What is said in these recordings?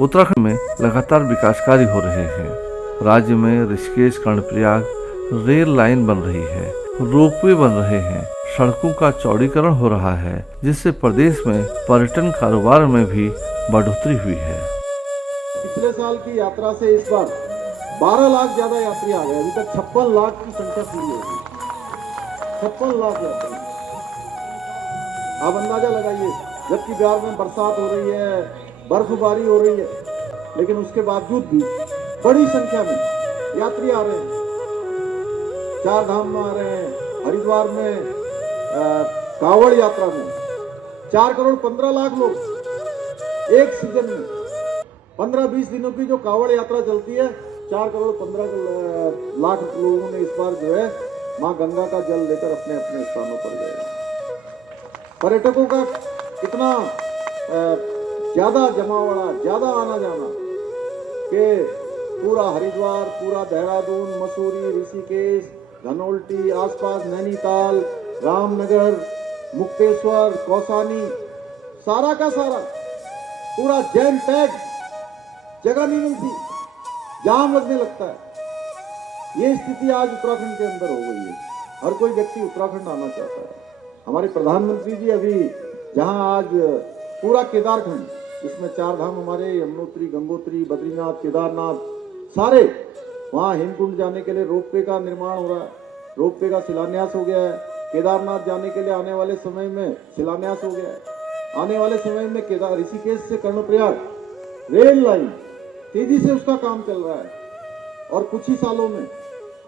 उत्तराखंड में लगातार विकास कार्य हो रहे हैं। राज्य में ऋषिकेश कर्णप्रयाग रेल लाइन बन रही है, रोपवे बन रहे हैं, सड़कों का चौड़ीकरण हो रहा है, जिससे प्रदेश में पर्यटन कारोबार में भी बढ़ोतरी हुई है। पिछले साल की यात्रा से इस बार 12 लाख ज्यादा यात्री आ गए। अभी तक 56 लाख की संख्या पूरी हो गई। 56 लाख यात्री। आप अंदाजा लगाइए, जबकि बिहार में बरसात हो रही है, बर्फबारी हो रही है, लेकिन उसके बावजूद भी बड़ी संख्या में यात्री आ रहे हैं। चार धाम में आ रहे हैं, हरिद्वार में कांवड़ यात्रा में 4 करोड़ 15 लाख लोग एक सीजन में। 15-20 दिनों की जो कांवड़ यात्रा चलती है, 4 करोड़ 15 लाख लोगों ने इस बार जो है मां गंगा का जल लेकर अपने अपने स्थानों पर गए। पर्यटकों का इतना ज्यादा जमावड़ा, ज्यादा आना जाना कि पूरा हरिद्वार, पूरा देहरादून, मसूरी, ऋषिकेश, धनोल्टी, आसपास नैनीताल, रामनगर, मुक्तेश्वर, कौसानी, सारा का सारा पूरा जैम पैक, जगह नहीं मिलती, जाम लगने लगता है। ये स्थिति आज उत्तराखंड के अंदर हो गई है। हर कोई व्यक्ति उत्तराखंड आना चाहता है। हमारे प्रधानमंत्री जी अभी जहां आज पूरा केदारखंड, इसमें 4 धाम हमारे, यमुनोत्री, गंगोत्री, बद्रीनाथ, केदारनाथ, सारे वहां हेमकुंड जाने के लिए रोपवे का निर्माण हो रहा है। रोपवे का शिलान्यास हो गया है। केदारनाथ जाने के लिए आने वाले समय में शिलान्यास हो गया है। आने वाले समय में केदार ऋषिकेश से कर्णप्रयाग रेल लाइन तेजी से उसका काम चल रहा है। और कुछ ही सालों में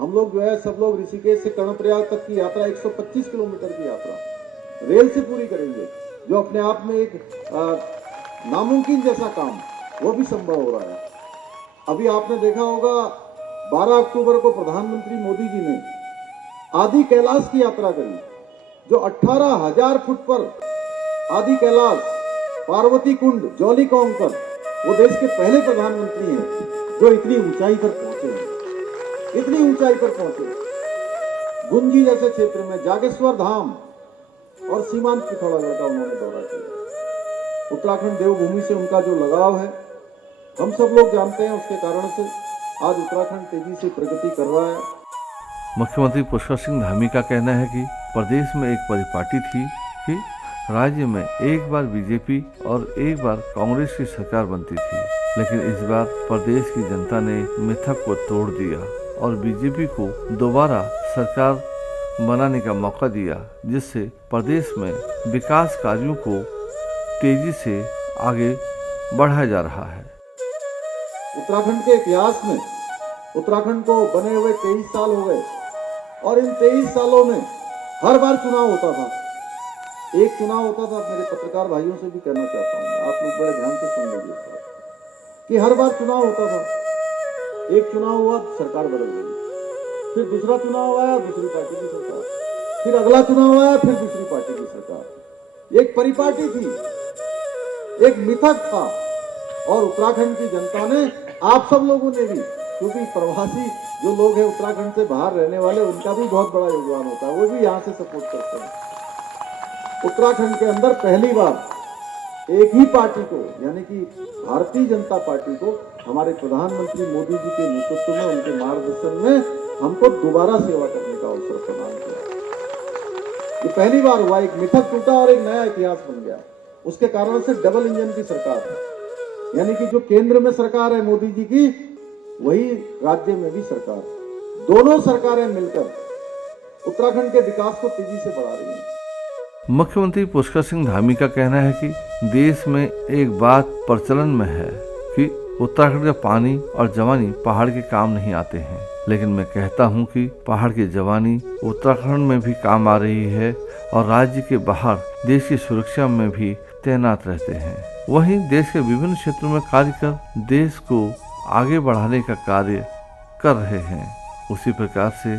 हम लोग जो है सब लोग ऋषिकेश से कर्णप्रयाग तक की यात्रा 125 किलोमीटर की यात्रा रेल से पूरी करेंगे, जो अपने आप में एक नामुमकिन जैसा काम वो भी संभव हो रहा है। अभी आपने देखा होगा 12 अक्टूबर को प्रधानमंत्री मोदी जी ने आदि कैलाश की यात्रा करी, जो 18,000 फुट पर आदि कैलाश, पार्वती कुंड, जौलीकौंग पर, वो देश के पहले प्रधानमंत्री हैं जो इतनी ऊंचाई पर पहुंचे हैं। इतनी ऊंचाई पर पहुंचे। गुंजी जैसे क्षेत्र में जागेश्वर धाम और सीमांत पिथौरागढ़ का उन्होंने दौरा किया। उत्तराखंड देवभूमि से उनका जो लगाव है हम सब लोग जानते हैं। उसके कारण से आज उत्तराखंड तेजी से प्रगति कर रहा है। मुख्यमंत्री पुष्कर सिंह धामी का कहना है कि प्रदेश में एक परिपाटी थी कि राज्य में एक बार बीजेपी और एक बार कांग्रेस की सरकार बनती थी, लेकिन इस बार प्रदेश की जनता ने मिथक को तोड़ दिया और बीजेपी को दोबारा सरकार बनाने का मौका दिया, जिससे प्रदेश में विकास कार्यों को तेजी से आगे बढ़ाया जा रहा है। उत्तराखंड के इतिहास में उत्तराखंड को बने हुए 23 साल हो गए और इन 23 सालों में हर बार चुनाव होता था। एक चुनाव होता था, मेरे पत्रकार भाइयों से भी कहना चाहता हूँ, आप लोग बड़े ध्यान से सुन लीजिए कि हर बार चुनाव होता था। एक चुनाव हुआ, सरकार बदल गई, फिर दूसरा चुनाव आया, दूसरी पार्टी की सरकार, फिर अगला चुनाव आया, फिर दूसरी पार्टी की सरकार। एक परिपाटी थी, एक मिथक था। और उत्तराखंड की जनता ने, आप सब लोगों ने भी, क्योंकि प्रवासी जो लोग हैं उत्तराखंड से बाहर रहने वाले, उनका भी बहुत बड़ा योगदान होता है, वो भी यहाँ से सपोर्ट करते हैं। उत्तराखंड के अंदर पहली बार एक ही पार्टी को, यानी कि भारतीय जनता पार्टी को, हमारे प्रधानमंत्री मोदी जी के नेतृत्व में, उनके मार्गदर्शन में हमको दोबारा सेवा करने का अवसर प्रदान किया। ये पहली बार हुआ, एक मिथक टूटा और एक नया इतिहास बन गया। उसके कारण से डबल इंजन की सरकार है, यानी कि जो केंद्र में सरकार है मोदी जी की, वही राज्य में भी सरकार, दोनों सरकारें मिलकर उत्तराखंड के विकास को तेजी से बढ़ा रही हैं। मुख्यमंत्री पुष्कर सिंह धामी का कहना है कि देश में एक बात प्रचलन में है कि उत्तराखंड का पानी और जवानी पहाड़ के काम नहीं आते हैं, लेकिन मैं कहता हूं कि पहाड़ की जवानी उत्तराखंड में भी काम आ रही है और राज्य के बाहर देश की सुरक्षा में भी तैनात रहते हैं। वहीं देश के विभिन्न क्षेत्रों में कार्य कर देश को आगे बढ़ाने का कार्य कर रहे हैं। उसी प्रकार से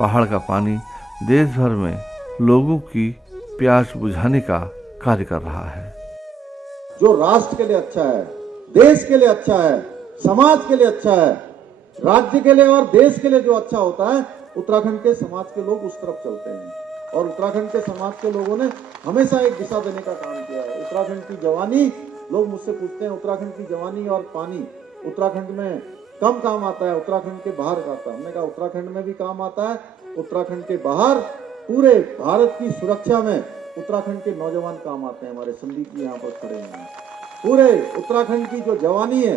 पहाड़ का पानी देश भर में लोगों की प्यास बुझाने का कार्य कर रहा है। जो राष्ट्र के लिए अच्छा है, देश के लिए अच्छा है, समाज के लिए अच्छा है, राज्य के लिए और देश के लिए जो अच्छा होता है, उत्तराखंड के समाज के लोग उस तरफ चलते हैं। और उत्तराखंड के समाज के लोगों ने हमेशा एक दिशा देने का काम किया है। उत्तराखंड की जवानी लोग मुझसे पूछते हैं उत्तराखंड की जवानी और पानी उत्तराखंड में कम काम आता है, उत्तराखंड के बाहर आता है। हमने कहा उत्तराखंड में भी काम आता है, उत्तराखंड के बाहर पूरे भारत की सुरक्षा में उत्तराखंड के नौजवान काम आते हैं। हमारे संदीप जी यहाँ पर खड़े हैं। पूरे उत्तराखंड की जो जवानी है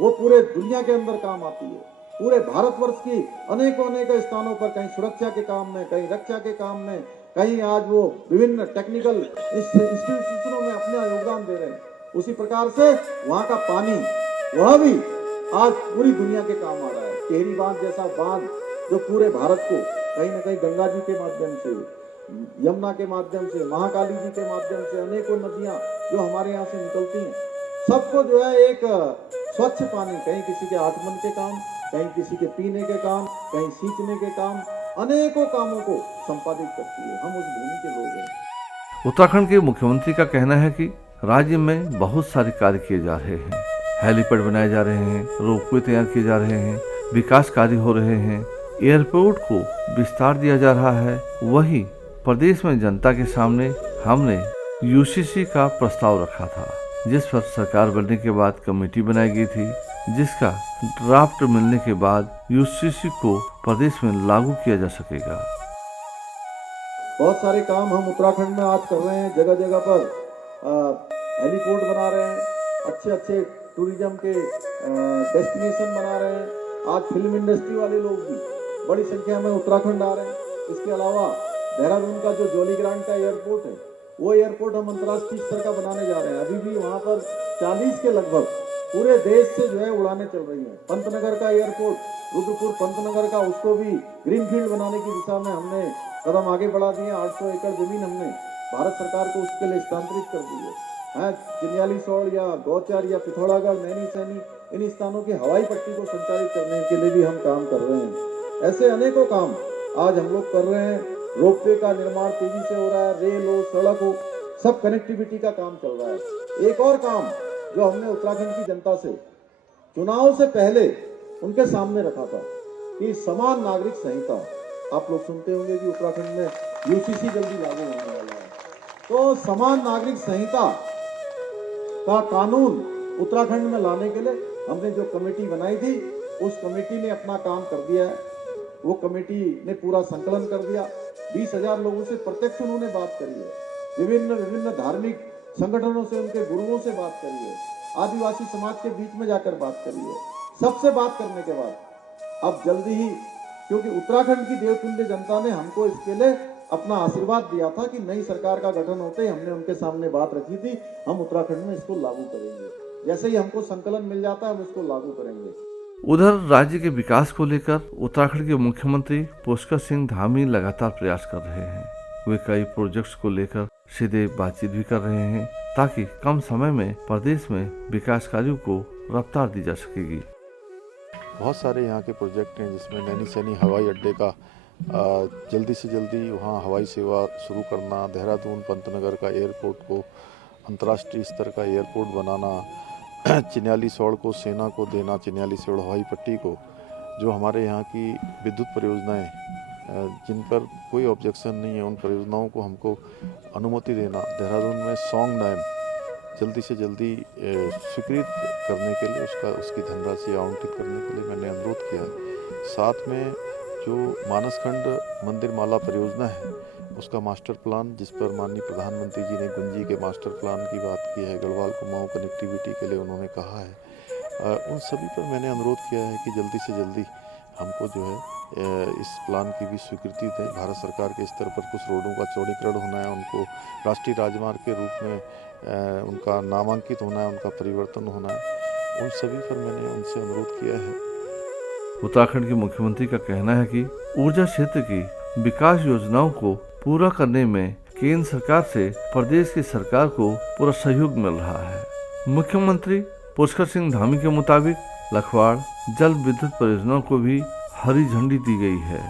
वो पूरे दुनिया के अंदर काम आती है। पूरे भारतवर्ष की अनेकों स्थानों पर, कहीं सुरक्षा के काम में, कहीं रक्षा के काम में, कहीं आज वो विभिन्न टेक्निकल इंस्टीट्यूशनों में अपना योगदान दे रहे हैं। उसी प्रकार से वहाँ का पानी वह भी आज पूरी दुनिया के काम आ रहा है। टिहरी बांध जैसा बांध जो पूरे भारत को कहीं न कहीं गंगा जी के माध्यम से, यमुना के माध्यम से, महाकाली जी के माध्यम से अनेकों नदियां जो हमारे यहाँ से निकलती हैं, सबको जो है एक स्वच्छ पानी, कहीं किसी के आचमन के काम, कहीं किसी के पीने के काम, कहीं सींचने के काम, अनेकों कामों को संपादित करती है। हम उस भूमि के लोग हैं। उत्तराखंड के मुख्यमंत्री का कहना है कि राज्य में बहुत सारे कार्य किए जा रहे हैं। हेलीपैड बनाए जा रहे हैं, रोपवे तैयार किए जा रहे हैं, विकास कार्य हो रहे हैं, एयरपोर्ट को विस्तार दिया जा रहा है। वही प्रदेश में जनता के सामने हमने यूसीसी का प्रस्ताव रखा था, जिस पर सरकार बनने के बाद कमेटी बनाई गई थी, जिसका ड्राफ्ट मिलने के बाद यूसीसी को प्रदेश में लागू किया जा सकेगा। बहुत सारे काम हम उत्तराखंड में आज कर रहे हैं। जगह जगह पर हेलीपोर्ट बना रहे हैं, अच्छे अच्छे टूरिज्म के डेस्टिनेशन बना रहे हैं। आज फिल्म इंडस्ट्री वाले लोग भी बड़ी संख्या में उत्तराखंड आ रहे हैं। इसके अलावा देहरादून का जो जॉली ग्रांट का एयरपोर्ट है, वो एयरपोर्ट हम अंतर्राष्ट्रीय स्तर का बनाने जा रहे हैं। अभी भी वहाँ पर 40 के लगभग पूरे देश से जो है उड़ानें चल रही हैं। पंतनगर का एयरपोर्ट, रुद्रपुर पंतनगर का, उसको भी ग्रीनफील्ड बनाने की दिशा में हमने कदम आगे बढ़ा दिए। 800 एकड़ जमीन हमने भारत सरकार को उसके लिए स्थानांतरित कर दी है। चिन्यालीसोड़ या गौचर या पिथौरागढ़, नैनी सैनी, इन स्थानों की हवाई पट्टी को संचालित करने के लिए भी हम काम कर रहे हैं। ऐसे अनेकों काम आज हम लोग कर रहे हैं। रोपवे का निर्माण तेजी से हो रहा है, रेल हो, सड़क हो, सब कनेक्टिविटी का काम चल रहा है। एक और काम जो हमने उत्तराखंड की जनता से चुनाव से पहले उनके सामने रखा था कि समान नागरिक संहिता, आप लोग सुनते होंगे कि उत्तराखंड में यूसीसी जल्दी लागू होने वाला है, तो समान नागरिक संहिता का कानून उत्तराखंड में लाने के लिए हमने जो कमेटी बनाई थी, उस कमेटी ने अपना काम कर दिया है। वो कमेटी ने पूरा संकलन कर दिया। 20,000 लोगों से प्रत्यक्ष उन्होंने बात करी है। विभिन्न धार्मिक संगठनों से, उनके गुरुओं से बात करी है। आदिवासी समाज के बीच में जाकर बात करी है। सबसे बात करने के बाद अब जल्दी ही, क्योंकि उत्तराखंड की देवतुल्य जनता ने हमको इसके लिए अपना आशीर्वाद दिया था कि नई सरकार का गठन होते ही हमने उनके सामने बात रखी थी, हम उत्तराखंड में इसको लागू करेंगे। जैसे ही हमको संकलन मिल जाता है, हम इसको लागू करेंगे। उधर राज्य के विकास को लेकर उत्तराखंड के मुख्यमंत्री पुष्कर सिंह धामी लगातार प्रयास कर रहे हैं। वे कई प्रोजेक्ट्स को लेकर सीधे बातचीत भी कर रहे हैं, ताकि कम समय में प्रदेश में विकास कार्यों को रफ्तार दी जा सकेगी। बहुत सारे यहाँ के प्रोजेक्ट हैं, जिसमें नैनी सैनी हवाई अड्डे का जल्दी से जल्दी वहाँ हवाई सेवा शुरू करना, देहरादून पंतनगर का एयरपोर्ट को अंतर्राष्ट्रीय स्तर का एयरपोर्ट बनाना, चिन्यालीसोड़ को सेना को देना, चिन्यालीसोड़ हवाई पट्टी को, जो हमारे यहाँ की विद्युत परियोजनाएं जिन पर कोई ऑब्जेक्शन नहीं है, उन परियोजनाओं को हमको अनुमति देना, देहरादून में सौंग डैम जल्दी से जल्दी स्वीकृत करने के लिए उसकी धनराशि आवंटित करने के लिए मैंने अनुरोध किया है। साथ में जो मानसखंड मंदिर माला परियोजना है, उसका मास्टर प्लान, जिस पर माननीय प्रधानमंत्री जी ने गुंजी के मास्टर प्लान की बात की है, गढ़वाल कुमाऊं कनेक्टिविटी के लिए उन्होंने कहा है, उन सभी पर मैंने अनुरोध किया है कि जल्दी से जल्दी हमको जो है इस प्लान की भी स्वीकृति दें। भारत सरकार के स्तर पर कुछ रोडों का चौड़ीकरण होना है, उनको राष्ट्रीय राजमार्ग के रूप में उनका नामांकित होना है, उनका परिवर्तन होना है। उन सभी पर मैंने उनसे अनुरोध किया है। उत्तराखंड के मुख्यमंत्री का कहना है कि ऊर्जा क्षेत्र की विकास योजनाओं को पूरा करने में केंद्र सरकार से प्रदेश की सरकार को पूरा सहयोग मिल रहा है। मुख्यमंत्री पुष्कर सिंह धामी के मुताबिक लखवाड़ जल विद्युत परियोजनाओं को भी हरी झंडी दी गई है।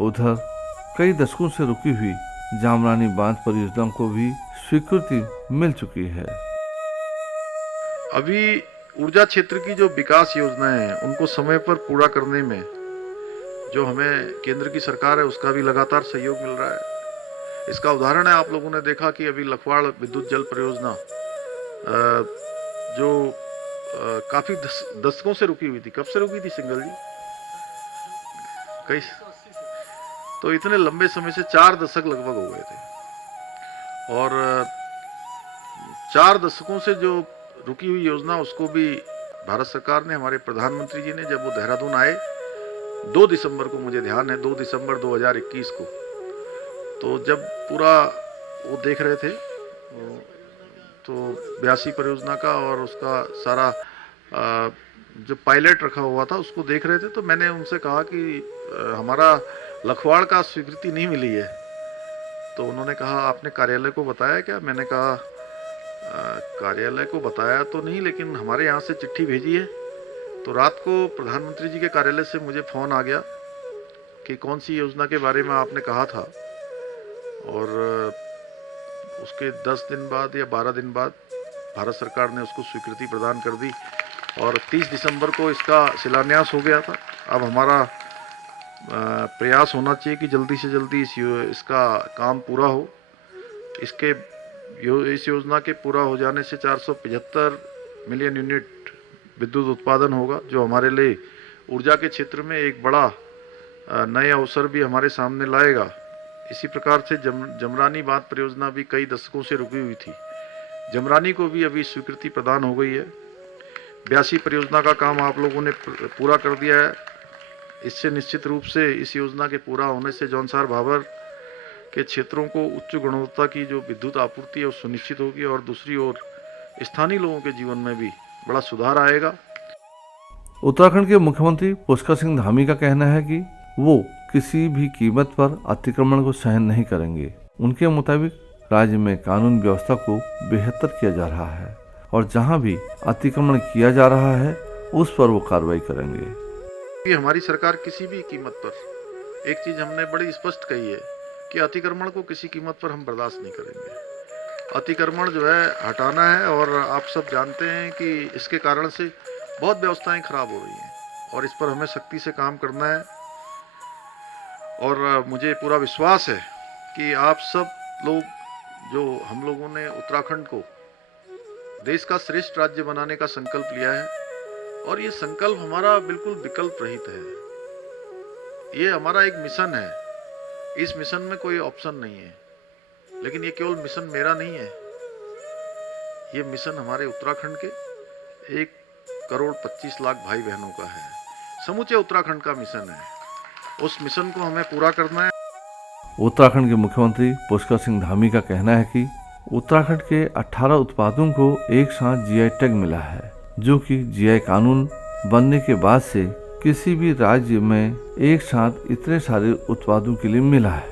उधर कई दशकों से रुकी हुई जामरानी बांध परियोजनाओं को भी स्वीकृति मिल चुकी है। अभी ऊर्जा क्षेत्र की जो विकास योजनाएं हैं, उनको समय पर पूरा करने में जो हमें केंद्र की सरकार है, उसका भी लगातार सहयोग मिल रहा है। इसका उदाहरण है, आप लोगों ने देखा कि अभी लखवाड़ विद्युत जल परियोजना जो काफ़ी दशकों से रुकी हुई थी। कब से रुकी थी सिंगल जी? कई, तो इतने लंबे समय से 4 दशक लगभग हो गए थे, और 4 दशकों से जो रुकी हुई योजना उसको भी भारत सरकार ने, हमारे प्रधानमंत्री जी ने, जब वो देहरादून आए 2 दिसंबर को, मुझे ध्यान है 2 दिसंबर 2021 को, तो जब पूरा वो देख रहे थे तो 82 परियोजना का और उसका सारा जो पायलट रखा हुआ था उसको देख रहे थे, तो मैंने उनसे कहा कि हमारा लखवाड़ का स्वीकृति नहीं मिली है। तो उन्होंने कहा आपने कार्यालय को बताया क्या? मैंने कहा कार्यालय को बताया तो नहीं, लेकिन हमारे यहाँ से चिट्ठी भेजी है। तो रात को प्रधानमंत्री जी के कार्यालय से मुझे फ़ोन आ गया कि कौन सी योजना के बारे में आपने कहा था, और उसके 10 दिन बाद या 12 दिन बाद भारत सरकार ने उसको स्वीकृति प्रदान कर दी, और 30 दिसंबर को इसका शिलान्यास हो गया था। अब हमारा प्रयास होना चाहिए कि जल्दी से जल्दी इसका काम पूरा हो। इस योजना के पूरा हो जाने से 475 मिलियन यूनिट विद्युत उत्पादन होगा, जो हमारे लिए ऊर्जा के क्षेत्र में एक बड़ा नए अवसर भी हमारे सामने लाएगा। इसी प्रकार से जमरानी बांध परियोजना भी कई दशकों से रुकी हुई थी, जमरानी को भी अभी स्वीकृति प्रदान हो गई है। 82 परियोजना का काम आप लोगों ने पूरा कर दिया है। इससे निश्चित रूप से इस योजना के पूरा होने से जौनसार भाबर के क्षेत्रों को उच्च गुणवत्ता की जो विद्युत आपूर्ति है वो सुनिश्चित होगी, और दूसरी ओर स्थानीय लोगों के जीवन में भी बड़ा सुधार आएगा। उत्तराखंड के मुख्यमंत्री पुष्कर सिंह धामी का कहना है कि वो किसी भी कीमत पर अतिक्रमण को सहन नहीं करेंगे। उनके मुताबिक राज्य में कानून व्यवस्था को बेहतर किया जा रहा है, और जहां भी अतिक्रमण किया जा रहा है उस पर वो कार्रवाई करेंगे। हमारी सरकार किसी भी कीमत पर, एक चीज हमने बड़ी स्पष्ट कही है कि अतिक्रमण को किसी कीमत पर हम बर्दाश्त नहीं करेंगे। अतिक्रमण जो है हटाना है, और आप सब जानते हैं कि इसके कारण से बहुत व्यवस्थाएं खराब हो रही हैं, और इस पर हमें सख्ती से काम करना है। और मुझे पूरा विश्वास है कि आप सब लोग, जो हम लोगों ने उत्तराखंड को देश का श्रेष्ठ राज्य बनाने का संकल्प लिया है, और ये संकल्प हमारा बिल्कुल विकल्प रहित है। ये हमारा एक मिशन है। इस मिशन में कोई ऑप्शन नहीं है, लेकिन ये केवल मिशन मेरा नहीं है, ये मिशन हमारे उत्तराखंड के 1,25,00,000 भाई बहनों का है। समूचे उत्तराखंड का मिशन है। उस मिशन को हमें पूरा करना है। उत्तराखंड के मुख्यमंत्री पुष्कर सिंह धामी का कहना है कि उत्तराखंड के 18 उत्पादों को एक साथ जीआई टैग मिला है, जो कि जीआई कानून बनने के बाद से किसी भी राज्य में एक साथ इतने सारे उत्पादों के लिए मिला है।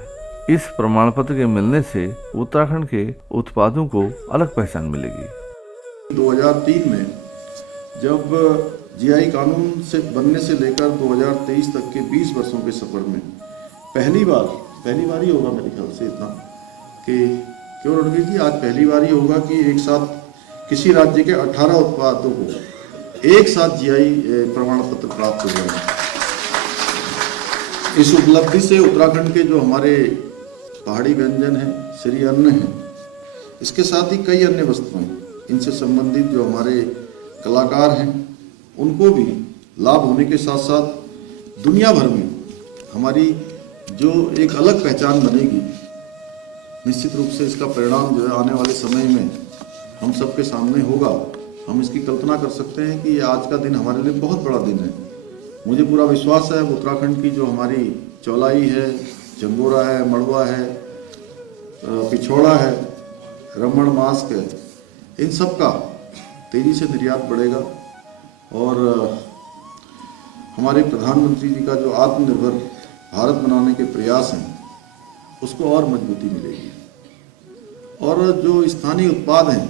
इस प्रमाण पत्र के मिलने से उत्तराखंड के उत्पादों को अलग पहचान मिलेगी। 2003 में जब जीआई कानून से बनने से लेकर 2023 तक के 20 वर्षों के सफर में पहली बार ही होगा मेरे ख्याल से इतना कि क्यों रणवीर जी, आज पहली बार ही होगा कि एक साथ किसी राज्य के 18 उत्पादों को एक साथ जीआई प्रमाण पत्र प्राप्त हो गया। इस उपलब्धि से उत्तराखंड के जो हमारे पहाड़ी व्यंजन हैं, श्री अन्न हैं, इसके साथ ही कई अन्य वस्तुएं, इनसे संबंधित जो हमारे कलाकार हैं, उनको भी लाभ होने के साथ साथ दुनिया भर में हमारी जो एक अलग पहचान बनेगी, निश्चित रूप से इसका परिणाम जो है आने वाले समय में हम सबके सामने होगा। हम इसकी कल्पना कर सकते हैं कि आज का दिन हमारे लिए बहुत बड़ा दिन है। मुझे पूरा विश्वास है उत्तराखंड की जो हमारी चौलाई है, जंगोरा है, मड़वा है, पिछोड़ा है, रमण मास्क है, इन सब का तेजी से निर्यात बढ़ेगा, और हमारे प्रधानमंत्री जी का जो आत्मनिर्भर भारत बनाने के प्रयास हैं उसको और मजबूती मिलेगी, और जो स्थानीय उत्पाद हैं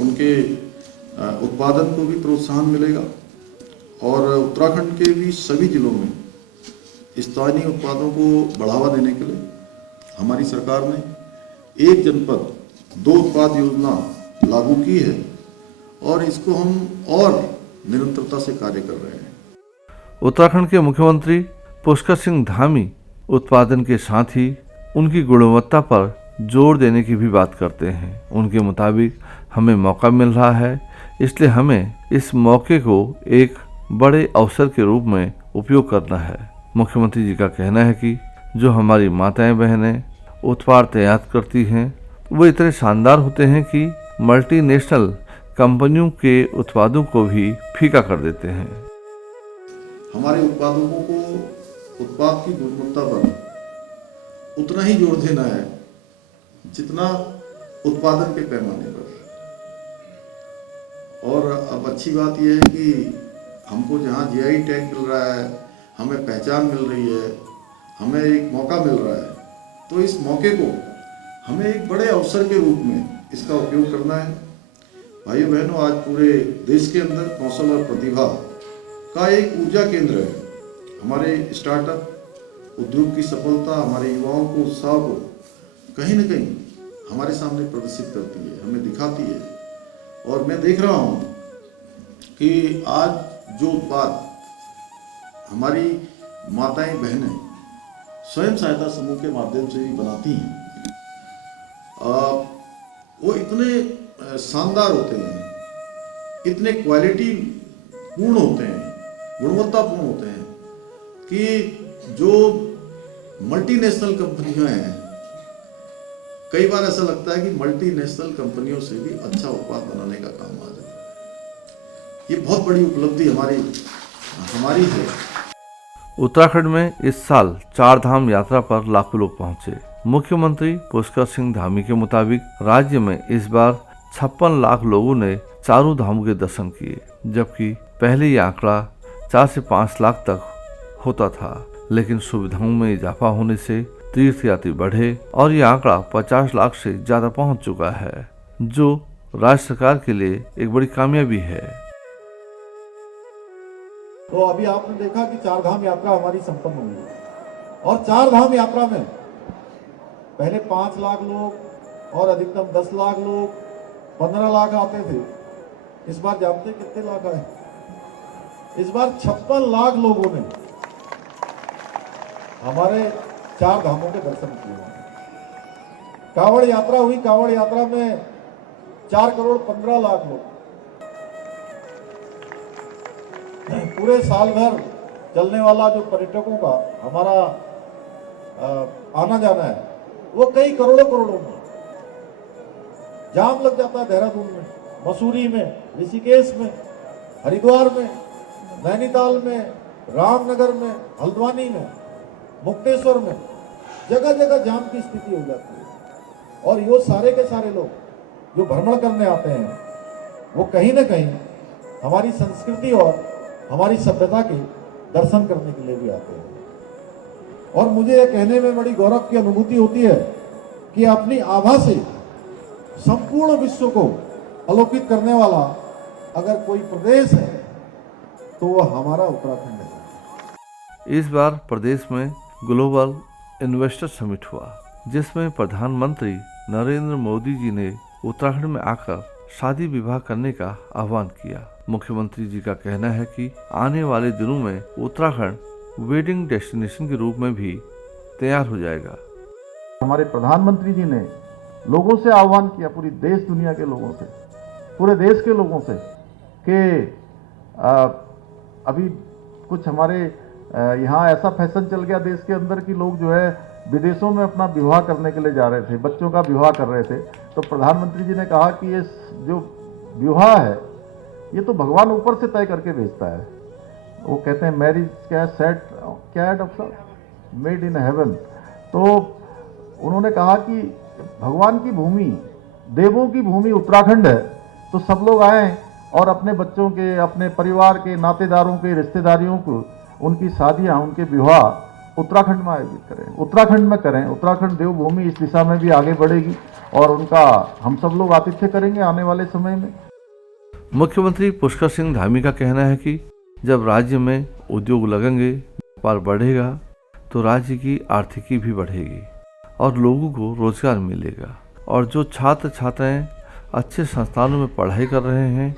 उनके उत्पादन को भी प्रोत्साहन मिलेगा, और उत्तराखंड के भी सभी जिलों में स्थानीय उत्पादों को बढ़ावा देने के लिए हमारी सरकार ने एक जनपद 2 उत्पाद योजना लागू की है, और इसको हम और निरंतरता से कार्य कर रहे हैं। उत्तराखंड के मुख्यमंत्री पुष्कर सिंह धामी उत्पादन के साथ ही उनकी गुणवत्ता पर जोर देने की भी बात करते हैं। उनके मुताबिक हमें मौका मिल रहा है इसलिए हमें इस मौके को एक बड़े अवसर के रूप में उपयोग करना है। मुख्यमंत्री जी का कहना है कि जो हमारी माताएं बहनें उत्पाद तैयार करती हैं वो इतने शानदार होते हैं कि मल्टीनेशनल कंपनियों के उत्पादों को भी फीका कर देते हैं। हमारे उत्पादकों को उत्पाद की गुणवत्ता पर उतना ही जोर देना है जितना उत्पादन के पैमाने पर। और अब अच्छी बात यह है कि हमको जहाँ जीआई टैग मिल रहा है, हमें पहचान मिल रही है, हमें एक मौका मिल रहा है, तो इस मौके को हमें एक बड़े अवसर के रूप में इसका उपयोग करना है। भाइयों बहनों, आज पूरे देश के अंदर कौशल और प्रतिभा का एक ऊर्जा केंद्र है। हमारे स्टार्टअप उद्योग की सफलता हमारे युवाओं को, उत्साह को कहीं न कहीं हमारे सामने प्रदर्शित करती है, हमें दिखाती है। और मैं देख रहा हूँ कि आज जो उत्पाद हमारी माताएं बहनें स्वयं सहायता समूह के माध्यम से भी बनाती हैं, वो इतने शानदार होते हैं, इतने क्वालिटी पूर्ण होते हैं, गुणवत्तापूर्ण होते हैं कि जो मल्टीनेशनल कंपनियां हैं, कई बार ऐसा लगता है कि मल्टीनेशनल कंपनियों से भी अच्छा उत्पाद बनाने का काम आ जाता है। ये बहुत बड़ी उपलब्धि हमारी है। उत्तराखंड में इस साल 4 धाम यात्रा पर लाखों लोग पहुंचे। मुख्यमंत्री पुष्कर सिंह धामी के मुताबिक राज्य में इस बार 56 लाख लोगों ने चारों धामों के दर्शन किए, जबकि पहले ये आंकड़ा 4 से 5 लाख तक होता था। लेकिन सुविधाओं में इजाफा होने से तीर्थयात्री बढ़े और ये आंकड़ा 50 लाख से ज्यादा पहुंच चुका है, जो राज्य सरकार के लिए एक बड़ी कामयाबी है। तो अभी आपने देखा कि 4 धाम यात्रा हमारी संपन्न हुई और 4 धाम यात्रा में पहले 5 लाख लोग और अधिकतम 10 लाख लोग, 15 लाख आते थे। इस बार जानते कितने लाख आए? इस बार 56 लाख लोगों ने हमारे 4 धामों के दर्शन किए। कांवड़ यात्रा हुई, कांवड़ यात्रा में 4 करोड़ 15 लाख लोग, पूरे साल भर चलने वाला जो पर्यटकों का हमारा आना जाना है वो कई करोड़ों में। जाम लग जाता है देहरादून में, मसूरी में, ऋषिकेश में, हरिद्वार में, नैनीताल में, रामनगर में, हल्द्वानी में, मुक्तेश्वर में, जगह जगह जाम की स्थिति हो जाती है। और ये सारे के सारे लोग जो भ्रमण करने आते हैं वो कहीं ना कहीं हमारी संस्कृति और हमारी सभ्यता के दर्शन करने के लिए भी आते हैं। और मुझे ये कहने में बड़ी गौरव की अनुभूति होती है कि अपनी आभा से संपूर्ण विश्व को आलोकित करने वाला अगर कोई प्रदेश है तो वह हमारा उत्तराखंड है। इस बार प्रदेश में ग्लोबल इन्वेस्टर समिट हुआ, जिसमें प्रधानमंत्री नरेंद्र मोदी जी ने उत्तराखंड में आकर शादी विवाह करने का आह्वान किया। मुख्यमंत्री जी का कहना है कि आने वाले दिनों में उत्तराखंड वेडिंग डेस्टिनेशन के रूप में भी तैयार हो जाएगा। हमारे प्रधानमंत्री जी ने लोगों से आह्वान किया, पूरी देश दुनिया के लोगों से, पूरे देश के लोगों से, कि अभी कुछ हमारे यहाँ ऐसा फैशन चल गया देश के अंदर कि लोग जो है विदेशों में अपना विवाह करने के लिए जा रहे थे, बच्चों का विवाह कर रहे थे। तो प्रधानमंत्री जी ने कहा कि ये जो विवाह है ये तो भगवान ऊपर से तय करके भेजता है। वो कहते हैं मैरिज क्या सेट क्या है डॉक्टर साहब, मेड इन हेवन। तो उन्होंने कहा कि भगवान की भूमि, देवों की भूमि उत्तराखंड है, तो सब लोग आएँ और अपने बच्चों के, अपने परिवार के, नातेदारों के, रिश्तेदारियों को, उनकी शादियाँ, उनके विवाह उत्तराखंड में आयोजित करें, उत्तराखंड में करें। उत्तराखंड देवभूमि इस दिशा में भी आगे बढ़ेगी और उनका हम सब लोग आतिथ्य करेंगे आने वाले समय में। मुख्यमंत्री पुष्कर सिंह धामी का कहना है कि जब राज्य में उद्योग लगेंगे, व्यापार बढ़ेगा, तो राज्य की आर्थिकी भी बढ़ेगी और लोगों को रोजगार मिलेगा। और जो छात्र छात्राएं अच्छे संस्थानों में पढ़ाई कर रहे हैं,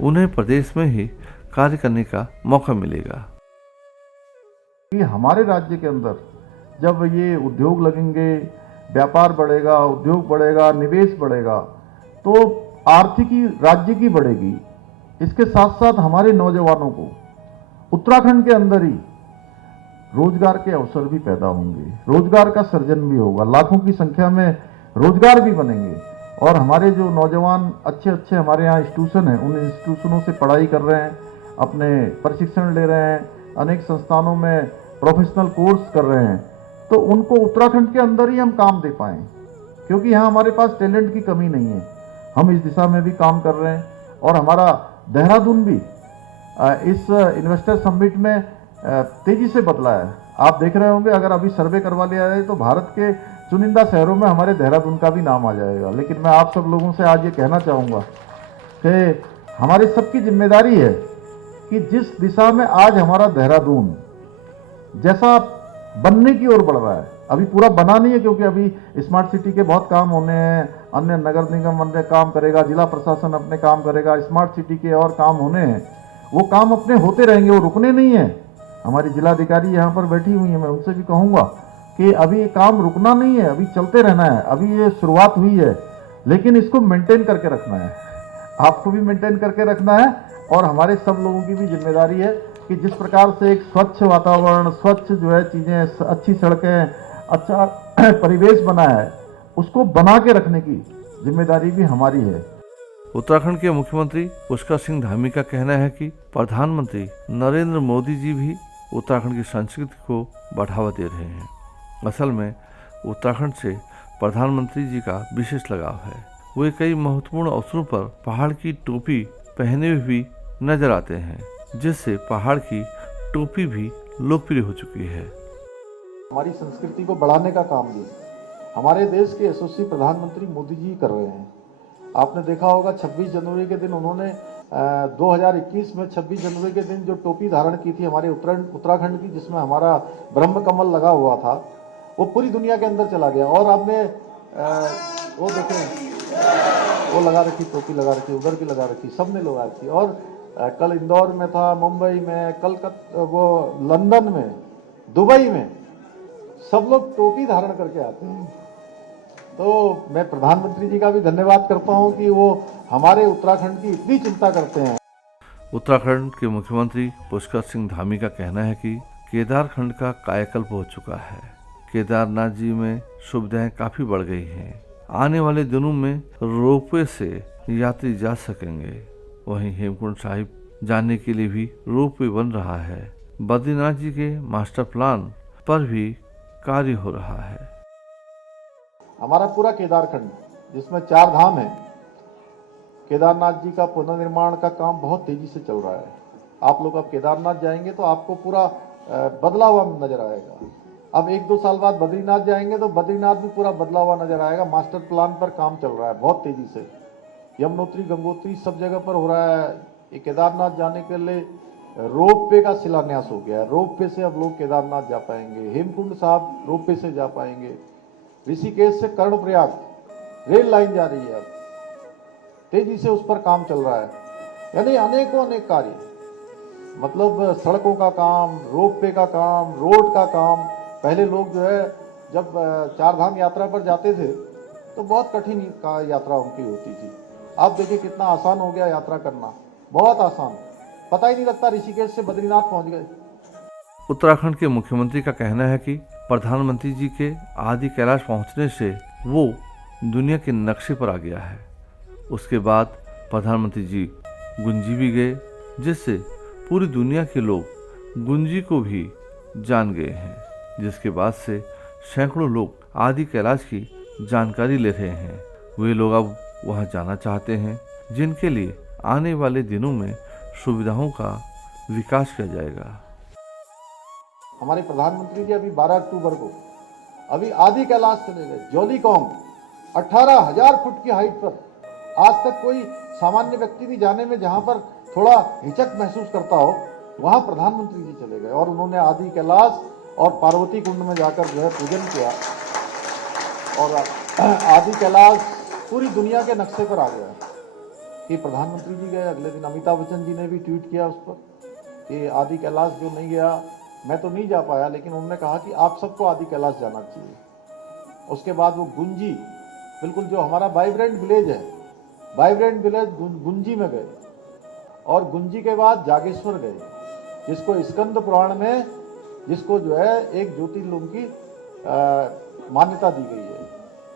उन्हें प्रदेश में ही कार्य करने का मौका मिलेगा। हमारे राज्य के अंदर जब ये उद्योग लगेंगे, व्यापार बढ़ेगा, उद्योग बढ़ेगा, निवेश बढ़ेगा, तो आर्थिकी राज्य की बढ़ेगी, इसके साथ साथ हमारे नौजवानों को उत्तराखंड के अंदर ही रोजगार के अवसर भी पैदा होंगे, रोजगार का सृजन भी होगा, लाखों की संख्या में रोजगार भी बनेंगे। और हमारे जो नौजवान अच्छे अच्छे हमारे यहाँ इंस्टीट्यूशन हैं, उन इंस्टीट्यूशनों से पढ़ाई कर रहे हैं, अपने प्रशिक्षण ले रहे हैं, अनेक संस्थानों में प्रोफेशनल कोर्स कर रहे हैं, तो उनको उत्तराखंड के अंदर ही हम काम दे पाएँ, क्योंकि यहाँ हमारे पास टैलेंट की कमी नहीं है। हम इस दिशा में भी काम कर रहे हैं। और हमारा देहरादून भी इस इन्वेस्टर समिट में तेजी से बदला है। आप देख रहे होंगे, अगर अभी सर्वे करवा लिया जाए तो भारत के चुनिंदा शहरों में हमारे देहरादून का भी नाम आ जाएगा। लेकिन मैं आप सब लोगों से आज ये कहना चाहूँगा कि हमारी सबकी जिम्मेदारी है कि जिस दिशा में आज हमारा देहरादून जैसा बनने की ओर बढ़ रहा है, अभी पूरा बना नहीं है क्योंकि अभी स्मार्ट सिटी के बहुत काम होने हैं, अन्य नगर निगम अन्य काम करेगा, जिला प्रशासन अपने काम करेगा, स्मार्ट सिटी के और काम होने हैं, वो काम अपने होते रहेंगे, वो रुकने नहीं है। हमारी जिलाधिकारी यहाँ पर बैठी हुई है, मैं उनसे भी कहूँगा कि अभी ये काम रुकना नहीं है, अभी चलते रहना है। अभी ये शुरुआत हुई है, लेकिन इसको मेंटेन करके रखना है, आपको भी मेंटेन करके रखना है। और हमारे सब लोगों की भी जिम्मेदारी है कि जिस प्रकार से एक स्वच्छ वातावरण, स्वच्छ जो है चीज़ें, अच्छी सड़कें, अच्छा परिवेश बना है, उसको बना के रखने की जिम्मेदारी भी हमारी है। उत्तराखंड के मुख्यमंत्री पुष्कर सिंह धामी का कहना है कि प्रधानमंत्री नरेंद्र मोदी जी भी उत्तराखंड की संस्कृति को बढ़ावा दे रहे हैं। असल में उत्तराखंड से प्रधानमंत्री जी का विशेष लगाव है। वे कई महत्वपूर्ण अवसरों पर पहाड़ की टोपी पहने हुए भी नजर आते हैं, जिससे पहाड़ की टोपी भी लोकप्रिय हो चुकी है। हमारी संस्कृति को बढ़ाने का काम भी हमारे देश के यशस्वी प्रधानमंत्री मोदी जी कर रहे हैं। आपने देखा होगा 26 जनवरी के दिन उन्होंने 2021 में 26 जनवरी के दिन जो टोपी धारण की थी हमारे उत्तराखंड की, जिसमें हमारा ब्रह्म कमल लगा हुआ था, वो पूरी दुनिया के अंदर चला गया। और आपने वो देखें, वो लगा रखी, टोपी लगा रखी, उधर की लगा रखी, सबने लगा रखी। और कल इंदौर में था, मुंबई में, कलकत्ता, वो लंदन में, दुबई में, सब लोग टोपी धारण करके आते हैं। तो मैं प्रधानमंत्री जी का भी धन्यवाद करता हूं कि वो हमारे उत्तराखंड की इतनी चिंता करते हैं। उत्तराखंड के मुख्यमंत्री पुष्कर सिंह धामी का कहना है कि केदारखंड का कायाकल्प हो चुका है। केदारनाथ जी में सुविधाएं काफी बढ़ गई हैं। आने वाले दिनों में रोपवे से यात्री जा सकेंगे। वहीं हेमकुंड साहिब जाने के लिए भी रोपवे बन रहा है। बद्रीनाथ जी के मास्टर प्लान पर भी कार्य हो रहा है। हमारा पूरा केदारखंड, जिसमें 4 धाम है, केदारनाथ जी का पुनर्निर्माण का काम बहुत तेजी से चल रहा है। आप लोग अब केदारनाथ जाएंगे तो आपको पूरा बदला हुआ नजर आएगा। अब 1-2 साल बाद बद्रीनाथ जाएंगे तो बद्रीनाथ भी पूरा बदला हुआ नजर आएगा। मास्टर प्लान पर काम चल रहा है बहुत तेजी से। यमुनोत्री, गंगोत्री सब जगह पर हो रहा है। ये केदारनाथ जाने के लिए रोप वे का शिलान्यास हो गया है। रोप वे से अब लोग केदारनाथ जा पाएंगे। हेमकुंड साहब रोप वे से जा पाएंगे। ऋषिकेश से कर्णप्रयाग रेल लाइन जा रही है, अब तेजी से उस पर काम चल रहा है। यानी अनेकों अनेक कार्य, मतलब सड़कों का काम, रोप वे का काम, रोड का काम। पहले लोग जो है जब 4 धाम यात्रा पर जाते थे तो बहुत कठिन यात्रा उनकी होती थी। अब देखिए कितना आसान हो गया यात्रा करना, बहुत आसान, पता ही नहीं लगता ऋषिकेश से बद्रीनाथ पहुंच गए। उत्तराखंड के मुख्यमंत्री का कहना है कि प्रधानमंत्री जी के आदि कैलाश पहुंचने से वो दुनिया के नक्शे पर आ गया है। उसके बाद प्रधानमंत्री जी गुंजी भी गए, जिससे पूरी दुनिया के लोग गुंजी को भी जान गए हैं, जिसके बाद से सैकड़ों लोग आदि कैलाश की जानकारी ले रहे हैं। वे लोग अब वहां जाना चाहते हैं, जिनके लिए आने वाले दिनों में सुविधाओं का विकास किया जाएगा। हमारे प्रधानमंत्री जी अभी 12 अक्टूबर को अभी आदि कैलाश चले गए। जोलीकॉन्ग 18,000 फुट की हाइट पर, आज तक कोई सामान्य व्यक्ति भी जाने में जहां पर थोड़ा हिचक महसूस करता हो, वहां प्रधानमंत्री जी चले गए और उन्होंने आदि कैलाश और पार्वती कुंड में जाकर जो है पूजन किया। और आदि कैलाश पूरी दुनिया के नक्शे पर आ गया कि प्रधानमंत्री जी गए। अगले दिन अमिताभ बच्चन जी ने भी ट्वीट किया उस पर कि आदि कैलाश जो नहीं गया, मैं तो नहीं जा पाया, लेकिन उन्होंने कहा कि आप सबको आदि कैलाश जाना चाहिए। उसके बाद वो गुंजी, बिल्कुल जो हमारा वाइब्रेंट विलेज है, वाइब्रेंट विलेज गुंजी में गए और गुंजी के बाद जागेश्वर गए, जिसको स्कंद पुराण में जिसको जो है एक ज्योतिर्लिंग की मान्यता दी गई है।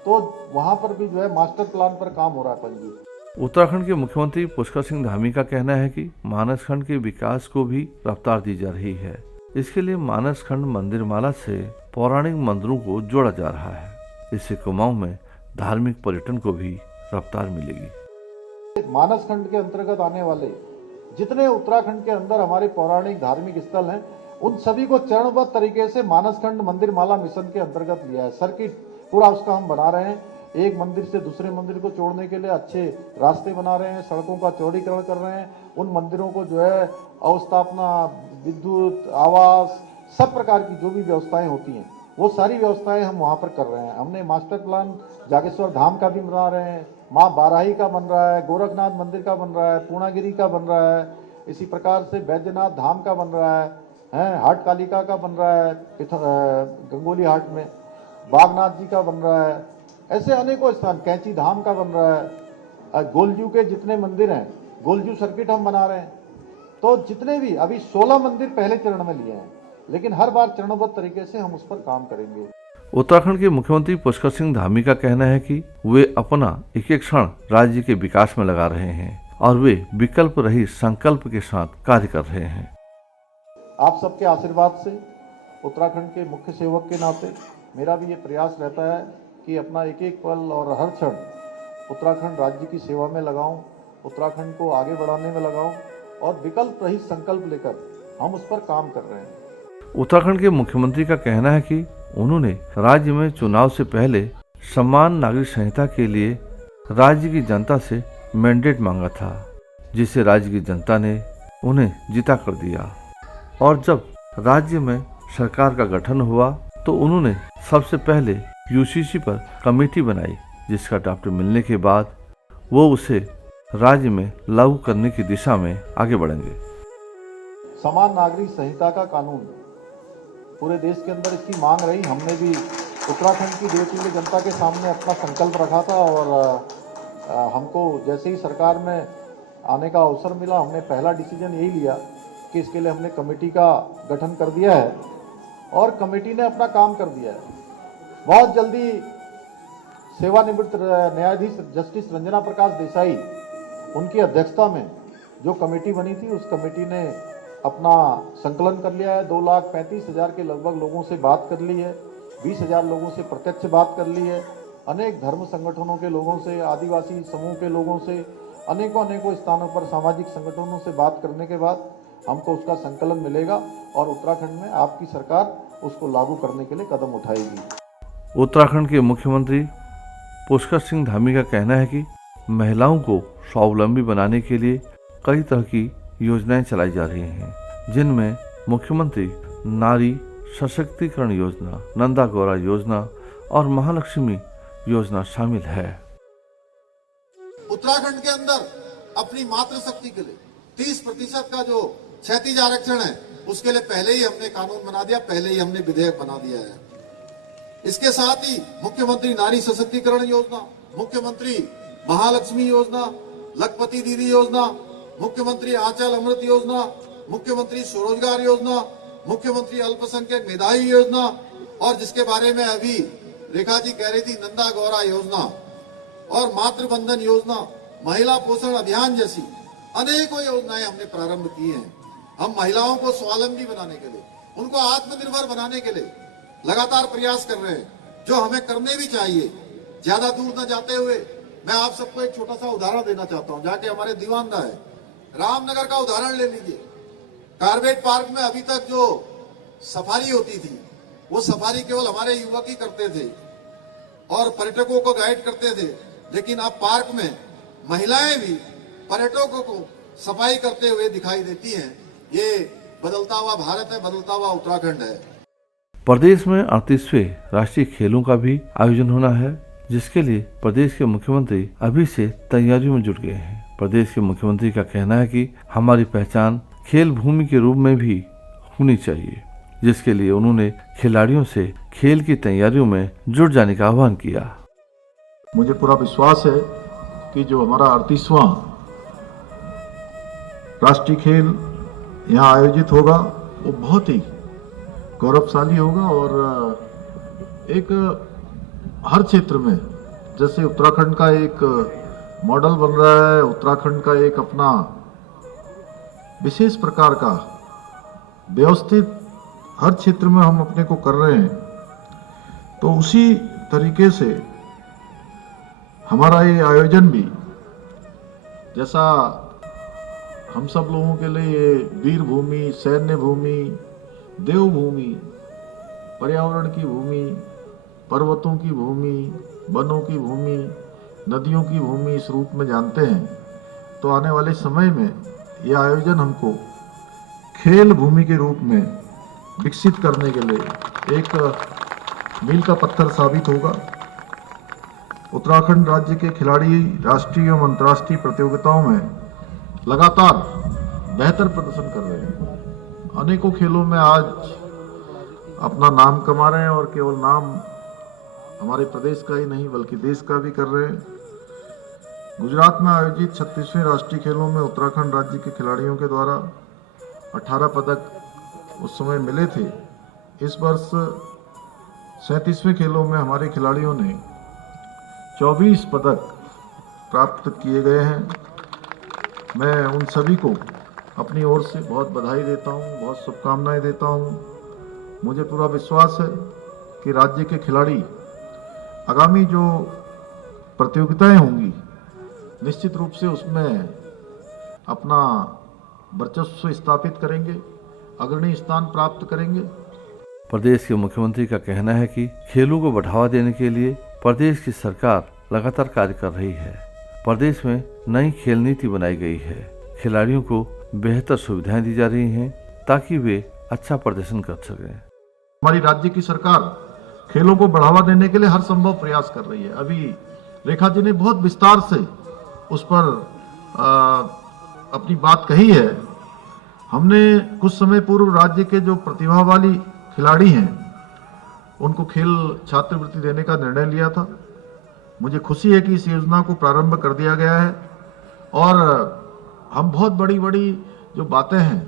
तो वहां पर भी जो है मास्टर प्लान पर काम हो रहा है पंजी। उत्तराखंड के मुख्यमंत्री पुष्कर सिंह धामी का कहना है कि मानसखंड के विकास को भी रफ्तार दी जा रही है। इसके लिए मानसखंड मंदिर माला से पौराणिक मंदिरों को जोड़ा जा रहा है। इससे कुमाऊं में धार्मिक पर्यटन को भी रफ्तार मिलेगी। मानसखंड के अंतर्गत आने वाले जितने उत्तराखंड के अंदर हमारे पौराणिक धार्मिक स्थल हैं, उन सभी को चरणबद्ध तरीके से मानसखंड मंदिर माला मिशन के अंतर्गत लिया है। सर्किट पूरा उसका हम बना रहे हैं। एक मंदिर से दूसरे मंदिर को जोड़ने के लिए अच्छे रास्ते बना रहे हैं, सड़कों का चौड़ीकरण कर रहे हैं। उन मंदिरों को जो है अवस्थापना, विद्युत, आवास, सब प्रकार की जो भी व्यवस्थाएं होती हैं वो सारी व्यवस्थाएं हम वहाँ पर कर रहे हैं। हमने मास्टर प्लान जागेश्वर धाम का भी बना रहे हैं, माँ बाराही का बन रहा है, गोरखनाथ मंदिर का बन रहा है, पूर्णागिरी का बन रहा है, इसी प्रकार से बैद्यनाथ धाम का बन रहा है, हाट कालिका का बन रहा है, गंगोली हाट में बागनाथ जी का बन रहा है, ऐसे अनेकों स्थान, कैंची धाम का बन रहा है। गोलजू के जितने मंदिर हैं, गोलजू सर्किट हम बना रहे हैं। तो जितने भी अभी 16 मंदिर पहले चरण में लिए हैं, लेकिन हर बार चरणबद्ध तरीके से हम उस पर काम करेंगे। उत्तराखंड के मुख्यमंत्री पुष्कर सिंह धामी का कहना है कि वे अपना एक एक क्षण राज्य के विकास में लगा रहे हैं और वे विकल्प रहित संकल्प के साथ कार्य कर रहे हैं। आप सबके आशीर्वाद से उत्तराखंड के मुख्य सेवक के नाते मेरा भी ये प्रयास रहता है कि अपना एक एक पल और हर क्षण उत्तराखंड राज्य की सेवा में लगाऊं, उत्तराखंड को आगे बढ़ाने में लगाऊं और विकल्प रहित संकल्प लेकर हम उस पर काम कर रहे हैं। उत्तराखंड के मुख्यमंत्री का कहना है कि उन्होंने राज्य में चुनाव से पहले समान नागरिक संहिता के लिए राज्य की जनता से मैंडेट मांगा था, जिसे राज्य की जनता ने उन्हें जीता कर दिया। और जब राज्य में सरकार का गठन हुआ तो उन्होंने सबसे पहले यूसीसी पर कमेटी बनाई, जिसका ड्राफ्ट मिलने के बाद वो उसे राज्य में लागू करने की दिशा में आगे बढ़ेंगे। समान नागरिक संहिता का कानून पूरे देश के अंदर इसकी मांग रही। हमने भी उत्तराखंड की देवतुल्य जनता के सामने अपना संकल्प रखा था और हमको जैसे ही सरकार में आने का अवसर मिला, हमने पहला डिसीजन यही लिया कि इसके लिए हमने कमेटी का गठन कर दिया है और कमेटी ने अपना काम कर दिया है। बहुत जल्दी सेवानिवृत्त न्यायाधीश जस्टिस रंजना प्रकाश देसाई, उनकी अध्यक्षता में जो कमेटी बनी थी, उस कमेटी ने अपना संकलन कर लिया है। 2,35,000 के लगभग लोगों से बात कर ली है, 20,000 लोगों से प्रत्यक्ष बात कर ली है, अनेक धर्म संगठनों के लोगों से, आदिवासी समूह के लोगों से, अनेकों स्थानों पर सामाजिक संगठनों से बात करने के बाद हमको उसका संकलन मिलेगा और उत्तराखंड में आपकी सरकार उसको लागू करने के लिए कदम उठाएगी। उत्तराखंड के मुख्यमंत्री पुष्कर सिंह धामी का कहना है कि महिलाओं को स्वावलंबी बनाने के लिए कई तरह की योजनाएं चलाई जा रही हैं, जिनमें मुख्यमंत्री नारी सशक्तिकरण योजना, नंदा गौरा योजना और महालक्ष्मी योजना शामिल है। उत्तराखंड के अंदर अपनी मातृशक्ति के लिए 30% का जो क्षैतिज आरक्षण है, उसके लिए पहले ही हमने कानून बना दिया, पहले ही हमने विधेयक बना दिया है। इसके साथ ही मुख्यमंत्री नारी सशक्तिकरण योजना, मुख्यमंत्री महालक्ष्मी योजना, लखपति दीदी योजना, मुख्यमंत्री आंचल अमृत योजना, मुख्यमंत्री स्वरोजगार योजना, मुख्यमंत्री अल्पसंख्यक निधाई योजना और जिसके बारे में अभी रेखा जी कह रही थी, नंदा गौरा योजना और मातृबंधन योजना, महिला पोषण अभियान जैसी अनेकों योजनाएं हमने प्रारंभ की हैं। हम महिलाओं को स्वावलंबी बनाने के लिए, उनको आत्मनिर्भर बनाने के लिए लगातार प्रयास कर रहे हैं, जो हमें करने भी चाहिए। ज्यादा दूर न जाते हुए मैं आप सबको एक छोटा सा उदाहरण देना चाहता हूं, जाके हमारे दीवानदा है, रामनगर का उदाहरण ले लीजिए। कार्बेट पार्क में अभी तक जो सफारी होती थी, वो सफारी केवल हमारे युवक ही करते थे और पर्यटकों को गाइड करते थे, लेकिन अब पार्क में महिलाएं भी पर्यटकों को सफाई करते हुए दिखाई देती हैं। ये बदलता हुआ भारत है, बदलता हुआ उत्तराखंड है। प्रदेश में 38वें राष्ट्रीय खेलों का भी आयोजन होना है, जिसके लिए प्रदेश के मुख्यमंत्री अभी से तैयारियों में जुट गए हैं। प्रदेश के मुख्यमंत्री का कहना है कि हमारी पहचान खेल भूमि के रूप में भी होनी चाहिए, जिसके लिए उन्होंने खिलाड़ियों से खेल की तैयारियों में जुट जाने का आह्वान किया। मुझे पूरा विश्वास है कि जो हमारा 38वां राष्ट्रीय खेल यहाँ आयोजित होगा वो बहुत ही गौरवशाली होगा और एक हर क्षेत्र में जैसे उत्तराखंड का एक मॉडल बन रहा है, उत्तराखंड का एक अपना विशेष प्रकार का व्यवस्थित हर क्षेत्र में हम अपने को कर रहे हैं, तो उसी तरीके से हमारा ये आयोजन भी जैसा हम सब लोगों के लिए ये वीर भूमि, सैन्य भूमि, देवभूमि, पर्यावरण की भूमि, पर्वतों की भूमि, वनों की भूमि, नदियों की भूमि इस रूप में जानते हैं, तो आने वाले समय में यह आयोजन हमको खेल भूमि के रूप में विकसित करने के लिए एक मील का पत्थर साबित होगा। उत्तराखंड राज्य के खिलाड़ी राष्ट्रीय एवं अंतर्राष्ट्रीय प्रतियोगिताओं में लगातार बेहतर प्रदर्शन कर रहे हैं। अनेकों खेलों में आज अपना नाम कमा रहे हैं और केवल नाम हमारे प्रदेश का ही नहीं बल्कि देश का भी कर रहे हैं। गुजरात में आयोजित 36वें राष्ट्रीय खेलों में उत्तराखंड राज्य के खिलाड़ियों के द्वारा 18 पदक उस समय मिले थे। इस वर्ष 37वें खेलों में हमारे खिलाड़ियों ने 24 पदक प्राप्त किए गए हैं। मैं उन सभी को अपनी ओर से बहुत बधाई देता हूं, बहुत शुभकामनाएं देता हूं। मुझे पूरा विश्वास है कि राज्य के खिलाड़ी आगामी जो प्रतियोगिताएं होंगी निश्चित रूप से उसमें अपना वर्चस्व स्थापित करेंगे, अग्रणी स्थान प्राप्त करेंगे। प्रदेश के मुख्यमंत्री का कहना है कि खेलों को बढ़ावा देने के लिए प्रदेश की सरकार लगातार कार्य कर रही है। प्रदेश में नई खेल नीति बनाई गई है। खिलाड़ियों को बेहतर सुविधाएं दी जा रही हैं ताकि वे अच्छा प्रदर्शन कर सकें। हमारी राज्य की सरकार खेलों को बढ़ावा देने के लिए हर संभव प्रयास कर रही है। अभी रेखा जी ने बहुत विस्तार से उस पर अपनी बात कही है। हमने कुछ समय पूर्व राज्य के जो प्रतिभाशाली खिलाड़ी हैं उनको खेल छात्रवृत्ति देने का निर्णय लिया था। मुझे खुशी है कि इस योजना को प्रारंभ कर दिया गया है और हम बहुत बड़ी बड़ी जो बातें हैं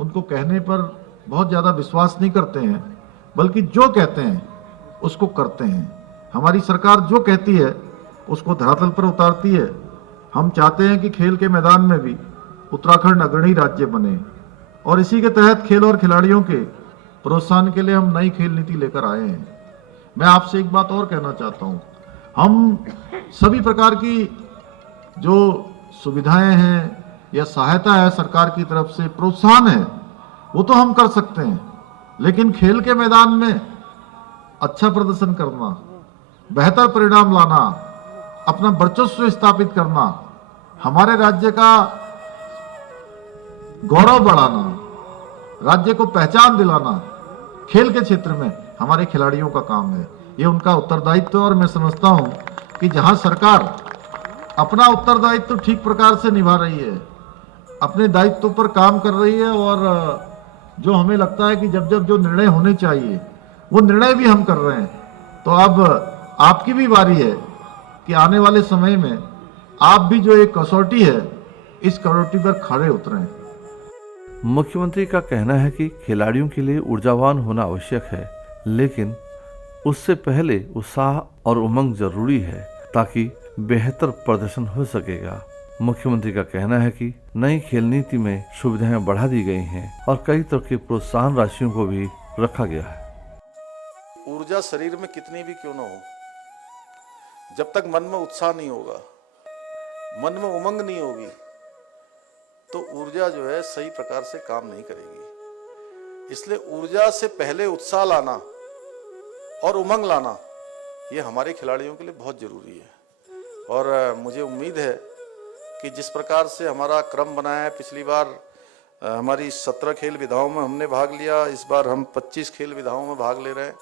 उनको कहने पर बहुत ज़्यादा विश्वास नहीं करते हैं, बल्कि जो कहते हैं उसको करते हैं। हमारी सरकार जो कहती है उसको धरातल पर उतारती है। हम चाहते हैं कि खेल के मैदान में भी उत्तराखंड अग्रणी राज्य बने और इसी के तहत खेल और खिलाड़ियों के प्रोत्साहन के लिए हम नई खेल नीति लेकर आए हैं। मैं आपसे एक बात और कहना चाहता हूं, हम सभी प्रकार की जो सुविधाएं हैं या सहायता है सरकार की तरफ से, प्रोत्साहन है, वो तो हम कर सकते हैं, लेकिन खेल के मैदान में अच्छा प्रदर्शन करना, बेहतर परिणाम लाना, अपना वर्चस्व स्थापित करना, हमारे राज्य का गौरव बढ़ाना, राज्य को पहचान दिलाना, खेल के क्षेत्र में हमारे खिलाड़ियों का काम है। ये उनका उत्तरदायित्व है और मैं समझता हूं कि जहां सरकार अपना उत्तरदायित्व ठीक प्रकार से निभा रही है, अपने दायित्व पर काम कर रही है और जो हमें लगता है कि जब जब जो निर्णय होने चाहिए वो निर्णय भी हम कर रहे हैं, तो अब आपकी भी बारी है कि आने वाले समय में आप भी जो एक कसौटी है इस कसौटी पर खड़े उतरें। मुख्यमंत्री का कहना है कि खिलाड़ियों के लिए ऊर्जावान होना आवश्यक है, लेकिन उससे पहले उत्साह और उमंग जरूरी है ताकि बेहतर प्रदर्शन हो सकेगा। मुख्यमंत्री का कहना है कि नई खेल नीति में सुविधाएं बढ़ा दी गई हैं और कई तरह की प्रोत्साहन राशियों को भी रखा गया है। ऊर्जा शरीर में कितनी भी क्यों ना हो, जब तक मन में उत्साह नहीं होगा, मन में उमंग नहीं होगी, तो ऊर्जा जो है सही प्रकार से काम नहीं करेगी। इसलिए ऊर्जा से पहले उत्साह लाना और उमंग लाना ये हमारे खिलाड़ियों के लिए बहुत जरूरी है। और मुझे उम्मीद है कि जिस प्रकार से हमारा क्रम बनाया है, पिछली बार हमारी 17 खेल विधाओं में हमने भाग लिया, इस बार हम 25 खेल विधाओं में भाग ले रहे हैं,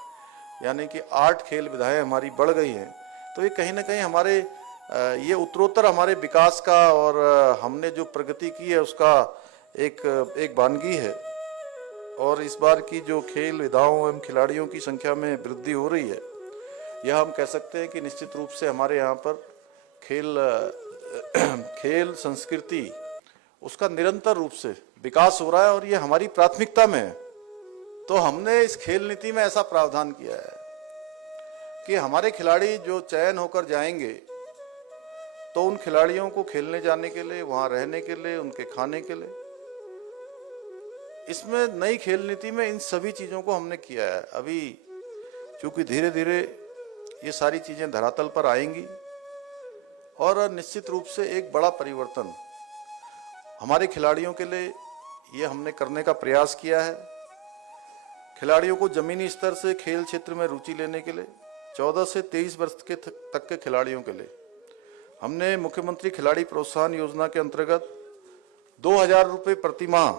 यानी कि 8 खेल विधाएं हमारी बढ़ गई हैं। तो ये कहीं ना कहीं हमारे ये उत्तरोत्तर हमारे विकास का और हमने जो प्रगति की है उसका एक वानगी है। और इस बार की जो खेल विधाओं एवं खिलाड़ियों की संख्या में वृद्धि हो रही है, यह हम कह सकते हैं कि निश्चित रूप से हमारे यहाँ पर खेल संस्कृति उसका निरंतर रूप से विकास हो रहा है और ये हमारी प्राथमिकता में है। तो हमने इस खेल नीति में ऐसा प्रावधान किया है कि हमारे खिलाड़ी जो चयन होकर जाएंगे तो उन खिलाड़ियों को खेलने जाने के लिए, वहां रहने के लिए, उनके खाने के लिए, इसमें नई खेल नीति में इन सभी चीजों को हमने किया है। अभी क्योंकि धीरे धीरे ये सारी चीजें धरातल पर आएंगी और निश्चित रूप से एक बड़ा परिवर्तन हमारे खिलाड़ियों के लिए ये हमने करने का प्रयास किया है। खिलाड़ियों को जमीनी स्तर से खेल क्षेत्र में रुचि लेने के लिए 14 से 23 वर्ष के तक के खिलाड़ियों के लिए हमने मुख्यमंत्री खिलाड़ी प्रोत्साहन योजना के अंतर्गत 2,000 रुपये प्रति माह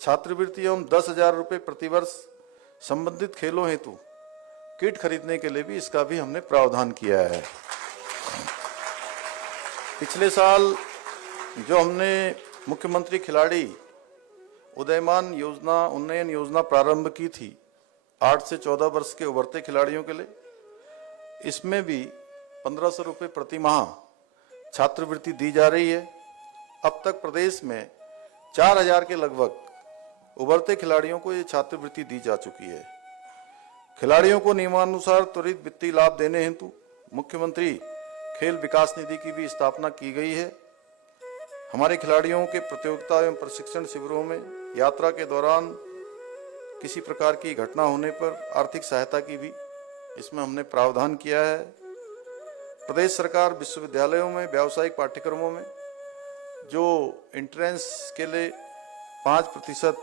छात्रवृत्ति एवं 10,000 रुपये प्रतिवर्ष संबंधित खेलों हेतु किट खरीदने के लिए भी इसका भी हमने प्रावधान किया है। पिछले साल जो हमने मुख्यमंत्री खिलाड़ी उदयमान योजना उन्नयन योजना प्रारंभ की थी 8 से 14 वर्ष के उभरते खिलाड़ियों के लिए, इसमें भी 1,500 रुपये प्रति माह छात्रवृत्ति दी जा रही है। अब तक प्रदेश में 4,000 के लगभग उभरते खिलाड़ियों को ये छात्रवृत्ति दी जा चुकी है। खिलाड़ियों को नियमानुसार त्वरित वित्तीय लाभ देने हेतु मुख्यमंत्री खेल विकास निधि की भी स्थापना की गई है। हमारे खिलाड़ियों के प्रतियोगिता एवं प्रशिक्षण शिविरों में यात्रा के दौरान किसी प्रकार की घटना होने पर आर्थिक सहायता की भी इसमें हमने प्रावधान किया है। प्रदेश सरकार विश्वविद्यालयों में व्यावसायिक पाठ्यक्रमों में जो एंट्रेंस के लिए 5%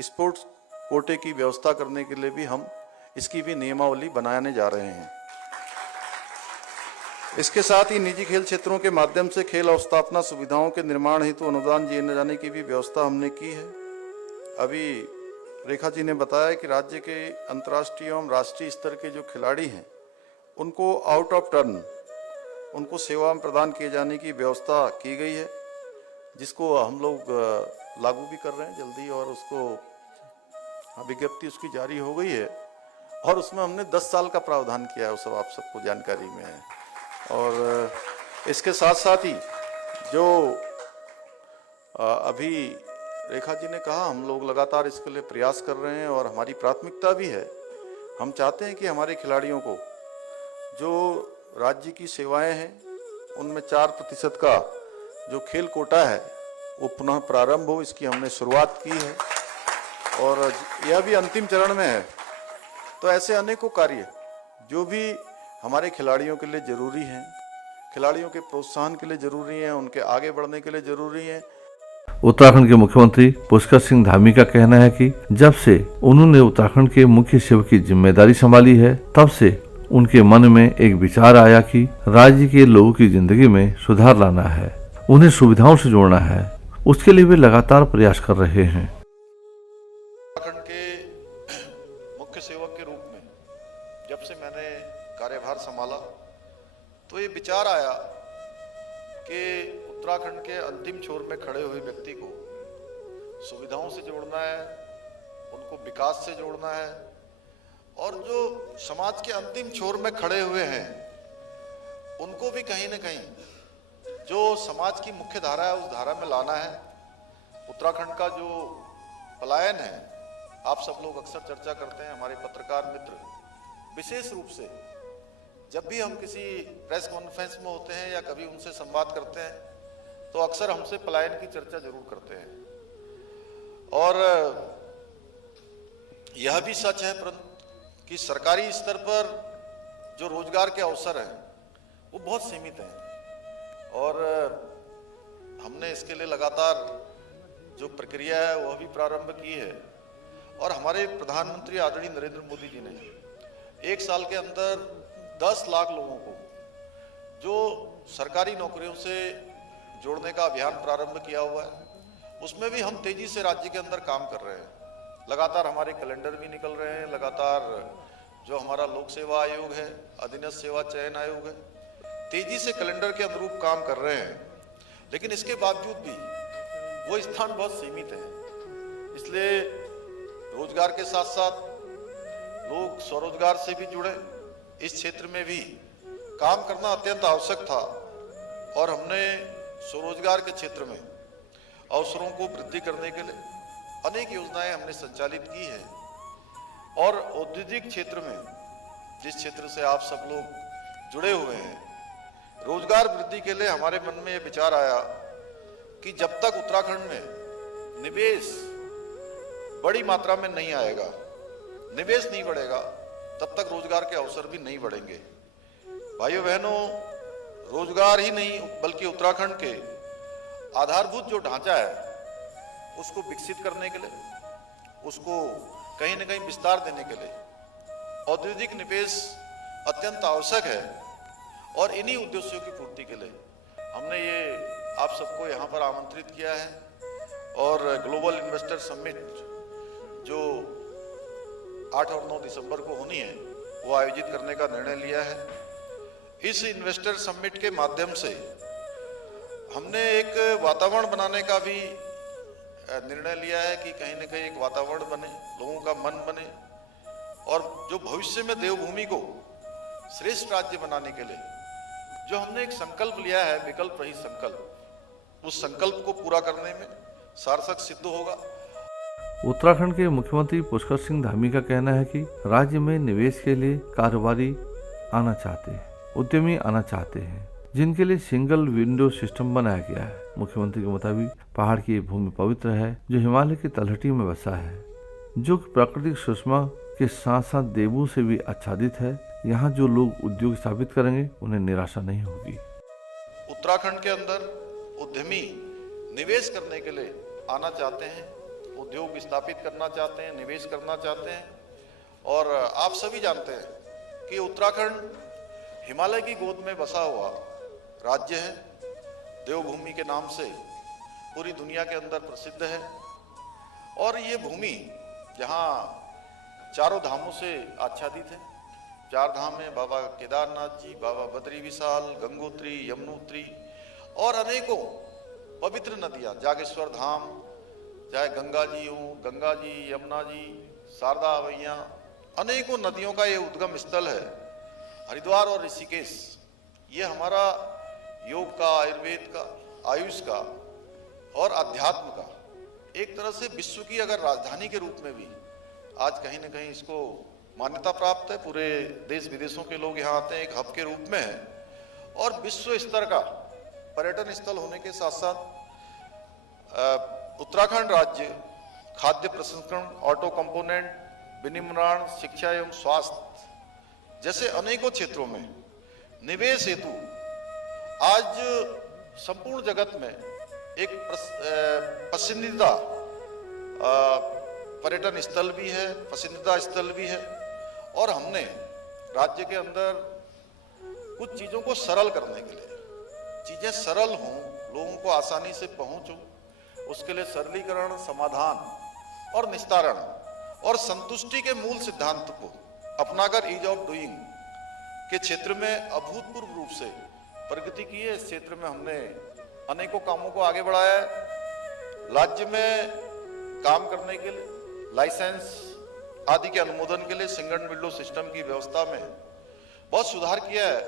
स्पोर्ट्स कोटे की व्यवस्था करने के लिए भी हम इसकी भी नियमावली बनाने जा रहे हैं। इसके साथ ही निजी खेल क्षेत्रों के माध्यम से खेल अवस्थापना सुविधाओं के निर्माण हेतु अनुदान दिए जाने की भी व्यवस्था हमने की है। अभी रेखा जी ने बताया कि राज्य के अंतर्राष्ट्रीय एवं राष्ट्रीय स्तर के जो खिलाड़ी हैं उनको आउट ऑफ टर्न उनको सेवा में प्रदान किए जाने की व्यवस्था की गई है, जिसको हम लोग लागू भी कर रहे हैं जल्दी, और उसको विज्ञप्ति उसकी जारी हो गई है और उसमें हमने 10 साल का प्रावधान किया है। वो सब आप सबको जानकारी में है। और इसके साथ साथ ही जो अभी रेखा जी ने कहा, हम लोग लगातार इसके लिए प्रयास कर रहे हैं और हमारी प्राथमिकता भी है। हम चाहते हैं कि हमारे खिलाड़ियों को जो राज्य की सेवाएं हैं उनमें 4% का जो खेल कोटा है वो पुनः प्रारंभ हो, इसकी हमने शुरुआत की है और यह भी अंतिम चरण में है। तो ऐसे अनेकों कार्य जो भी हमारे खिलाड़ियों के लिए जरूरी हैं, खिलाड़ियों के प्रोत्साहन के लिए जरूरी हैं, उनके आगे बढ़ने के लिए जरूरी हैं। उत्तराखंड के मुख्यमंत्री पुष्कर सिंह धामी का कहना है कि जब से उन्होंने उत्तराखंड के मुख्य सचिव की जिम्मेदारी संभाली है तब से उनके मन में एक विचार आया कि राज्य के लोगों की जिंदगी में सुधार लाना है, उन्हें सुविधाओं से जोड़ना है। उसके लिए वे लगातार प्रयास कर रहे हैं। उत्तराखंड के मुख्य सेवक के रूप में जब से मैंने कार्यभार संभाला तो ये विचार आया कि उत्तराखंड के अंतिम छोर में खड़े हुए व्यक्ति को सुविधाओं से जोड़ना है, उनको विकास से जोड़ना है, और जो समाज के अंतिम छोर में खड़े हुए हैं उनको भी कहीं न कहीं जो समाज की मुख्य धारा है उस धारा में लाना है। उत्तराखंड का जो पलायन है, आप सब लोग अक्सर चर्चा करते हैं, हमारे पत्रकार मित्र विशेष रूप से जब भी हम किसी प्रेस कॉन्फ्रेंस में होते हैं या कभी उनसे संवाद करते हैं तो अक्सर हमसे पलायन की चर्चा जरूर करते हैं। और यह भी सच है कि सरकारी स्तर पर जो रोजगार के अवसर हैं वो बहुत सीमित हैं और हमने इसके लिए लगातार जो प्रक्रिया है वह भी प्रारंभ की है। और हमारे प्रधानमंत्री आदरणीय नरेंद्र मोदी जी ने 1 साल के अंदर 10 लाख लोगों को जो सरकारी नौकरियों से जोड़ने का अभियान प्रारंभ किया हुआ है, उसमें भी हम तेजी से राज्य के अंदर काम कर रहे हैं। लगातार हमारे कैलेंडर भी निकल रहे हैं, लगातार जो हमारा लोक सेवा आयोग है, अधीनस्थ सेवा चयन आयोग है, तेजी से कैलेंडर के अनुरूप काम कर रहे हैं। लेकिन इसके बावजूद भी वो स्थान बहुत सीमित है। इसलिए रोजगार के साथ साथ लोग स्वरोजगार से भी जुड़े, इस क्षेत्र में भी काम करना अत्यंत आवश्यक था। और हमने स्वरोजगार के क्षेत्र में अवसरों को वृद्धि करने के लिए अनेक योजनाएं हमने संचालित की है। और औद्योगिक क्षेत्र में, जिस क्षेत्र से आप सब लोग जुड़े हुए हैं, रोजगार वृद्धि के लिए हमारे मन में ये विचार आया कि जब तक उत्तराखंड में निवेश बड़ी मात्रा में नहीं आएगा, निवेश नहीं बढ़ेगा, तब तक रोजगार के अवसर भी नहीं बढ़ेंगे। भाइयों बहनों, रोजगार ही नहीं बल्कि उत्तराखंड के आधारभूत जो ढांचा है उसको विकसित करने के लिए, उसको कहीं न कहीं विस्तार देने के लिए औद्योगिक निवेश अत्यंत आवश्यक है। और इन्हीं उद्देश्यों की पूर्ति के लिए हमने ये आप सबको यहाँ पर आमंत्रित किया है और ग्लोबल इन्वेस्टर समिट जो 8 और 9 दिसंबर को होनी है वो आयोजित करने का निर्णय लिया है। इस इन्वेस्टर समिट के माध्यम से हमने एक वातावरण बनाने का भी निर्णय लिया है कि कहीं न कहीं एक वातावरण बने, लोगों का मन बने और जो भविष्य में देवभूमि को श्रेष्ठ राज्य बनाने के लिए जो हमने एक संकल्प लिया है, विकल्प रहित संकल्प, उस संकल्प को पूरा करने में सार्थक सिद्ध होगा। उत्तराखंड के मुख्यमंत्री पुष्कर सिंह धामी का कहना है कि राज्य में निवेश के लिए कारोबारी आना चाहते हैं, उद्यमी आना चाहते हैं, जिनके लिए सिंगल विंडो सिस्टम बनाया गया है। मुख्यमंत्री के मुताबिक पहाड़ की ये भूमि पवित्र है जो हिमालय की तलहटी में बसा है, जो प्राकृतिक सुषमा के साथ साथ देवों से भी आच्छादित है। यहाँ जो लोग उद्योग स्थापित करेंगे उन्हें निराशा नहीं होगी। उत्तराखंड के अंदर उद्यमी निवेश करने के लिए आना चाहते हैं, उद्योग स्थापित करना चाहते हैं, निवेश करना चाहते हैं। और आप सभी जानते हैं कि उत्तराखंड हिमालय की गोद में बसा हुआ राज्य है, देवभूमि के नाम से पूरी दुनिया के अंदर प्रसिद्ध है। और ये भूमि जहाँ चारों धामों से आच्छादित है। 4 धाम है, बाबा केदारनाथ जी, बाबा बद्री विशाल, गंगोत्री, यमुनोत्री और अनेकों पवित्र नदियाँ, जागेश्वर धाम, चाहे गंगा जी हो, गंगा जी, यमुना जी, शारदा अवैया, अनेकों नदियों का ये उद्गम स्थल है। हरिद्वार और ऋषिकेश ये हमारा योग का, आयुर्वेद का, आयुष का और अध्यात्म का एक तरह से विश्व की अगर राजधानी के रूप में भी आज कहीं न कहीं इसको मान्यता प्राप्त है। पूरे देश विदेशों के लोग यहाँ आते हैं, एक हब के रूप में है और विश्व स्तर का पर्यटन स्थल होने के साथ साथ उत्तराखंड राज्य खाद्य प्रसंस्करण, ऑटो कंपोनेंट, विनिर्माण, शिक्षा एवं स्वास्थ्य जैसे अनेकों क्षेत्रों में निवेश हेतु आज संपूर्ण जगत में एक पसंदीदा पर्यटन स्थल भी है, पसंदीदा स्थल भी है। और हमने राज्य के अंदर कुछ चीज़ों को सरल करने के लिए, चीज़ें सरल हों, लोगों को आसानी से पहुँच हो, उसके लिए सरलीकरण, समाधान और निस्तारण और संतुष्टि के मूल सिद्धांत को अपनाकर ईज ऑफ डूइंग के क्षेत्र में अभूतपूर्व रूप से प्रगति की है। इस क्षेत्र में हमने अनेकों कामों को आगे बढ़ाया है। राज्य में काम करने के लिए लाइसेंस आदि के अनुमोदन के लिए सिंगल विंडो सिस्टम की व्यवस्था में बहुत सुधार किया है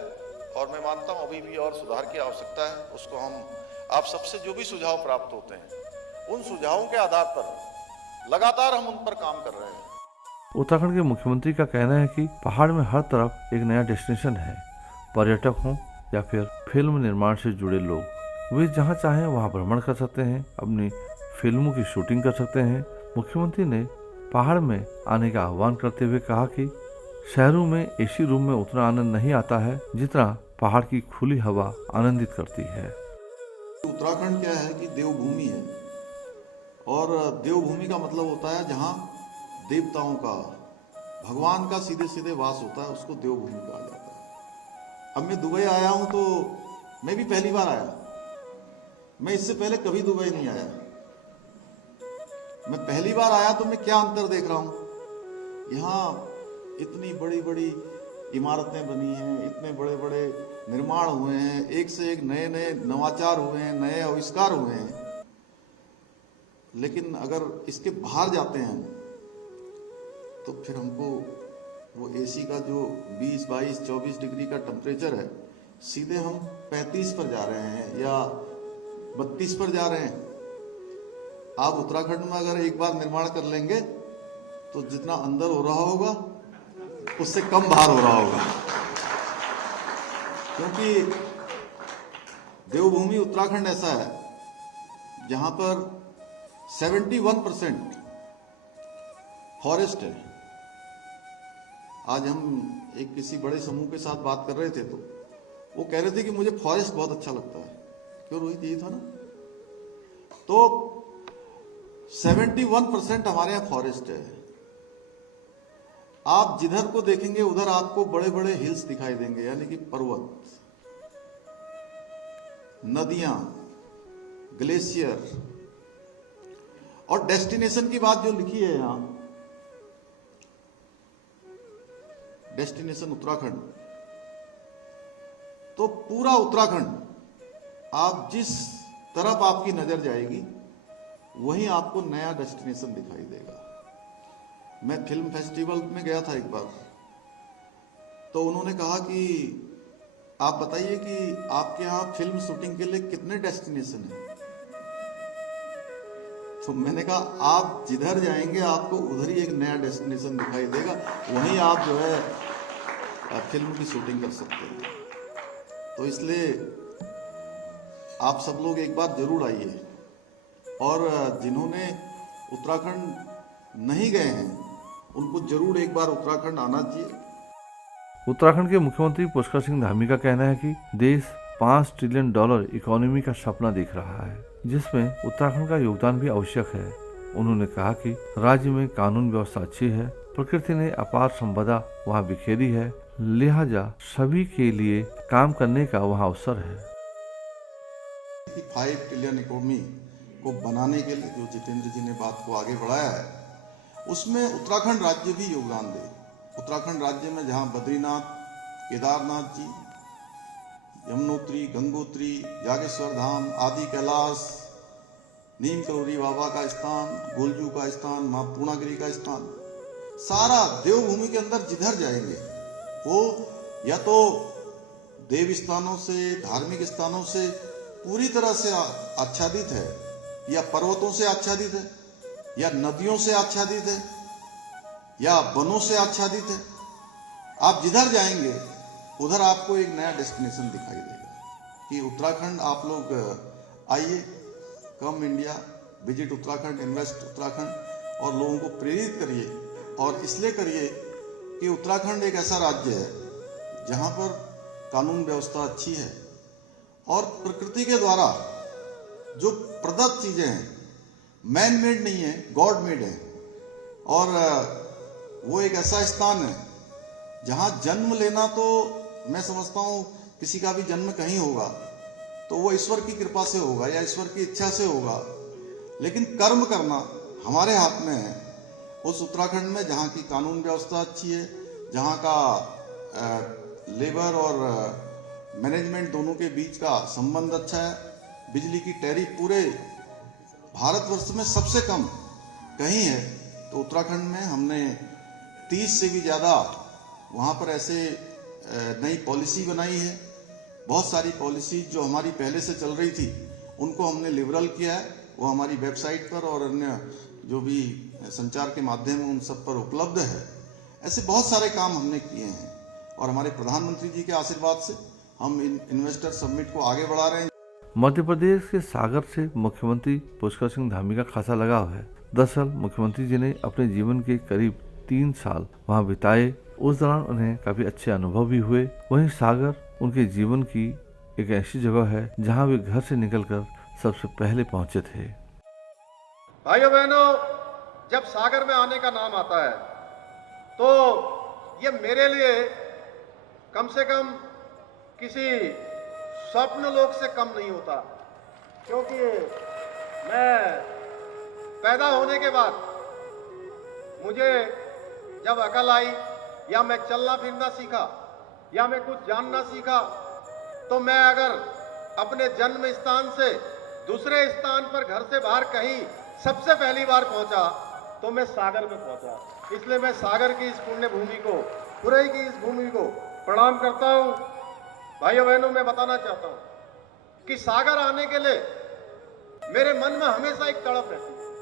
और मैं मानता हूं अभी भी और सुधार की आवश्यकता है। उसको हम आप सबसे जो भी सुझाव प्राप्त होते हैं उन सुझावों के आधार पर लगातार हम उन पर काम कर रहे हैं। उत्तराखंड के मुख्यमंत्री का कहना है कि पहाड़ में हर तरफ एक नया डेस्टिनेशन है। पर्यटक हों या फिर फिल्म निर्माण से जुड़े लोग, वे जहां चाहें वहां भ्रमण कर सकते हैं, अपनी फिल्मों की शूटिंग कर सकते हैं। मुख्यमंत्री ने पहाड़ में आने का आह्वान करते हुए कहा कि शहरों में एसी रूम में उतना आनंद नहीं आता है जितना पहाड़ की खुली हवा आनंदित करती है। उत्तराखंड क्या है कि देवभूमि है और देवभूमि का मतलब होता है जहाँ देवताओं का, भगवान का सीधे सीधे वास होता है, उसको देवभूमि कहा जाता है। अब मैं दुबई आया हूँ तो मैं भी पहली बार आया, मैं इससे पहले कभी दुबई नहीं आया। मैं पहली बार आया तो मैं क्या अंतर देख रहा हूँ। यहाँ इतनी बड़ी बड़ी इमारतें बनी हैं, इतने बड़े बड़े निर्माण हुए हैं, एक से एक नए नए नवाचार हुए हैं, नए आविष्कार हुए हैं। लेकिन अगर इसके बाहर जाते हैं तो फिर हमको वो एसी का जो 20, 22, 24 डिग्री का टेम्परेचर है, सीधे हम 35 पर जा रहे हैं या 32 पर जा रहे हैं। आप उत्तराखंड में अगर एक बार निर्माण कर लेंगे तो जितना अंदर हो रहा होगा उससे कम बाहर हो रहा होगा, क्योंकि देवभूमि उत्तराखंड ऐसा है जहां पर 71% फॉरेस्ट है। आज हम एक किसी बड़े समूह के साथ बात कर रहे थे तो वो कह रहे थे कि मुझे फॉरेस्ट बहुत अच्छा लगता है। क्यों रोहित, यही था ना? तो 71% हमारे यहाँ फॉरेस्ट है। आप जिधर को देखेंगे उधर आपको बड़े बड़े हिल्स दिखाई देंगे, यानी कि पर्वत, नदियां, ग्लेशियर। और डेस्टिनेशन की बात जो लिखी है यहां, डेस्टिनेशन उत्तराखंड, तो पूरा उत्तराखंड आप जिस तरफ आपकी नजर जाएगी वहीं आपको नया डेस्टिनेशन दिखाई देगा। मैं फिल्म फेस्टिवल में गया था एक बार, तो उन्होंने कहा कि आप बताइए कि आपके यहाँ फिल्म शूटिंग के लिए कितने डेस्टिनेशन हैं। तो मैंने कहा आप जिधर जाएंगे आपको उधर ही एक नया डेस्टिनेशन दिखाई देगा, वहीं आप जो है फिल्म की शूटिंग कर सकते हैं। तो इसलिए आप सब लोग एक बार जरूर आइए, और जिन्होंने उत्तराखंड नहीं गए हैं उनको जरूर एक बार उत्तराखंड आना चाहिए। उत्तराखंड के मुख्यमंत्री पुष्कर सिंह धामी का कहना है कि देश $5 ट्रिलियन इकोनॉमी का सपना देख रहा है, जिसमें उत्तराखंड का योगदान भी आवश्यक है। उन्होंने कहा कि राज्य में कानून व्यवस्था अच्छी है, प्रकृति ने अपार संपदा वहाँ बिखेरी है, लिहाजा सभी के लिए काम करने का वहाँ अवसर है। 5 ट्रिलियन इकोनॉमी को बनाने के लिए जो जितेंद्र जी ने बात को आगे बढ़ाया है, उसमें उत्तराखंड राज्य भी योगदान दे। उत्तराखंड राज्य में जहाँ बद्रीनाथ, केदारनाथ जी, यमुनोत्री, गंगोत्री, जागेश्वर धाम, आदि कैलाश, नीम करोली बाबा का स्थान, गोलजू का स्थान, मां पूर्णागिरी का स्थान, सारा देवभूमि के अंदर जिधर जाएंगे वो या तो देव स्थानों से, धार्मिक स्थानों से पूरी तरह से आच्छादित है, या पर्वतों से आच्छादित है, या नदियों से आच्छादित है, या वनों से आच्छादित है। आप जिधर जाएंगे उधर आपको एक नया डेस्टिनेशन दिखाई देगा कि उत्तराखंड आप लोग आइए, come India, visit Uttarakhand, invest Uttarakhand, और लोगों को प्रेरित करिए। और इसलिए करिए कि उत्तराखंड एक ऐसा राज्य है जहां पर कानून व्यवस्था अच्छी है, और प्रकृति के द्वारा जो प्रदत्त चीजें हैं, मैन मेड नहीं है, गॉड मेड है। और वो एक ऐसा स्थान है जहां जन्म लेना, तो मैं समझता हूं किसी का भी जन्म कहीं होगा तो वो ईश्वर की कृपा से होगा या ईश्वर की इच्छा से होगा, लेकिन कर्म करना हमारे हाथ में है। उस उत्तराखंड में जहाँ की कानून व्यवस्था अच्छी है, जहाँ का लेबर और मैनेजमेंट दोनों के बीच का संबंध अच्छा है, बिजली की टैरिफ पूरे भारतवर्ष में सबसे कम कहीं है, तो उत्तराखंड में हमने 30 से भी ज़्यादा वहाँ पर ऐसे नई पॉलिसी बनाई है। बहुत सारी पॉलिसी जो हमारी पहले से चल रही थी उनको हमने लिबरल किया है, वो हमारी वेबसाइट पर और अन्य जो भी संचार के माध्यम उन सब पर उपलब्ध है। ऐसे बहुत सारे काम हमने किए हैं, और हमारे प्रधानमंत्री जी के आशीर्वाद से हम इन्वेस्टर समिट को आगे बढ़ा रहे हैं। मध्य प्रदेश के सागर से मुख्यमंत्री पुष्कर सिंह धामी का खासा लगाव है। दरअसल मुख्यमंत्री जी ने अपने जीवन के करीब 3 साल वहां बिताए। उस दौरान उन्हें काफी अच्छे अनुभव भी हुए। वहीं सागर उनके जीवन की एक ऐसी जगह है जहां वे घर से निकलकर सबसे पहले पहुंचे थे। भाइयों बहनों, जब सागर में आने का नाम आता है तो ये मेरे लिए कम से कम किसी स्वप्न लोक से कम नहीं होता, क्योंकि मैं पैदा होने के बाद मुझे जब अकल आई, या मैं चलना फिरना सीखा, या मैं कुछ जानना सीखा, तो मैं अगर अपने जन्म स्थान से दूसरे स्थान पर घर से बाहर कहीं सबसे पहली बार पहुंचा तो मैं सागर में पहुंचा। इसलिए मैं सागर की इस पुण्य भूमि को, पुरई की इस भूमि को प्रणाम करता हूं। भाइयों बहनों, मैं बताना चाहता हूं कि सागर आने के लिए मेरे मन में हमेशा एक तड़प रहती है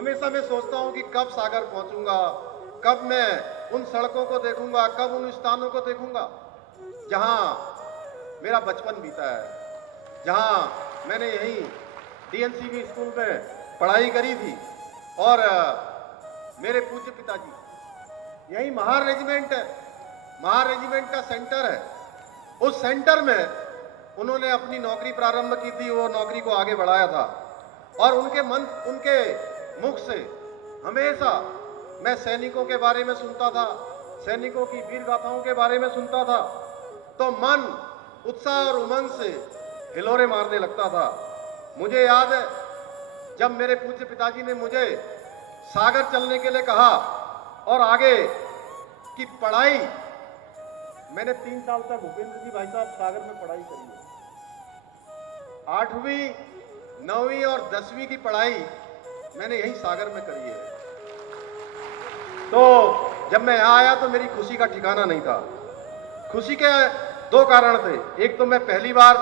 हमेशा मैं सोचता हूं कि कब सागर पहुंचूंगा, कब मैं उन सड़कों को देखूंगा, कब उन स्थानों को देखूंगा जहां मेरा बचपन बीता है, जहां मैंने यहीं डीएनसीबी स्कूल में पढ़ाई करी थी और मेरे पूज्य पिताजी यही महार रेजिमेंट है, महार रेजिमेंट का सेंटर है। उस सेंटर में उन्होंने अपनी नौकरी प्रारंभ की थी, वो नौकरी को आगे बढ़ाया था और उनके मुख से हमेशा मैं सैनिकों के बारे में सुनता था, सैनिकों की वीर गाथाओं के बारे में सुनता था तो मन उत्साह और उमंग से हिलोरे मारने लगता था। मुझे याद है जब मेरे पूज्य पिताजी ने मुझे सागर चलने के लिए कहा और आगे की पढ़ाई, मैंने 3 साल तक भूपेंद्र जी भाई साहब सागर में पढ़ाई करी है। 8वीं 9वीं और 10वीं की पढ़ाई मैंने यहीं सागर में करी है। तो जब मैं यहाँ आया तो मेरी खुशी का ठिकाना नहीं था। खुशी के 2 कारण थे। एक तो मैं पहली बार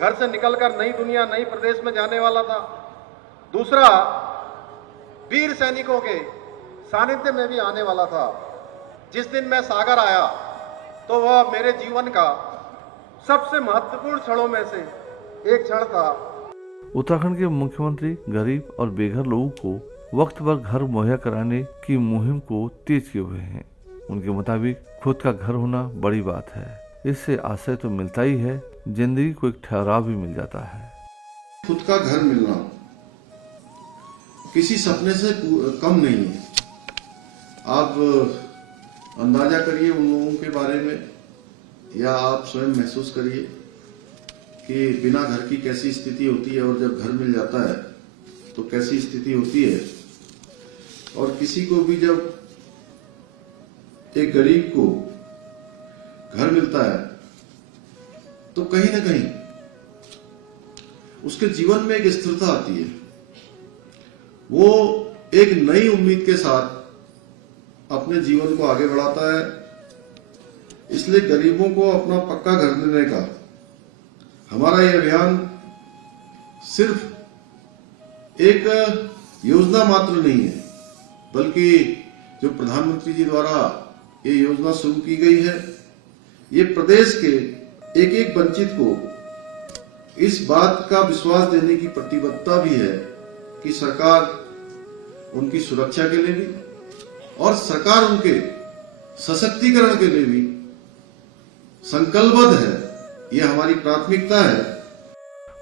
घर से निकलकर नई दुनिया, नई प्रदेश में जाने वाला था। दूसरा, वीर सैनिकों के सानिध्य में भी आने वाला था। जिस दिन मैं सागर आया तो वह मेरे जीवन का सबसे महत्वपूर्ण क्षणों में से एक क्षण था। उत्तराखंड के मुख्यमंत्री गरीब और बेघर लोगों को वक्त पर घर मुहैया कराने की मुहिम को तेज किए हुए हैं। उनके मुताबिक खुद का घर होना बड़ी बात है। इससे आश्रय तो मिलता ही है, जिंदगी को एक ठहराव भी मिल जाता है। खुद का घर मिलना किसी सपने से कम नहीं है। आप अंदाजा करिए उन लोगों के बारे में, या आप स्वयं महसूस करिए कि बिना घर की कैसी स्थिति होती है और जब घर मिल जाता है तो कैसी स्थिति होती है। और किसी को भी जब एक गरीब को घर मिलता है तो कहीं ना कहीं उसके जीवन में एक स्थिरता आती है। वो एक नई उम्मीद के साथ अपने जीवन को आगे बढ़ाता है। इसलिए गरीबों को अपना पक्का घर देने का हमारा ये अभियान सिर्फ एक योजना मात्र नहीं है, बल्कि जो प्रधानमंत्री जी द्वारा ये योजना शुरू की गई है, ये प्रदेश के एक एक वंचित को इस बात का विश्वास देने की प्रतिबद्धता भी है कि सरकार उनकी सुरक्षा के लिए भी और सरकार उनके सशक्तिकरण के लिए भी संकल्पबद्ध है। ये हमारी प्राथमिकता है।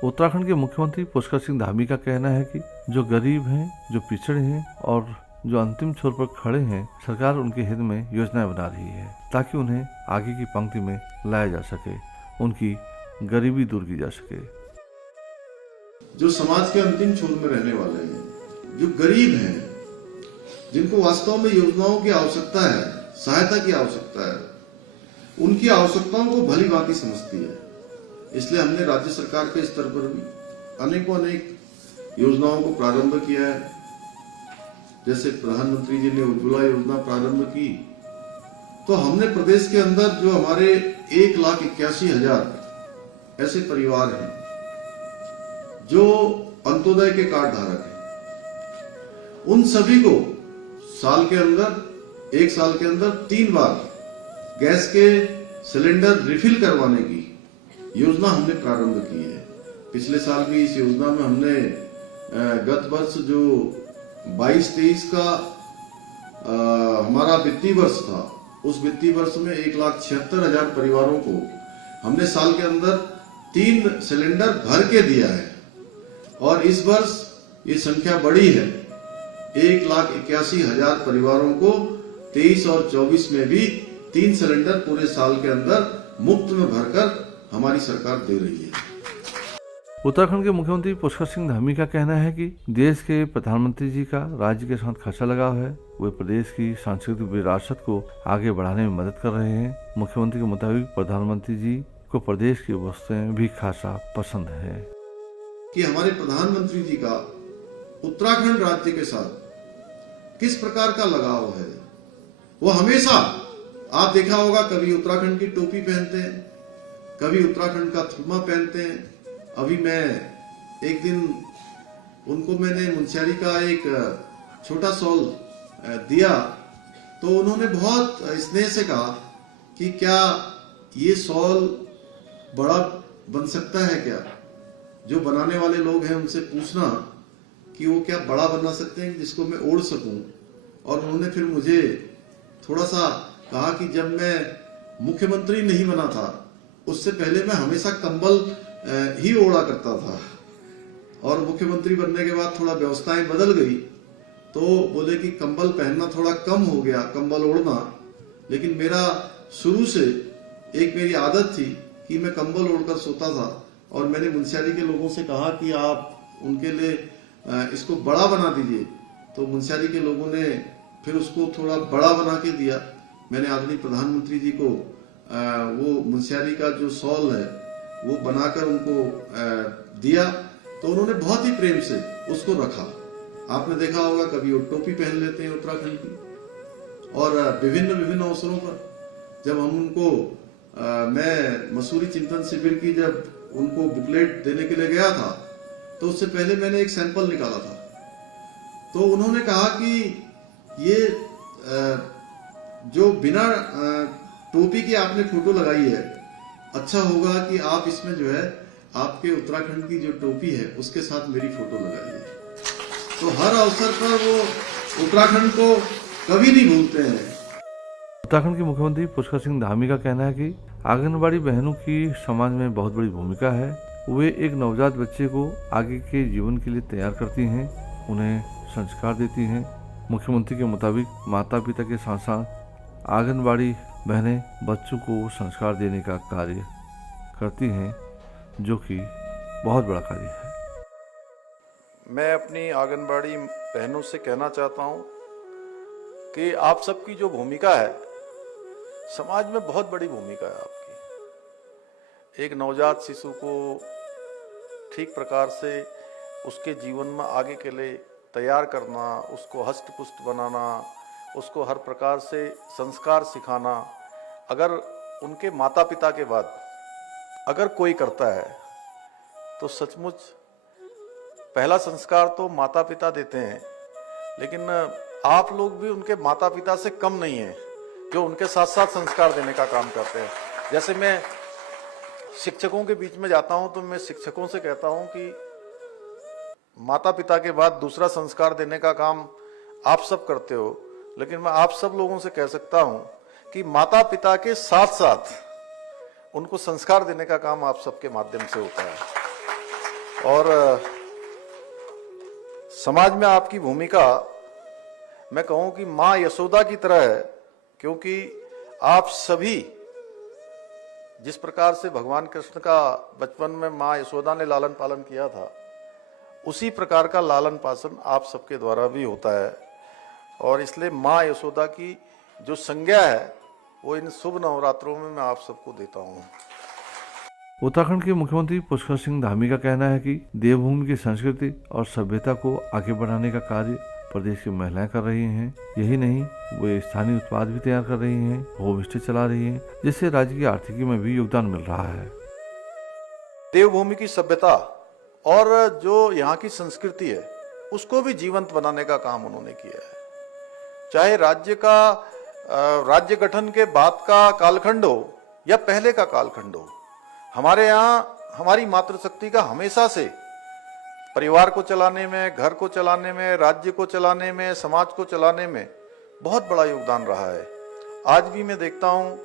उत्तराखंड के मुख्यमंत्री पुष्कर सिंह धामी का कहना है कि जो गरीब हैं, जो पिछड़े हैं और जो अंतिम छोर पर खड़े हैं, सरकार उनके हित में योजनाएं बना रही है ताकि उन्हें आगे की पंक्ति में लाया जा सके, उनकी गरीबी दूर की जा सके। जो समाज के अंतिम छोर में रहने वाले हैं, जो गरीब हैं, जिनको वास्तव में योजनाओं की आवश्यकता है, सहायता की आवश्यकता है, उनकी आवश्यकताओं को भली भांति समझती है। इसलिए हमने राज्य सरकार के स्तर पर भी अनेक योजनाओं को प्रारंभ किया है। जैसे प्रधानमंत्री जी ने उज्ज्वला योजना प्रारंभ की, तो हमने प्रदेश के अंदर जो हमारे 1,81,000 ऐसे परिवार हैं जो अंत्योदय के कार्ड धारक हैं, उन सभी को एक साल के अंदर 3 बार गैस के सिलेंडर रिफिल करवाने की योजना हमने प्रारंभ की है। पिछले साल भी इस योजना में हमने गत वर्ष जो 22-23 का हमारा वित्तीय वर्ष था, उस वित्तीय वर्ष में 1,76,000 परिवारों को हमने साल के अंदर 3 सिलेंडर भर के दिया है। और इस वर्ष ये संख्या बढ़ी है, 1,81,000 परिवारों को 23 और 24 में भी 3 सिलेंडर पूरे साल के अंदर मुफ्त में भरकर हमारी सरकार दे रही है। उत्तराखंड के मुख्यमंत्री पुष्कर सिंह धामी का कहना है कि देश के प्रधानमंत्री जी का राज्य के साथ खासा लगाव है। वे प्रदेश की सांस्कृतिक विरासत को आगे बढ़ाने में मदद कर रहे हैं। मुख्यमंत्री के मुताबिक प्रधानमंत्री जी को प्रदेश की वस्तुएं भी खासा पसंद है कि हमारे प्रधानमंत्री जी का उत्तराखंड राज्य के साथ किस प्रकार का लगाव है। वो हमेशा, आप देखा होगा, कभी उत्तराखंड की टोपी पहनते हैं, कभी उत्तराखंड का थुरमा पहनते हैं। अभी मैं एक दिन उनको मैंने मुंशियारी का एक छोटा शॉल दिया तो उन्होंने बहुत स्नेह से कहा कि क्या ये शॉल बड़ा बन सकता है क्या? जो बनाने वाले लोग हैं उनसे पूछना कि वो क्या बड़ा बना सकते हैं जिसको मैं ओढ़ सकूं। और उन्होंने फिर मुझे थोड़ा सा कहा कि जब मैं मुख्यमंत्री नहीं बना था उससे पहले मैं हमेशा कंबल ही ओढ़ा करता था, और मुख्यमंत्री बनने के बाद थोड़ा व्यवस्थाएं बदल गई तो बोले कि कंबल पहनना थोड़ा कम हो गया, कंबल ओढ़ना। लेकिन मेरा शुरू से एक मेरी आदत थी कि मैं कंबल ओढ़कर सोता था, और मैंने मुंशियारी के लोगों से कहा कि आप उनके लिए इसको बड़ा बना दीजिए। तो मुंशियारी के लोगों ने फिर उसको थोड़ा बड़ा बना के दिया। मैंने आदरणीय प्रधानमंत्री जी को वो मुंशियारी का जो शॉल है वो बनाकर उनको दिया, तो उन्होंने बहुत ही प्रेम से उसको रखा। आपने देखा होगा कभी वो टोपी पहन लेते हैं उत्तराखंड की, और विभिन्न अवसरों पर जब हम उनको मैं मसूरी चिंतन शिविर की जब उनको बुकलेट देने के लिए गया था तो उससे पहले मैंने एक सैंपल निकाला था। तो उन्होंने कहा कि ये जो बिना टोपी की आपने फोटो लगाई है, अच्छा होगा कि आप इसमें जो है आपके उत्तराखंड की जो टोपी है उसके साथ मेरी फोटो लगाइए। तो हर अवसर पर वो उत्तराखंड को कभी नहीं भूलते हैं। उत्तराखंड के मुख्यमंत्री पुष्कर सिंह धामी का कहना है कि आंगनबाड़ी बहनों की समाज में बहुत बड़ी भूमिका है। वे एक नवजात बच्चे को आगे के जीवन के लिए तैयार करती हैं, उन्हें संस्कार देती हैं। मुख्यमंत्री के मुताबिक माता पिता के साथ साथ आंगनबाड़ी बहनें बच्चों को संस्कार देने का कार्य करती हैं, जो कि बहुत बड़ा कार्य है। मैं अपनी आंगनबाड़ी बहनों से कहना चाहता हूँ कि आप सबकी जो भूमिका है समाज में बहुत बड़ी भूमिका है आपकी। एक नवजात शिशु को ठीक प्रकार से उसके जीवन में आगे के लिए तैयार करना, उसको हष्ट पुष्ट बनाना, उसको हर प्रकार से संस्कार सिखाना, अगर उनके माता पिता के बाद अगर कोई करता है तो सचमुच पहला संस्कार तो माता पिता देते हैं, लेकिन आप लोग भी उनके माता पिता से कम नहीं हैं जो उनके साथ साथ संस्कार देने का काम करते हैं। जैसे मैं शिक्षकों के बीच में जाता हूं तो मैं शिक्षकों से कहता हूं कि माता पिता के बाद दूसरा संस्कार देने का काम आप सब करते हो, लेकिन मैं आप सब लोगों से कह सकता हूं कि माता पिता के साथ साथ उनको संस्कार देने का काम आप सबके माध्यम से होता है। और समाज में आपकी भूमिका मैं कहूं कि मां यशोदा की तरह है, क्योंकि आप सभी जिस प्रकार से भगवान कृष्ण का बचपन में मां यशोदा ने लालन पालन किया था, उसी प्रकार का लालन पालन आप सबके द्वारा भी होता है। और इसलिए मां यशोदा की जो संज्ञा है वो इन शुभ नवरात्रों में मैं आप सबको देता हूँ। उत्तराखंड के मुख्यमंत्री पुष्कर सिंह धामी का कहना है कि देवभूमि की संस्कृति और सभ्यता को आगे बढ़ाने का कार्य प्रदेश की महिलाएं कर रही हैं। यही नहीं, वे स्थानीय उत्पाद भी तैयार कर रही हैं, होम स्टे चला रही हैं, जिससे राज्य की आर्थिकी में भी योगदान मिल रहा है। देवभूमि की सभ्यता और जो यहाँ की संस्कृति है उसको भी जीवंत बनाने का काम उन्होंने किया है। चाहे राज्य गठन के बाद का कालखंड हो या पहले का कालखंड हो, हमारे यहाँ हमारी मातृशक्ति का हमेशा से परिवार को चलाने में, घर को चलाने में, राज्य को चलाने में, समाज को चलाने में बहुत बड़ा योगदान रहा है। आज भी मैं देखता हूँ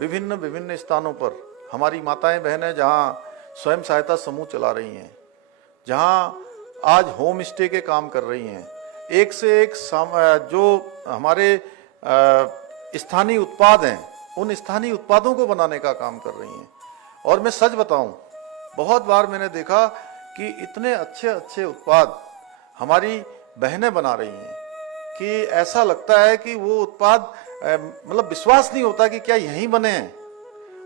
विभिन्न स्थानों पर हमारी माताएं बहनें जहाँ स्वयं सहायता समूह चला रही हैं, जहाँ आज होम स्टे के काम कर रही हैं, एक से एक जो हमारे स्थानीय उत्पाद हैं उन स्थानीय उत्पादों को बनाने का काम कर रही हैं। और मैं सच बताऊं, बहुत बार मैंने देखा कि इतने अच्छे उत्पाद हमारी बहनें बना रही हैं कि ऐसा लगता है कि वो उत्पाद मतलब विश्वास नहीं होता कि क्या यहीं बने हैं।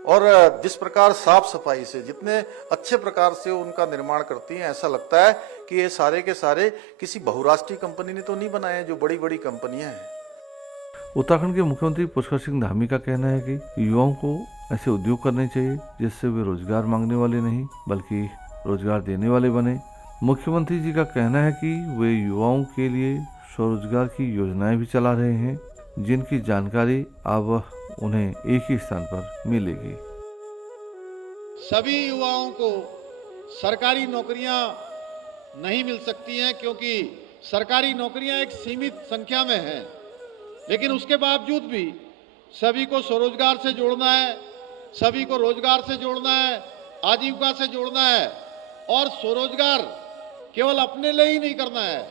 और जिस प्रकार साफ सफाई से, जितने अच्छे प्रकार से उनका निर्माण करती हैं, ऐसा लगता है कि ये सारे के सारे किसी बहुराष्ट्रीय कंपनी ने तो नहीं बनाए हैं, जो बड़ी बड़ी कंपनियां हैं। उत्तराखंड के मुख्यमंत्री पुष्कर सिंह धामी का कहना है कि युवाओं को ऐसे उद्योग करने चाहिए जिससे वे रोजगार मांगने वाले नहीं बल्कि रोजगार देने वाले बने। मुख्यमंत्री जी का कहना है कि वे युवाओं के लिए स्वरोजगार की योजनाएं भी चला रहे हैं, जिनकी जानकारी अब उन्हें एक ही स्थान पर मिलेगी। सभी युवाओं को सरकारी नौकरियां नहीं मिल सकती हैं, क्योंकि सरकारी नौकरियां एक सीमित संख्या में हैं। लेकिन उसके बावजूद भी सभी को स्वरोजगार से जोड़ना है, सभी को रोजगार से जोड़ना है, आजीविका से जोड़ना है। और स्वरोजगार केवल अपने लिए ही नहीं करना है।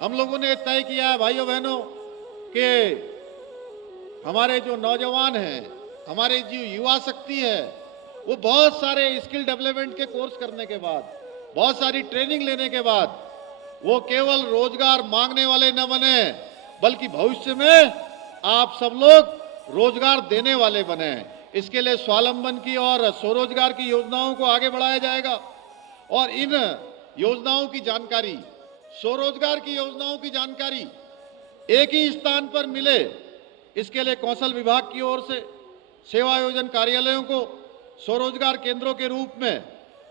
हम लोगों ने तय किया है भाइयों बहनों कि हमारे जो नौजवान हैं, हमारे जो युवा शक्ति है, वो बहुत सारे स्किल डेवलपमेंट के कोर्स करने के बाद, बहुत सारी ट्रेनिंग लेने के बाद वो केवल रोजगार मांगने वाले न बने, बल्कि भविष्य में आप सब लोग रोजगार देने वाले बने। इसके लिए स्वावलंबन की और स्वरोजगार की योजनाओं को आगे बढ़ाया जाएगा। और इन योजनाओं की जानकारी, स्वरोजगार की योजनाओं की जानकारी एक ही स्थान पर मिले, इसके लिए कौशल विभाग की ओर से सेवा योजन कार्यालयों को स्वरोजगार केंद्रों के रूप में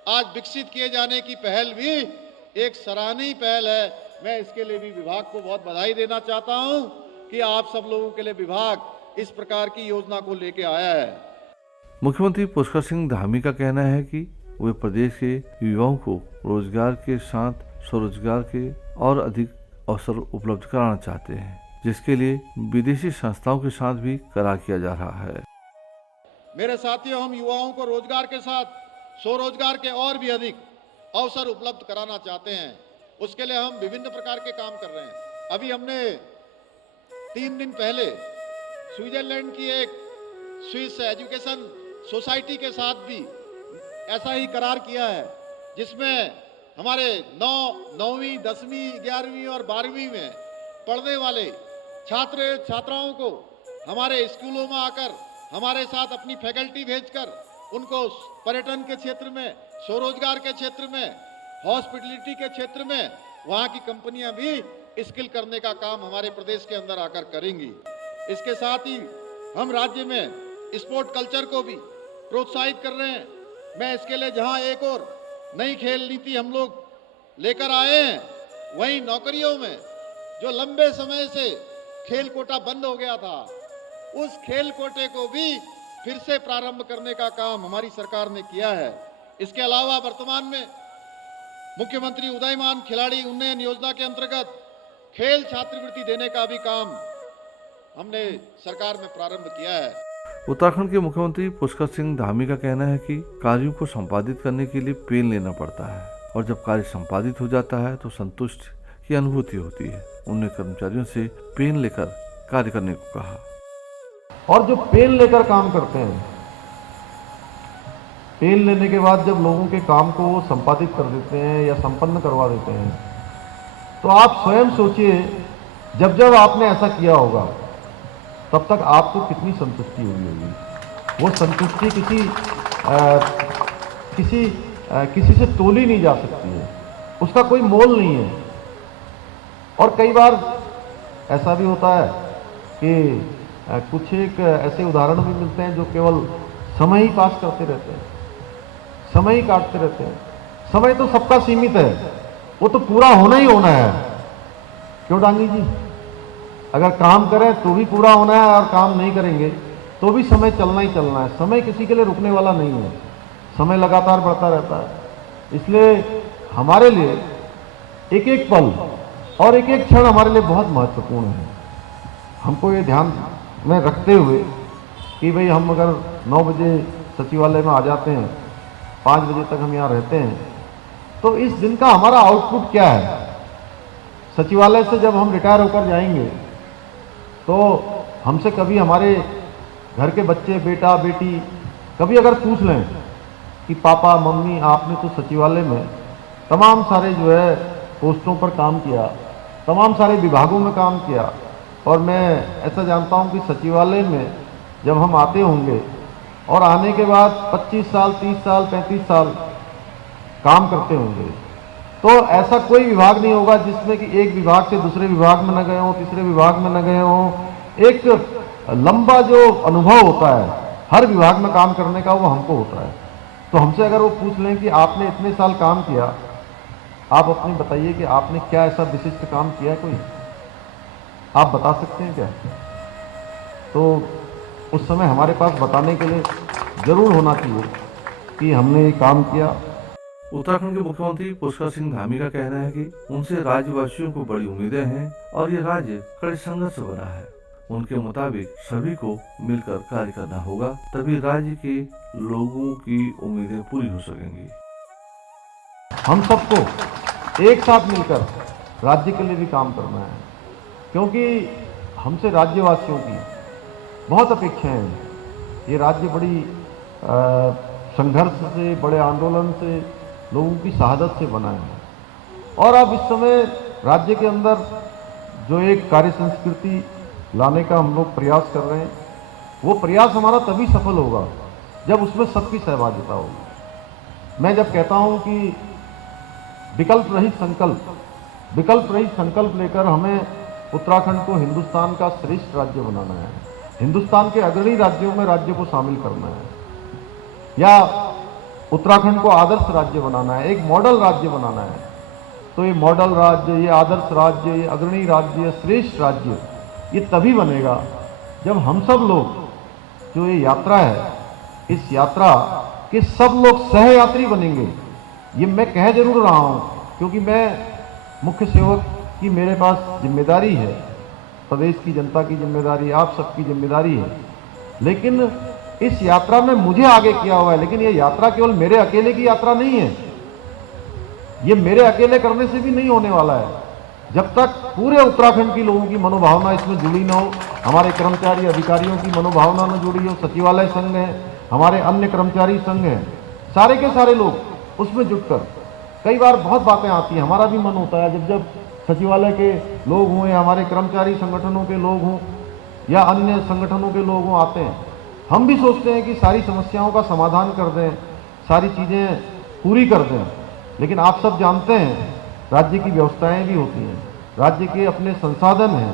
आज विकसित किए जाने की पहल भी एक सराहनीय पहल है। मैं इसके लिए भी विभाग को बहुत बधाई देना चाहता हूं कि आप सब लोगों के लिए विभाग इस प्रकार की योजना को लेके आया है। मुख्यमंत्री पुष्कर सिंह धामी का कहना है कि वे प्रदेश के युवाओं को रोजगार के साथ स्वरोजगार के और अधिक अवसर उपलब्ध कराना चाहते हैं, जिसके लिए विदेशी संस्थाओं के साथ भी करार किया जा रहा है। मेरे साथियों, हम युवाओं को रोजगार के साथ स्वरोजगार के और भी अधिक अवसर उपलब्ध कराना चाहते हैं। उसके लिए हम विभिन्न प्रकार के काम कर रहे हैं। अभी हमने 3 दिन पहले स्विट्जरलैंड की एक स्विस एजुकेशन सोसाइटी के साथ भी ऐसा ही करार किया है, जिसमें हमारे 9वीं, 10वीं, 11वीं और 12वीं में पढ़ने वाले छात्र छात्राओं को हमारे स्कूलों में आकर हमारे साथ अपनी फैकल्टी भेजकर उनको पर्यटन के क्षेत्र में, स्वरोजगार के क्षेत्र में, हॉस्पिटलिटी के क्षेत्र में वहाँ की कंपनियां भी स्किल करने का काम हमारे प्रदेश के अंदर आकर करेंगी। इसके साथ ही हम राज्य में स्पोर्ट कल्चर को भी प्रोत्साहित कर रहे हैं। मैं इसके लिए जहाँ एक और नई खेल नीति हम लोग लेकर आए हैं, वहीं नौकरियों में जो लंबे समय से खेल कोटा बंद हो गया था, उस खेल कोटे को भी फिर से प्रारंभ करने का काम हमारी सरकार ने किया है। इसके अलावा वर्तमान में मुख्यमंत्री उदयमान खिलाड़ी उन्नयन योजना के अंतर्गत खेल छात्रवृत्ति देने का भी काम हमने सरकार में प्रारंभ किया है। उत्तराखंड के मुख्यमंत्री पुष्कर सिंह धामी का कहना है कि कार्यों को संपादित करने के लिए पेन लेना पड़ता है, और जब कार्य संपादित हो जाता है तो संतुष्ट की अनुभूति होती है। उन्होंने कर्मचारियों से पेन लेकर कार्य करने को कहा। और जो पेन लेकर काम करते हैं, पेन लेने के बाद जब लोगों के काम को वो संपादित कर देते हैं या संपन्न करवा देते हैं, तो आप स्वयं सोचिए, जब जब आपने ऐसा किया होगा तब तक आपको कितनी संतुष्टि हुई होगी। वो संतुष्टि किसी से तोली नहीं जा सकती है, उसका कोई मोल नहीं है। और कई बार ऐसा भी होता है कि कुछ एक ऐसे उदाहरण भी मिलते हैं जो केवल समय ही पास करते रहते हैं, समय ही काटते रहते हैं। समय तो सबका सीमित है, वो तो पूरा होना ही होना है। क्यों डांगी जी? अगर काम करें तो भी पूरा होना है, और काम नहीं करेंगे तो भी समय चलना ही चलना है। समय किसी के लिए रुकने वाला नहीं है, समय लगातार बढ़ता रहता है। इसलिए हमारे लिए एक एक पल और एक एक क्षण हमारे लिए बहुत महत्वपूर्ण है। हमको ये ध्यान में रखते हुए कि भाई हम अगर 9 बजे सचिवालय में आ जाते हैं, 5 बजे तक हम यहाँ रहते हैं, तो इस दिन का हमारा आउटपुट क्या है। सचिवालय से जब हम रिटायर होकर जाएंगे तो हमसे कभी हमारे घर के बच्चे, बेटा बेटी कभी अगर पूछ लें कि पापा मम्मी आपने तो सचिवालय में तमाम सारे जो है पोस्टों पर काम किया, तमाम सारे विभागों में काम किया, और मैं ऐसा जानता हूं कि सचिवालय में जब हम आते होंगे और आने के बाद 25 साल, 30 साल, 35 साल काम करते होंगे, तो ऐसा कोई विभाग नहीं होगा जिसमें कि एक विभाग से दूसरे विभाग में न गए हों, तीसरे विभाग में न गए हों। एक लंबा जो अनुभव होता है हर विभाग में काम करने का, वो हमको होता है। तो हमसे अगर वो पूछ लें कि आपने इतने साल काम किया, आप अपने बताइए कि आपने क्या ऐसा विशिष्ट काम किया कोई, आप बता सकते हैं क्या? तो उस समय हमारे पास बताने के लिए जरूर होना चाहिए कि हमने ये काम किया। उत्तराखंड के मुख्यमंत्री पुष्कर सिंह धामी का कहना है कि उनसे राज्यवासियों को बड़ी उम्मीदें हैं और ये राज्य कड़े संघर्ष से बना है। उनके मुताबिक सभी को मिलकर कार्य करना होगा, तभी राज्य के लोगों की उम्मीदें पूरी हो सकेंगी। हम सबको एक साथ मिलकर राज्य के लिए भी काम करना है, क्योंकि हमसे राज्यवासियों की बहुत अपेक्षाएं हैं। ये राज्य बड़ी संघर्ष से, बड़े आंदोलन से, लोगों की शहादत से बना है। और अब इस समय राज्य के अंदर जो एक कार्य संस्कृति लाने का हम लोग प्रयास कर रहे हैं, वो प्रयास हमारा तभी सफल होगा जब उसमें सबकी सहभागिता होगी। मैं जब कहता हूं कि विकल्प रहित संकल्प लेकर हमें उत्तराखंड को हिंदुस्तान का श्रेष्ठ राज्य बनाना है, हिंदुस्तान के अग्रणी राज्यों में राज्य को शामिल करना है, या उत्तराखंड को आदर्श राज्य बनाना है, एक मॉडल राज्य बनाना है। तो ये मॉडल राज्य, ये आदर्श राज्य, ये अग्रणी राज्य, श्रेष्ठ राज्य, ये तभी बनेगा जब हम सब लोग, जो ये यात्रा है, इस यात्रा के सब लोग सहयात्री बनेंगे। ये मैं कह जरूर रहा हूं क्योंकि मैं मुख्य सेवक की मेरे पास जिम्मेदारी है, प्रदेश की जनता की जिम्मेदारी, आप सबकी जिम्मेदारी है, लेकिन इस यात्रा में मुझे आगे किया हुआ है। लेकिन ये यात्रा केवल मेरे अकेले की यात्रा नहीं है, ये मेरे अकेले करने से भी नहीं होने वाला है। जब तक पूरे उत्तराखंड के लोगों की मनोभावना इसमें जुड़ी ना हो, हमारे कर्मचारी अधिकारियों की मनोभावना न जुड़ी हो, सचिवालय संघ है, हमारे अन्य कर्मचारी संघ हैं, सारे के सारे लोग उसमें जुटकर, कई बार बहुत बातें आती हैं, हमारा भी मन होता है जब सचिवालय के लोग हों या हमारे कर्मचारी संगठनों के लोग हों या अन्य संगठनों के लोग हों आते हैं, हम भी सोचते हैं कि सारी समस्याओं का समाधान कर दें, सारी चीज़ें पूरी कर दें। लेकिन आप सब जानते हैं राज्य की व्यवस्थाएं भी होती हैं, राज्य के अपने संसाधन हैं,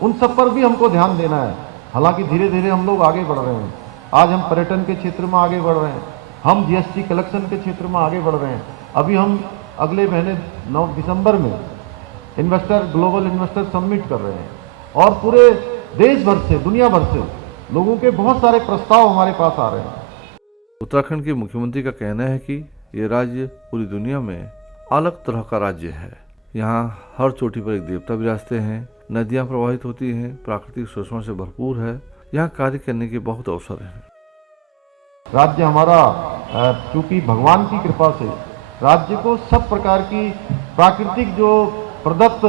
उन सब पर भी हमको ध्यान देना है। हालांकि धीरे धीरे हम लोग आगे बढ़ रहे हैं। आज हम पर्यटन के क्षेत्र में आगे बढ़ रहे हैं, हम जीएसटी कलेक्शन के क्षेत्र में आगे बढ़ रहे हैं। अभी हम अगले महीने 9 दिसंबर में ग्लोबल इन्वेस्टर समिट कर रहे हैं और पूरे देश भर से, दुनिया भर से लोगों के बहुत सारे प्रस्ताव हमारे पास आ रहे हैं। उत्तराखंड के मुख्यमंत्री का कहना है कि ये राज्य पूरी दुनिया में अलग तरह का राज्य है। यहाँ हर चोटी पर एक देवता विराजते हैं, नदियाँ प्रवाहित होती हैं, प्राकृतिक सुषमा से भरपूर है, यहाँ कार्य करने के बहुत अवसर हैं। राज्य हमारा चूंकि भगवान की कृपा से राज्य को सब प्रकार की प्राकृतिक जो प्रदत्त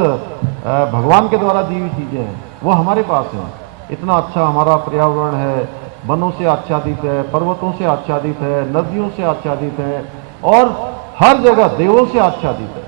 भगवान के द्वारा दी हुई चीजें हैं वो हमारे पास हैं। इतना अच्छा हमारा पर्यावरण है, वनों से आच्छादित है, पर्वतों से आच्छादित है, नदियों से आच्छादित है और हर जगह देवों से आच्छादित है।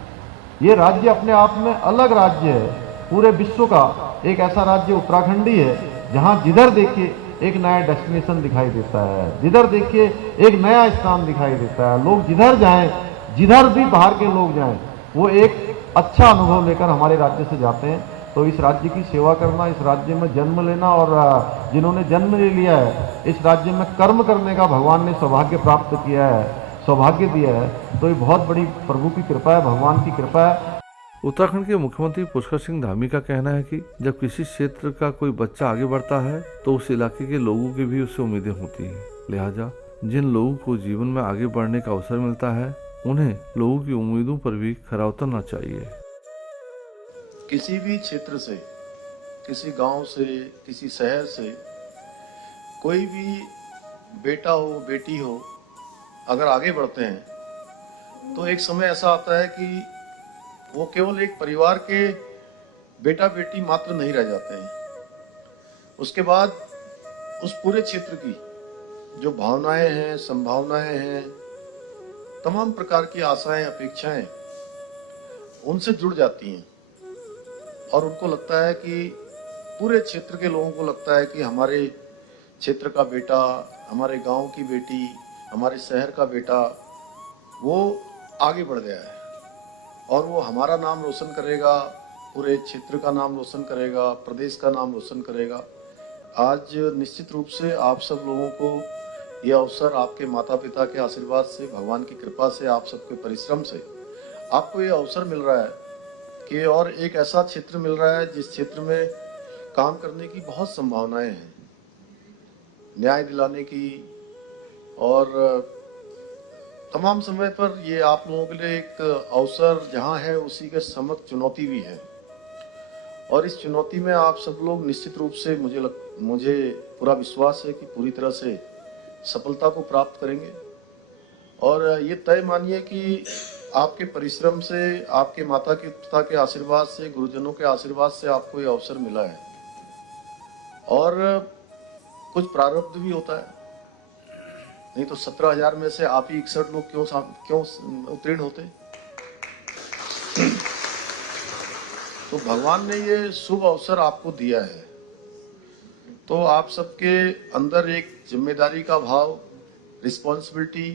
ये राज्य अपने आप में अलग राज्य है। पूरे विश्व का एक ऐसा राज्य उत्तराखंडी है जहाँ जिधर देखिए एक नया डेस्टिनेशन दिखाई देता है, जिधर देखिए एक नया स्थान दिखाई देता है। लोग जिधर जाएं, जिधर भी बाहर के लोग जाएं, वो एक अच्छा अनुभव लेकर हमारे राज्य से जाते हैं। तो इस राज्य की सेवा करना, इस राज्य में जन्म लेना और जिन्होंने जन्म ले लिया है, इस राज्य में कर्म करने का भगवान ने सौभाग्य प्राप्त किया है, सौभाग्य दिया है, तो ये बहुत बड़ी प्रभु की कृपा है, भगवान की कृपा है। उत्तराखंड के मुख्यमंत्री पुष्कर सिंह धामी का कहना है कि जब किसी क्षेत्र का कोई बच्चा आगे बढ़ता है तो उस इलाके के लोगों की भी उससे उम्मीदें होती हैं। लिहाजा जिन लोगों को जीवन में आगे बढ़ने का अवसर मिलता है, उन्हें लोगों की उम्मीदों पर भी खरा उतरना चाहिए। किसी भी क्षेत्र से, किसी गांव से, किसी शहर से कोई भी बेटा हो, बेटी हो, अगर आगे बढ़ते हैं तो एक समय ऐसा आता है कि वो केवल एक परिवार के बेटा बेटी मात्र नहीं रह जाते हैं। उसके बाद उस पूरे क्षेत्र की जो भावनाएं हैं, संभावनाएं हैं, तमाम प्रकार की आशाएं, अपेक्षाएं उनसे जुड़ जाती हैं और उनको लगता है कि पूरे क्षेत्र के लोगों को लगता है कि हमारे क्षेत्र का बेटा, हमारे गांव की बेटी, हमारे शहर का बेटा वो आगे बढ़ गया है और वो हमारा नाम रोशन करेगा, पूरे क्षेत्र का नाम रोशन करेगा, प्रदेश का नाम रोशन करेगा। आज निश्चित रूप से आप सब लोगों को यह अवसर आपके माता पिता के आशीर्वाद से, भगवान की कृपा से, आप सबके परिश्रम से आपको ये अवसर मिल रहा है कि और एक ऐसा क्षेत्र मिल रहा है जिस क्षेत्र में काम करने की बहुत संभावनाएं हैं, न्याय दिलाने की, और तमाम समय पर ये आप लोगों के लिए एक अवसर जहां है उसी के समक्ष चुनौती भी है। और इस चुनौती में आप सब लोग निश्चित रूप से मुझे पूरा विश्वास है कि पूरी तरह से सफलता को प्राप्त करेंगे। और ये तय मानिए कि आपके परिश्रम से, आपके माता पिता के आशीर्वाद से, गुरुजनों के आशीर्वाद से आपको ये अवसर मिला है। और कुछ प्रारब्ध भी होता है, नहीं तो 17,000 में से आप ही 61 लोग क्यों उत्तीर्ण होते। तो भगवान ने ये शुभ अवसर आपको दिया है, तो आप सबके अंदर एक जिम्मेदारी का भाव, रिस्पॉन्सिबिलिटी,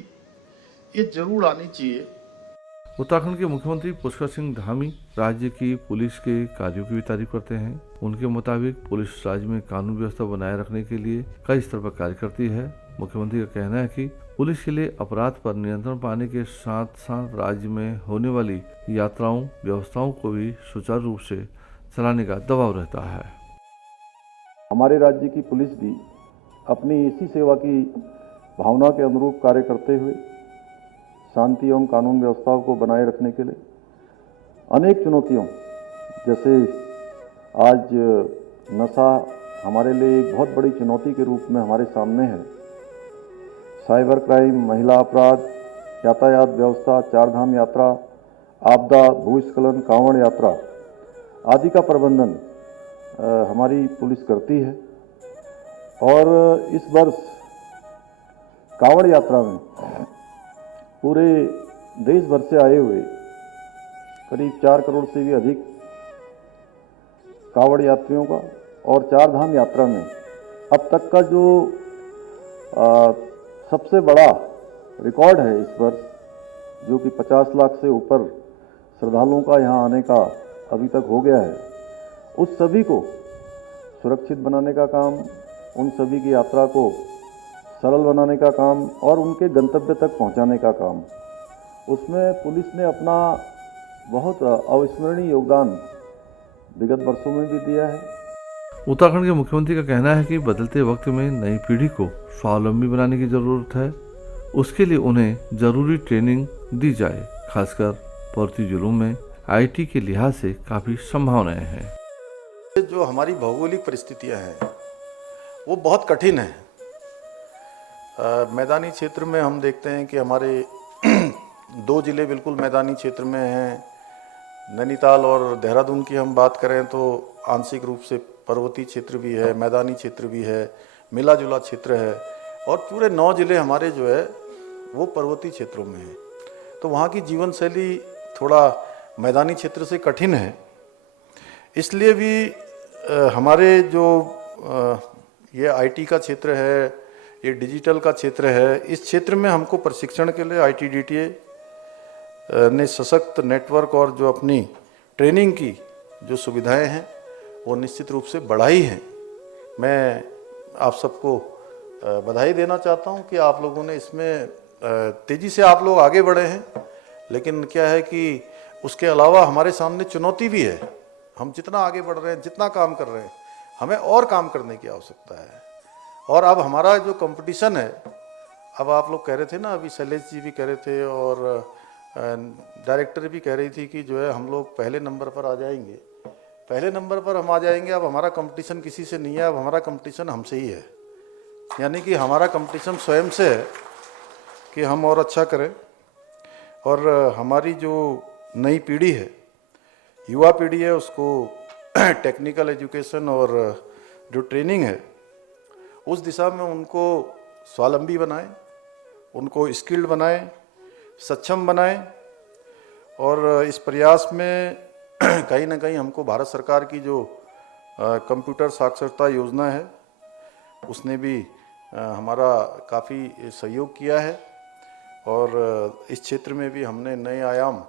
ये जरूर आनी चाहिए। उत्तराखंड के मुख्यमंत्री पुष्कर सिंह धामी राज्य की पुलिस के कार्यों की भी तारीफ करते हैं। उनके मुताबिक पुलिस राज्य में कानून व्यवस्था बनाए रखने के लिए कई स्तर पर कार्य करती है। मुख्यमंत्री का कहना है कि पुलिस के लिए अपराध पर नियंत्रण पाने के साथ साथ राज्य में होने वाली यात्राओं व्यवस्थाओं को भी सुचारू रूप से चलाने का दबाव रहता है। हमारे राज्य की पुलिस भी अपनी इसी सेवा की भावना के अनुरूप कार्य करते हुए शांति एवं कानून व्यवस्थाओं को बनाए रखने के लिए अनेक चुनौतियों, जैसे आज नशा हमारे लिए एक बहुत बड़ी चुनौती के रूप में हमारे सामने है, साइबर क्राइम, महिला अपराध, यातायात व्यवस्था, चारधाम यात्रा, आपदा, भूस्खलन, कांवड़ यात्रा आदि का प्रबंधन हमारी पुलिस करती है। और इस वर्ष कांवड़ यात्रा में पूरे देश भर से आए हुए करीब 4 करोड़ से भी अधिक कांवड़ यात्रियों का, और चारधाम यात्रा में अब तक का जो सबसे बड़ा रिकॉर्ड है इस वर्ष, जो कि 50 लाख से ऊपर श्रद्धालुओं का यहाँ आने का अभी तक हो गया है, उस सभी को सुरक्षित बनाने का काम, उन सभी की यात्रा को सरल बनाने का काम और उनके गंतव्य तक पहुँचाने का काम, उसमें पुलिस ने अपना बहुत अविस्मरणीय योगदान विगत वर्षों में भी दिया है। उत्तराखंड के मुख्यमंत्री का कहना है कि बदलते वक्त में नई पीढ़ी को स्वावलंबी बनाने की जरूरत है। उसके लिए उन्हें जरूरी ट्रेनिंग दी जाए। खासकर पड़ोसी जिलों में आईटी के लिहाज से काफी संभावनाएं हैं। जो हमारी भौगोलिक परिस्थितियां हैं वो बहुत कठिन है। मैदानी क्षेत्र में हम देखते हैं कि हमारे 2 जिले बिल्कुल मैदानी क्षेत्र में हैं। नैनीताल और देहरादून की हम बात करें तो आंशिक रूप से पर्वतीय क्षेत्र भी है, मैदानी क्षेत्र भी है, मिला जुला क्षेत्र है, और पूरे 9 जिले हमारे जो है वो पर्वतीय क्षेत्रों में है। तो वहाँ की जीवन शैली थोड़ा मैदानी क्षेत्र से कठिन है। इसलिए भी हमारे जो ये आईटी का क्षेत्र है, ये डिजिटल का क्षेत्र है, इस क्षेत्र में हमको प्रशिक्षण के लिए आईटीडीटीए ने सशक्त नेटवर्क और जो अपनी ट्रेनिंग की जो सुविधाएं हैं वो निश्चित रूप से बढ़ाई हैं। मैं आप सबको बधाई देना चाहता हूं कि आप लोगों ने इसमें तेज़ी से आप लोग आगे बढ़े हैं। लेकिन क्या है कि उसके अलावा हमारे सामने चुनौती भी है। हम जितना आगे बढ़ रहे हैं, जितना काम कर रहे हैं, हमें और काम करने की आवश्यकता है। और अब हमारा जो कंपटीशन है, अब आप लोग कह रहे थे ना, अभी शैलेश जी भी कह रहे थे और डायरेक्टर भी कह रही थी कि जो है हम लोग पहले नंबर पर आ जाएंगे। पहले नंबर पर हम आ जाएंगे। अब हमारा कंपटीशन किसी से नहीं है, अब हमारा कंपटीशन हमसे ही है। यानी कि हमारा कंपटीशन स्वयं से है कि हम और अच्छा करें। और हमारी जो नई पीढ़ी है, युवा पीढ़ी है, उसको टेक्निकल एजुकेशन और जो ट्रेनिंग है उस दिशा में उनको स्वावलंबी बनाएं, उनको स्किल्ड बनाएं, सक्षम बनाएं। और इस प्रयास में कहीं ना कहीं हमको भारत सरकार की जो कंप्यूटर साक्षरता योजना है उसने भी हमारा काफ़ी सहयोग किया है। और इस क्षेत्र में भी हमने नए आयाम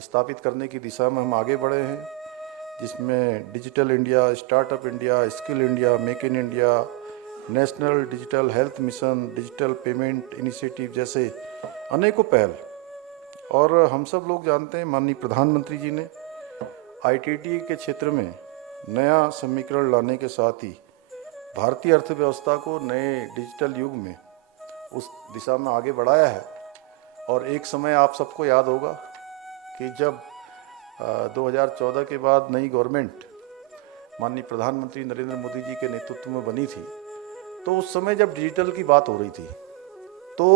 स्थापित करने की दिशा में हम आगे बढ़े हैं, जिसमें digital India, startup India, skill India, make in India, national digital health mission, digital payment initiative जैसे अनेकों पहल। और हम सब लोग जानते हैं माननीय प्रधानमंत्री जी ने आईटीटी के क्षेत्र में नया समीकरण लाने के साथ ही भारतीय अर्थव्यवस्था को नए डिजिटल युग में उस दिशा में आगे बढ़ाया है। और एक समय आप सबको याद होगा कि जब 2014 के बाद नई गवर्नमेंट माननीय प्रधानमंत्री नरेंद्र मोदी जी के नेतृत्व में बनी थी, तो उस समय जब डिजिटल की बात हो रही थी तो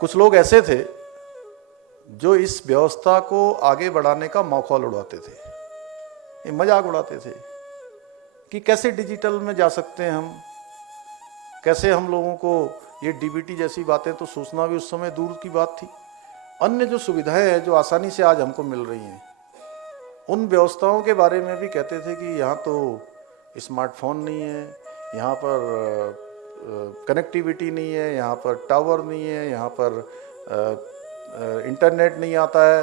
कुछ लोग ऐसे थे जो इस व्यवस्था को आगे बढ़ाने का मौखौल उड़ाते थे, ये मजाक उड़ाते थे कि कैसे डिजिटल में जा सकते हैं हम, कैसे हम लोगों को ये डीबीटी जैसी बातें तो सोचना भी उस समय दूर की बात थी। अन्य जो सुविधाएं हैं जो आसानी से आज हमको मिल रही हैं, उन व्यवस्थाओं के बारे में भी कहते थे कि यहाँ तो स्मार्टफोन नहीं है, यहाँ पर कनेक्टिविटी नहीं है, यहाँ पर टावर नहीं है, यहाँ पर इंटरनेट नहीं आता है,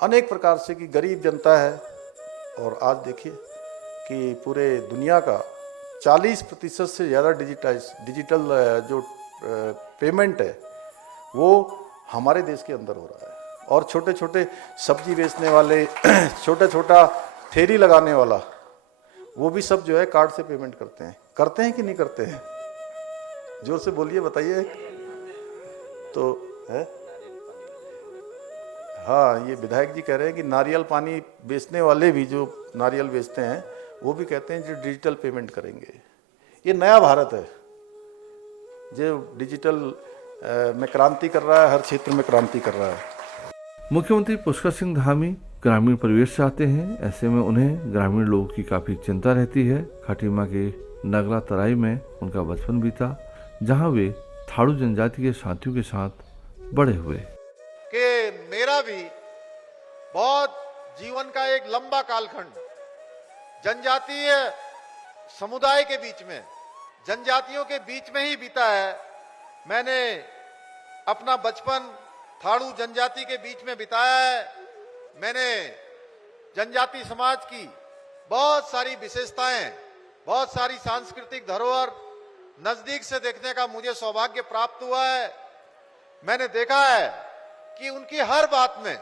अनेक प्रकार से कि गरीब जनता है। और आज देखिए कि पूरे दुनिया का 40% से ज़्यादा डिजिटल जो पेमेंट है वो हमारे देश के अंदर हो रहा है। और छोटे छोटे सब्जी बेचने वाले, छोटा ठेरी लगाने वाला, वो भी सब जो है कार्ड से पेमेंट करते हैं कि नहीं करते हैं? जोर से बोलिए, बताइए। तो है, हाँ, ये विधायक जी कह रहे हैं कि नारियल पानी बेचने वाले भी जो नारियल बेचते हैं वो भी कहते हैं जो डिजिटल पेमेंट करेंगे। ये नया भारत है जो डिजिटल में क्रांति कर रहा है, हर क्षेत्र में क्रांति कर रहा है। मुख्यमंत्री पुष्कर सिंह धामी ग्रामीण परिवेश से आते हैं, ऐसे में उन्हें ग्रामीण लोगों की काफी चिंता रहती है। खटीमा के नगला तराई में उनका बचपन बीता, जहां वे थारू जनजाति के साथियों के साथ बड़े हुए। कि मेरा भी बहुत जीवन का एक लंबा कालखंड जनजातीय समुदाय के बीच में, जनजातियों के बीच में ही बीता है। मैंने अपना बचपन थारू जनजाति के बीच में बिताया है। मैंने जनजाति समाज की बहुत सारी विशेषताएं, बहुत सारी सांस्कृतिक धरोहर नजदीक से देखने का मुझे सौभाग्य प्राप्त हुआ है। मैंने देखा है कि उनकी हर बात में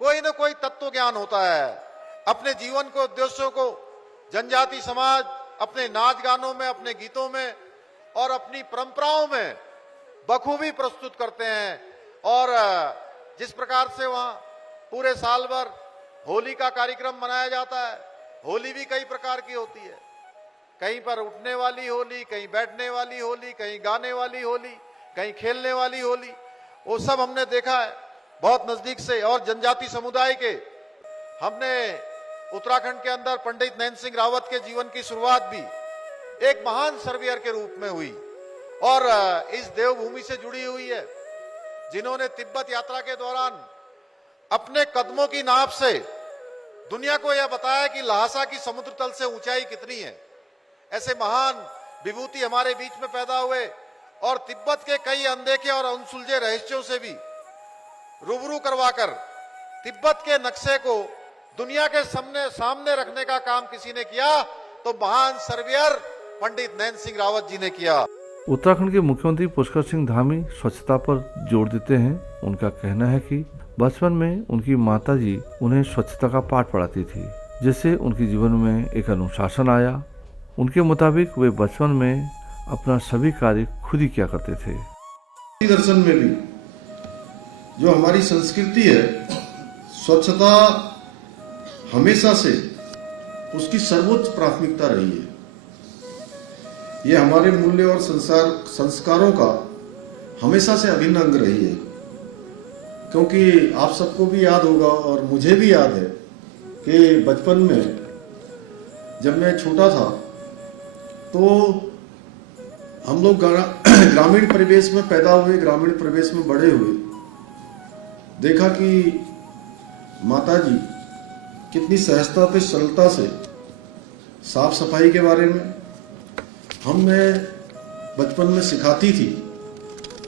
कोई न कोई तत्व ज्ञान होता है। अपने जीवन को, उद्देश्यों को जनजाति समाज अपने नाच गानों में, अपने गीतों में और अपनी परंपराओं में बखूबी प्रस्तुत करते हैं। और जिस प्रकार से वहां पूरे साल भर होली का कार्यक्रम मनाया जाता है, होली भी कई प्रकार की होती है, कहीं पर उठने वाली होली, कहीं बैठने वाली होली, कहीं गाने वाली होली, कहीं खेलने वाली होली, वो सब हमने देखा है बहुत नजदीक से। और जनजाति समुदाय के हमने उत्तराखंड के अंदर पंडित नैन सिंह रावत के जीवन की शुरुआत भी एक महान सर्वेयर के रूप में हुई और इस देवभूमि से जुड़ी हुई है, जिन्होंने तिब्बत यात्रा के दौरान अपने कदमों की नाप से दुनिया को यह बताया कि लहासा की समुद्र तल से ऊंचाई कितनी है। ऐसे महान विभूति हमारे बीच में पैदा हुए और तिब्बत के कई अनदेखे और अनसुलझे रहस्यों से भी रूबरू करवाकर तिब्बत के नक्शे को दुनिया के सामने रखने का काम किसी ने किया तो महान सर्वेयर पंडित नैन सिंह रावत जी ने किया। उत्तराखंड के मुख्यमंत्री पुष्कर सिंह धामी स्वच्छता पर जोर देते हैं। उनका कहना है कि बचपन में उनकी माताजी उन्हें स्वच्छता का पाठ पढ़ाती थी, जिससे उनके जीवन में एक अनुशासन आया। उनके मुताबिक वे बचपन में अपना सभी कार्य खुद ही किया करते थे। दर्शन में भी जो हमारी संस्कृति है, स्वच्छता हमेशा से उसकी सर्वोच्च प्राथमिकता रही है। ये हमारे मूल्य और संस्कारों का हमेशा से अभिन्न अंग रही है। क्योंकि आप सबको भी याद होगा और मुझे भी याद है कि बचपन में जब मैं छोटा था तो हम लोग ग्रामीण परिवेश में पैदा हुए, ग्रामीण परिवेश में बड़े हुए। देखा कि माताजी कितनी सहजता से, सरलता से साफ सफाई के बारे में हमें बचपन में सिखाती थी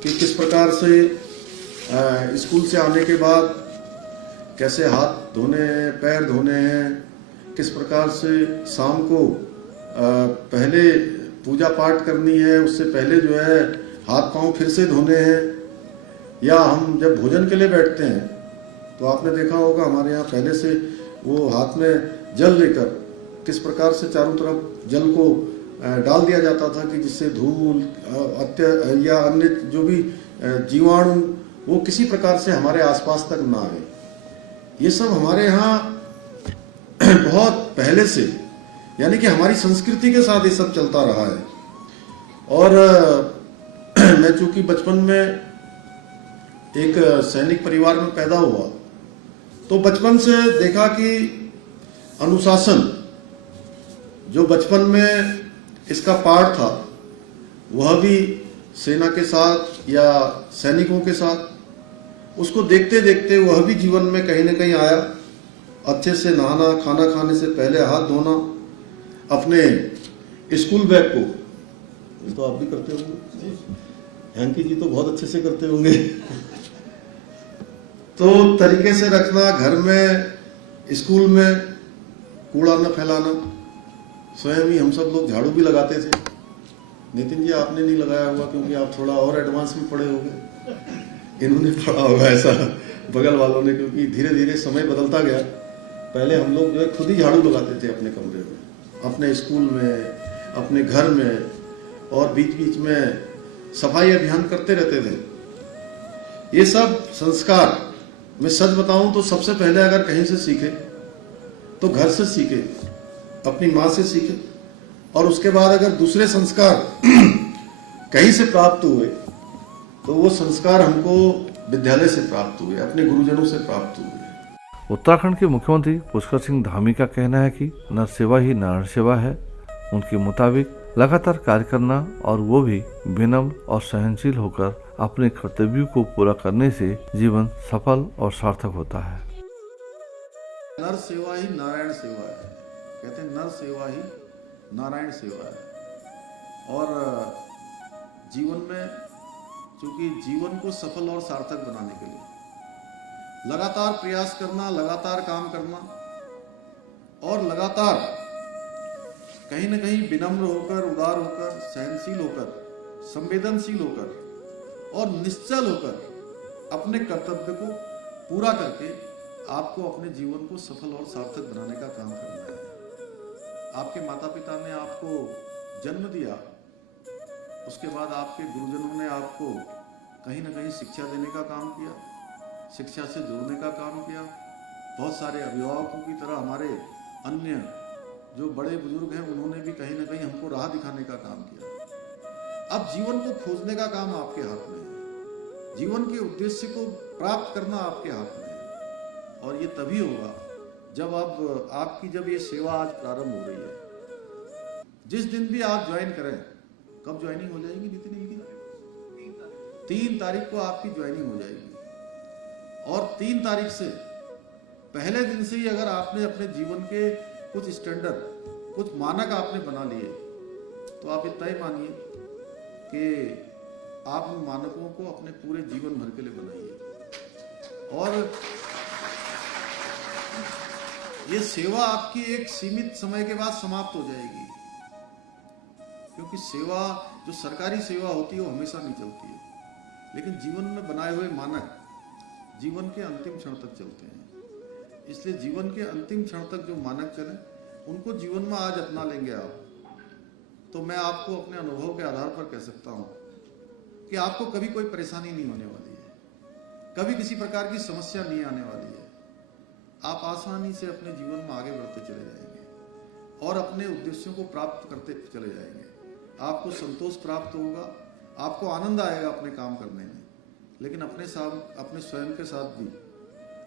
कि किस प्रकार से स्कूल से आने के बाद कैसे हाथ धोने हैं, पैर धोने हैं, किस प्रकार से शाम को पहले पूजा पाठ करनी है, उससे पहले जो है हाथ पांव फिर से धोने हैं। या हम जब भोजन के लिए बैठते हैं तो आपने देखा होगा हमारे यहाँ पहले से वो हाथ में जल लेकर किस प्रकार से चारों तरफ जल को डाल दिया जाता था कि जिससे धूल या अन्य जो भी जीवाणु वो किसी प्रकार से हमारे आसपास तक ना आए। ये सब हमारे यहाँ बहुत पहले से, यानी कि हमारी संस्कृति के साथ ये सब चलता रहा है। और मैं चूंकि बचपन में एक सैनिक परिवार में पैदा हुआ, तो बचपन से देखा कि अनुशासन जो बचपन में इसका पार्ट था, वह भी सेना के साथ या सैनिकों के साथ उसको देखते देखते वह भी जीवन में कहीं ना कहीं आया। अच्छे से नहाना, खाना खाने से पहले हाथ धोना, अपने स्कूल बैग को, तो आप भी करते होंगे, हैंकी जी तो बहुत अच्छे से करते होंगे तो तरीके से रखना, घर में, स्कूल में कूड़ा न फैलाना। स्वयं ही हम सब लोग झाड़ू भी लगाते थे। नितिन जी आपने नहीं लगाया होगा क्योंकि आप थोड़ा और एडवांस में पढ़े होंगे, इन्होंने पढ़ा होगा ऐसा बगल वालों ने, क्योंकि धीरे धीरे समय बदलता गया। पहले हम लोग जो है खुद ही झाड़ू लगाते थे अपने कमरे में, अपने स्कूल में, अपने घर में, और बीच बीच में सफाई अभियान करते रहते थे। ये सब संस्कार मैं सच बताऊं तो सबसे पहले अगर कहीं से सीखे तो घर से सीखे, अपनी माँ से सीखे, और उसके बाद अगर दूसरे संस्कार कहीं से प्राप्त हुए तो वो संस्कार हमको विद्यालय से प्राप्त हुए, अपने गुरुजनों से प्राप्त हुए। उत्तराखंड के मुख्यमंत्री पुष्कर सिंह धामी का कहना है कि नर सेवा ही नारायण सेवा है। उनके मुताबिक लगातार कार्य करना और वो भी विनम्र और सहनशील होकर अपने कर्तव्यों को पूरा करने से जीवन सफल और सार्थक होता है। नर सेवा ही नारायण सेवा है, कहते हैं नर सेवा ही नारायण सेवा है। और जीवन में, चूंकि जीवन को सफल और सार्थक बनाने के लिए लगातार प्रयास करना, लगातार काम करना, और लगातार कहीं न कहीं विनम्र होकर, उदार होकर, सहनशील होकर, संवेदनशील होकर और निश्चल होकर अपने कर्तव्य को पूरा करके आपको अपने जीवन को सफल और सार्थक बनाने का काम करना है। आपके माता पिता ने आपको जन्म दिया, उसके बाद आपके गुरुजनों ने आपको कहीं ना कहीं शिक्षा देने का काम किया, शिक्षा से जोड़ने का काम किया। बहुत सारे अभिभावकों की तरह हमारे अन्य जो बड़े बुजुर्ग हैं, उन्होंने भी कहीं ना कहीं हमको राह दिखाने का काम किया। अब जीवन को खोजने का काम आपके हाथ में है, जीवन के उद्देश्य को प्राप्त करना आपके हाथ में है। और ये तभी होगा जब आपकी जब ये सेवा आज प्रारंभ हो रही है। जिस दिन भी आप ज्वाइन करें, कब ज्वाइनिंग हो जाएगी नितिन जी की? 3 तारीख को आपकी ज्वाइनिंग हो जाएगी, और 3 तारीख से पहले दिन से ही अगर आपने अपने जीवन के कुछ स्टैंडर्ड, कुछ मानक आपने बना लिए, तो आप इतना ही मानिए कि आप उन मानकों को अपने पूरे जीवन भर के लिए बनाइए। और ये सेवा आपकी एक सीमित समय के बाद समाप्त हो जाएगी, क्योंकि सेवा जो सरकारी सेवा होती है वो हमेशा नहीं चलती है, लेकिन जीवन में बनाए हुए मानक जीवन के अंतिम क्षण तक चलते हैं। इसलिए जीवन के अंतिम क्षण तक जो मानक चले, उनको जीवन में आज अपना लेंगे आप, तो मैं आपको अपने अनुभव के आधार पर कह सकता हूं कि आपको कभी कोई परेशानी नहीं होने वाली है, कभी किसी प्रकार की समस्या नहीं आने वाली है। आप आसानी से अपने जीवन में आगे बढ़ते चले जाएंगे और अपने उद्देश्यों को प्राप्त करते चले जाएंगे। आपको संतोष प्राप्त होगा, आपको आनंद आएगा अपने काम करने में, लेकिन अपने स्वयं के साथ भी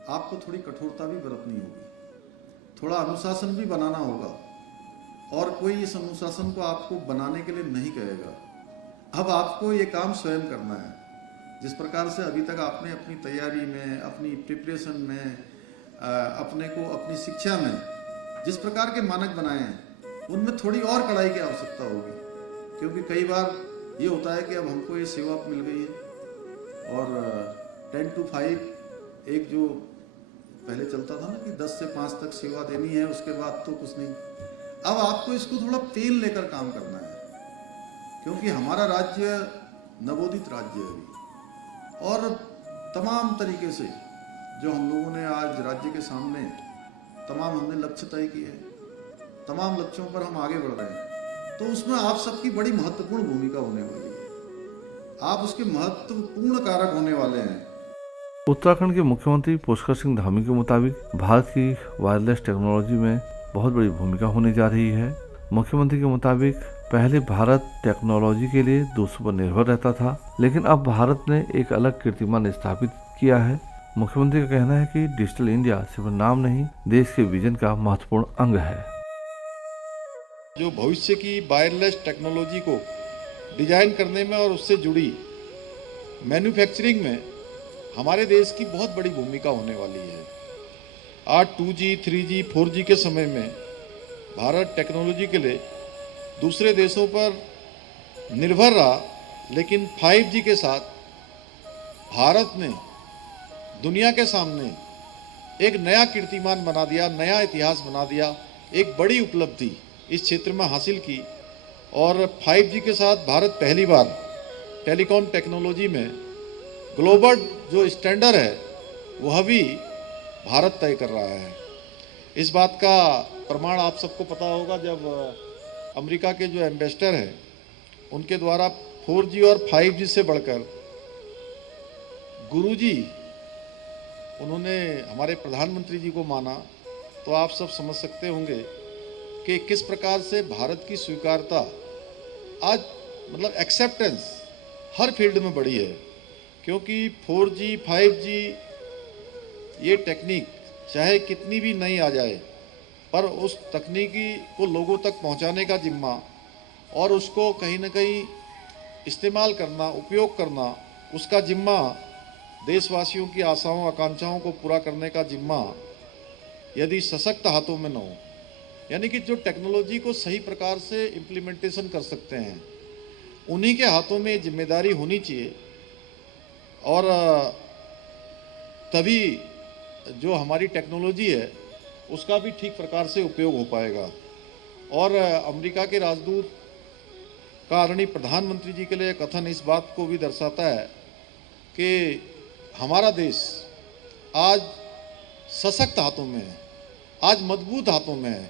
आपको थोड़ी कठोरता भी बरतनी होगी, थोड़ा अनुशासन भी बनाना होगा। और कोई इस अनुशासन को आपको बनाने के लिए नहीं कहेगा। अब आपको ये काम स्वयं करना है। जिस प्रकार से अभी तक आपने अपनी तैयारी में, अपनी प्रिपरेशन में, अपने को अपनी शिक्षा में जिस प्रकार के मानक बनाए हैं, उनमें थोड़ी और कड़ाई की आवश्यकता होगी, क्योंकि कई बार ये होता है कि अब हमको ये सेवा मिल गई है और 10 to 5 एक जो पहले चलता था ना कि 10 से 5 तक सेवा देनी है, उसके बाद तो कुछ नहीं। अब आपको इसको थोड़ा तेल लेकर काम करना है, क्योंकि हमारा राज्य नवोदित राज्य है अभी, और तमाम तरीके से जो हम लोगों ने आज राज्य के सामने तमाम हमने लक्ष्य तय किए, तमाम लक्ष्यों पर हम आगे बढ़ रहे हैं, तो उसमें आप सबकी बड़ी महत्वपूर्ण भूमिका होने वाली है। आप उसके महत्वपूर्ण कारक होने वाले हैं। उत्तराखंड के मुख्यमंत्री पुष्कर सिंह धामी के मुताबिक भारत की वायरलेस टेक्नोलॉजी में बहुत बड़ी भूमिका होने जा रही है। मुख्यमंत्री के मुताबिक पहले भारत टेक्नोलॉजी के लिए दूसरों पर निर्भर रहता था, लेकिन अब भारत ने एक अलग कीर्तिमान स्थापित किया है। मुख्यमंत्री का कहना है कि डिजिटल इंडिया सिर्फ नाम नहीं, देश के विजन का महत्वपूर्ण अंग है। जो भविष्य की वायरलेस टेक्नोलॉजी को डिजाइन करने में और उससे जुड़ी मैन्युफैक्चरिंग में हमारे देश की बहुत बड़ी भूमिका होने वाली है। आज 2G, 3G, 4G के समय में भारत टेक्नोलॉजी के लिए दूसरे देशों पर निर्भर रहा, लेकिन 5G के साथ भारत ने दुनिया के सामने एक नया कीर्तिमान बना दिया, नया इतिहास बना दिया, एक बड़ी उपलब्धि इस क्षेत्र में हासिल की। और 5G के साथ भारत पहली बार टेलीकॉम टेक्नोलॉजी में ग्लोबल जो स्टैंडर्ड है वह भी भारत तय कर रहा है। इस बात का प्रमाण आप सबको पता होगा जब अमेरिका के जो एम्बेसडर हैं उनके द्वारा 4G और 5G से बढ़कर गुरुजी उन्होंने हमारे प्रधानमंत्री जी को माना, तो आप सब समझ सकते होंगे कि किस प्रकार से भारत की स्वीकार्यता आज मतलब एक्सेप्टेंस हर फील्ड में बढ़ी है। क्योंकि 4G, 5G ये टेक्निक चाहे कितनी भी नई आ जाए, पर उस तकनीकी को लोगों तक पहुंचाने का जिम्मा और उसको कहीं ना कहीं इस्तेमाल करना, उपयोग करना, उसका जिम्मा देशवासियों की आशाओं आकांक्षाओं को पूरा करने का जिम्मा यदि सशक्त हाथों में न हो, यानी कि जो टेक्नोलॉजी को सही प्रकार से इम्प्लीमेंटेशन कर सकते हैं, उन्हीं के हाथों में जिम्मेदारी होनी चाहिए। और तभी जो हमारी टेक्नोलॉजी है उसका भी ठीक प्रकार से उपयोग हो पाएगा। और अमेरिका के राजदूत का आदरणीय प्रधानमंत्री जी के लिए कथन इस बात को भी दर्शाता है कि हमारा देश आज सशक्त हाथों में है, आज मजबूत हाथों में है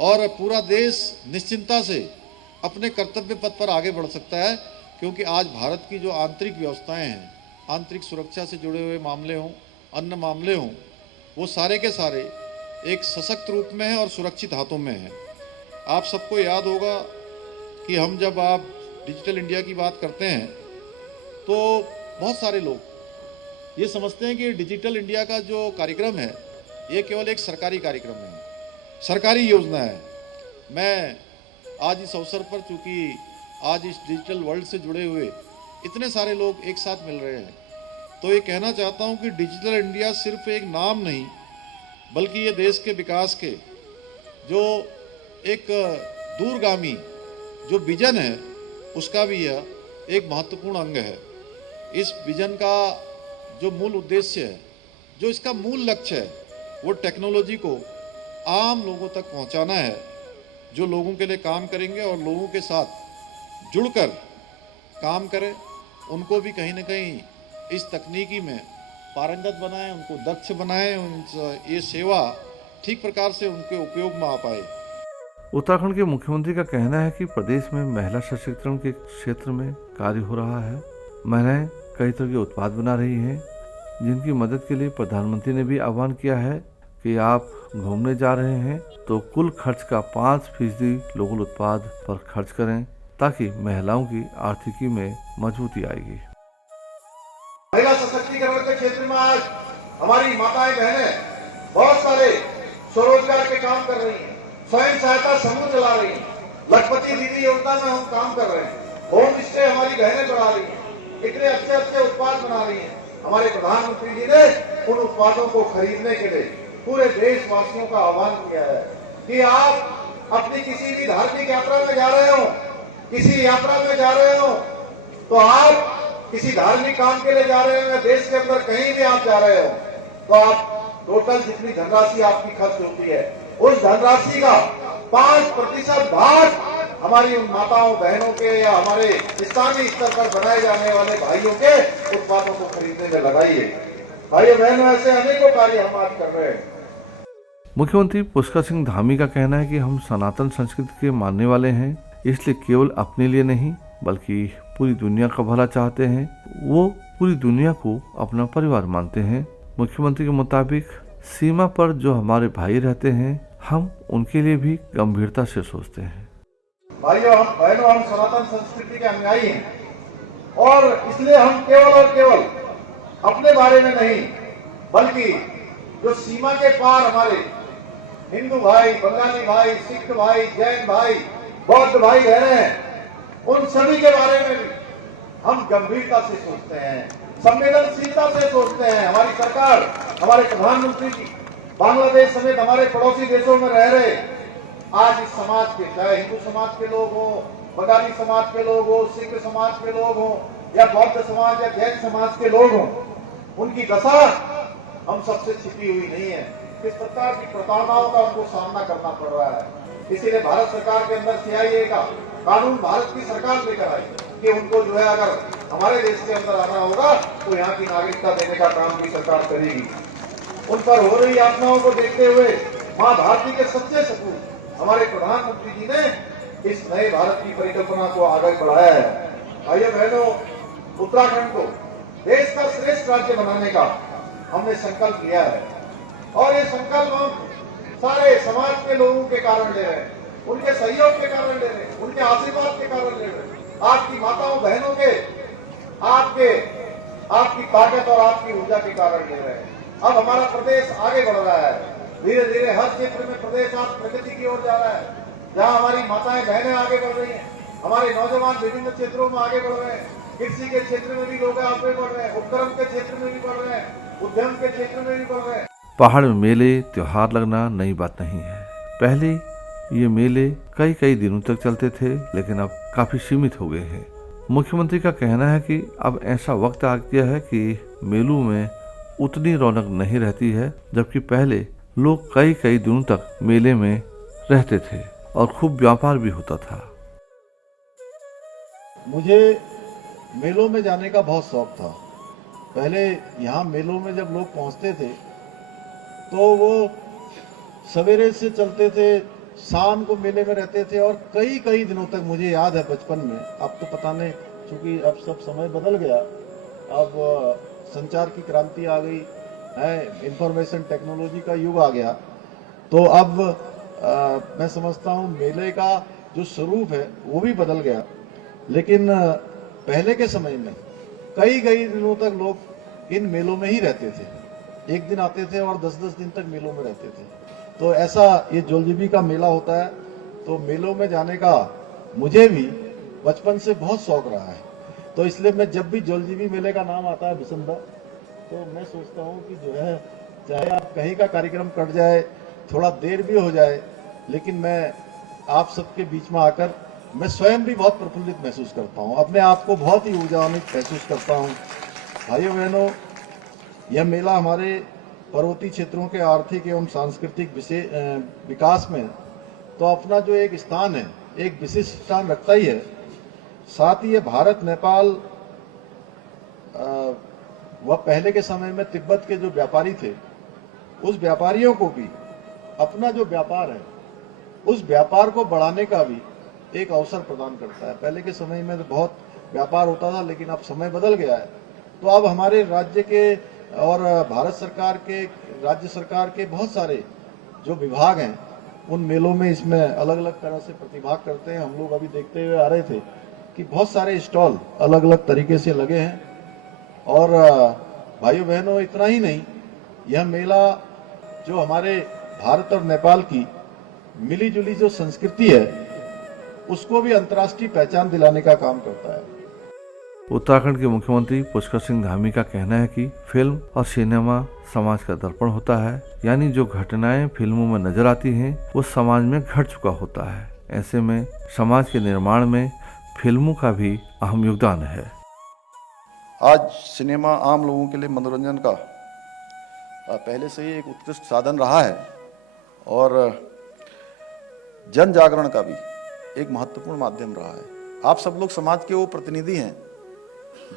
और पूरा देश निश्चिंता से अपने कर्तव्य पथ पर आगे बढ़ सकता है। क्योंकि आज भारत की जो आंतरिक व्यवस्थाएं हैं, आंतरिक सुरक्षा से जुड़े हुए मामले हों, अन्य मामले हों, वो सारे के सारे एक सशक्त रूप में हैं और सुरक्षित हाथों में हैं। आप सबको याद होगा कि हम जब आप डिजिटल इंडिया की बात करते हैं तो बहुत सारे लोग ये समझते हैं कि डिजिटल इंडिया का जो कार्यक्रम है ये केवल एक सरकारी कार्यक्रम है, सरकारी योजना है। मैं आज इस अवसर पर, चूँकि आज इस डिजिटल वर्ल्ड से जुड़े हुए इतने सारे लोग एक साथ मिल रहे हैं, तो ये कहना चाहता हूँ कि डिजिटल इंडिया सिर्फ एक नाम नहीं, बल्कि ये देश के विकास के जो एक दूरगामी जो विजन है उसका भी यह एक महत्वपूर्ण अंग है। इस विजन का जो मूल उद्देश्य है, जो इसका मूल लक्ष्य है, वो टेक्नोलॉजी को आम लोगों तक पहुंचाना है, जो लोगों के लिए काम करेंगे और लोगों के साथ जुड़कर काम करें, उनको भी कहीं ना कहीं इस तकनीकी में पारंगत बनाएं, उनको दक्ष बनाएं, ये सेवा ठीक प्रकार से उनके उपयोग में आ पाए। उत्तराखंड के मुख्यमंत्री का कहना है कि प्रदेश में महिला सशक्तिकरण के क्षेत्र में कार्य हो रहा है। महिलाएं कई तरह के उत्पाद बना रही हैं, जिनकी मदद के लिए प्रधानमंत्री ने भी आह्वान किया है कि आप घूमने जा रहे हैं तो कुल खर्च का 5% लोकल उत्पाद पर खर्च करें, ताकि महिलाओं की आर्थिकी में मजबूती आएगी। महिला सशक्तिकरण के क्षेत्र में आज हमारी माताएं बहनें बहुत सारे स्वरोजगार के काम कर रही हैं, स्वयं सहायता समूह चला रही हैं, लखपति दीदी योजना में हम काम कर रहे हैं, होम स्टे हमारी बहनें बढ़ा रही हैं, इतने अच्छे अच्छे उत्पाद बना रही हैं। हमारे प्रधानमंत्री जी ने उन उत्पादों को खरीदने के लिए पूरे देशवासियों का आह्वान किया है कि आप अपनी किसी भी धार्मिक यात्रा में जा रहे हो, किसी यात्रा में जा रहे हो, तो आप किसी धार्मिक काम के लिए जा रहे हो या देश के अंदर कहीं भी आप जा रहे हो, तो आप टोटल जितनी धनराशि आपकी खर्च होती है, उस धनराशि का 5% भाग हमारी उन माताओं बहनों के या हमारे स्थानीय स्तर पर बनाए जाने वाले भाइयों के उत्पादों को खरीदने में लगाइए। भाइयों बहनों, ऐसे अनेकों कार्य हम आज कर रहे हैं। मुख्यमंत्री पुष्कर सिंह धामी का कहना है कि हम सनातन संस्कृति के मानने वाले हैं, इसलिए केवल अपने लिए नहीं बल्कि पूरी दुनिया का भला चाहते हैं। वो पूरी दुनिया को अपना परिवार मानते हैं। मुख्यमंत्री के मुताबिक सीमा पर जो हमारे भाई रहते हैं, हम उनके लिए भी गंभीरता से सोचते हैं। भाइयों बहनों, हम सनातन संस्कृति के अनुयायी हैं और इसलिए हम केवल और केवल अपने बारे में नहीं बल्कि जो सीमा के पार हमारे हिंदू भाई, बंगाली भाई, सिख भाई, जैन भाई, बौद्ध भाई रह रहे हैं, उन सभी के बारे में भी हम गंभीरता से सोचते हैं, संवेदनशीलता से सोचते हैं। हमारी सरकार, हमारे प्रधानमंत्री जी बांग्लादेश समेत हमारे पड़ोसी देशों में रह रहे आज इस समाज के, चाहे हिंदू समाज के लोग हो, बंगाली समाज के लोग हो, सिख समाज के लोग हो या बौद्ध समाज या जैन समाज के लोग हो, उनकी दशा हम सबसे छिपी हुई नहीं है। किस प्रकार की प्रताड़नाओं का उनको सामना करना पड़ रहा है। इसीलिए भारत सरकार के अंदर सीआईए का कानून भारत की सरकार लेकर आई कि उनको जो है अगर हमारे देश के अंदर आना होगा तो यहाँ की नागरिकता देने का काम भी सरकार करेगी। उन पर हो रही यातनाओं को देखते हुए माँ भारती के सच्चे सपूत हमारे प्रधानमंत्री जी ने इस नए भारत की परिकल्पना को आगे बढ़ाया है। भाइयों बहनों, उत्तराखंड को देश का श्रेष्ठ राज्य बनाने का हमने संकल्प लिया है और ये संकल्प हम सारे समाज के लोगों के कारण ले रहे हैं, उनके सहयोग के कारण ले रहे हैं, उनके आशीर्वाद के कारण ले रहे हैं, आपकी माताओं बहनों के आपकी ताकत और आपकी ऊर्जा के कारण ले रहे हैं। अब हमारा प्रदेश आगे बढ़ रहा है, धीरे धीरे हर क्षेत्र में प्रदेश आज प्रगति की ओर जा रहा है। जहाँ हमारी माताएं बहनें आगे बढ़ रही हैं, हमारे नौजवान विभिन्न क्षेत्रों में आगे बढ़ रहे हैं, कृषि के क्षेत्र में भी लोग आगे बढ़ रहे हैं, उपक्रम के क्षेत्र में भी बढ़ रहे हैं, उद्यम के क्षेत्र में भी बढ़ रहे हैं। पहाड़ में मेले त्योहार लगना नई बात नहीं है। पहले ये मेले कई दिनों तक चलते थे, लेकिन अब काफी सीमित हो गए हैं। मुख्यमंत्री का कहना है कि अब ऐसा वक्त आ गया है कि मेलों में उतनी रौनक नहीं रहती है, जबकि पहले लोग कई दिनों तक मेले में रहते थे और खूब व्यापार भी होता था। मुझे मेलों में जाने का बहुत शौक था। पहले यहाँ मेलों में जब लोग पहुँचते थे तो वो सवेरे से चलते थे, शाम को मेले में रहते थे और कई दिनों तक मुझे याद है बचपन में। अब तो पता नहीं, क्योंकि अब सब समय बदल गया, अब संचार की क्रांति आ गई है, इंफॉर्मेशन टेक्नोलॉजी का युग आ गया, तो अब मैं समझता हूँ मेले का जो स्वरूप है वो भी बदल गया। लेकिन पहले के समय में कई दिनों तक लोग इन मेलों में ही रहते थे, एक दिन आते थे और 10 दिन तक मेलों में रहते थे। तो ऐसा ये जलजीबी का मेला होता है, तो मेलों में जाने का मुझे भी बचपन से बहुत शौक रहा है। तो इसलिए मैं जब भी जलजीबी मेले का नाम आता है बिसंदा, तो मैं सोचता हूँ कि जो है चाहे आप कहीं का कार्यक्रम कट जाए, थोड़ा देर भी हो जाए, लेकिन मैं आप सबके बीच में आकर मैं स्वयं भी बहुत प्रफुल्लित महसूस करता हूँ, अपने आप को बहुत ही ऊर्जान्वित महसूस करता हूँ। भाइयों बहनों, यह मेला हमारे पर्वतीय क्षेत्रों के आर्थिक एवं सांस्कृतिक विकास में तो अपना जो एक स्थान है, एक विशिष्ट स्थान रखता ही है। साथ ही ये भारत नेपाल वह पहले के समय में तिब्बत के जो व्यापारी थे, उस व्यापारियों को भी अपना जो व्यापार है उस व्यापार को बढ़ाने का भी एक अवसर प्रदान करता है। पहले के समय में तो बहुत व्यापार होता था, लेकिन अब समय बदल गया है। तो अब हमारे राज्य के और भारत सरकार के, राज्य सरकार के बहुत सारे जो विभाग हैं उन मेलों में इसमें अलग अलग तरह से प्रतिभाग करते हैं। हम लोग अभी देखते हुए आ रहे थे कि बहुत सारे स्टॉल अलग अलग तरीके से लगे हैं। और भाइयों बहनों, इतना ही नहीं, यह मेला जो हमारे भारत और नेपाल की मिली जुली जो संस्कृति है उसको भी अंतर्राष्ट्रीय पहचान दिलाने का काम करता है। उत्तराखंड के मुख्यमंत्री पुष्कर सिंह धामी का कहना है कि फिल्म और सिनेमा समाज का दर्पण होता है, यानी जो घटनाएं फिल्मों में नजर आती हैं वो समाज में घट चुका होता है। ऐसे में समाज के निर्माण में फिल्मों का भी अहम योगदान है। आज सिनेमा आम लोगों के लिए मनोरंजन का पहले से ही एक उत्कृष्ट साधन रहा है और जन जागरण का भी एक महत्वपूर्ण माध्यम रहा है। आप सब लोग समाज के वो प्रतिनिधि हैं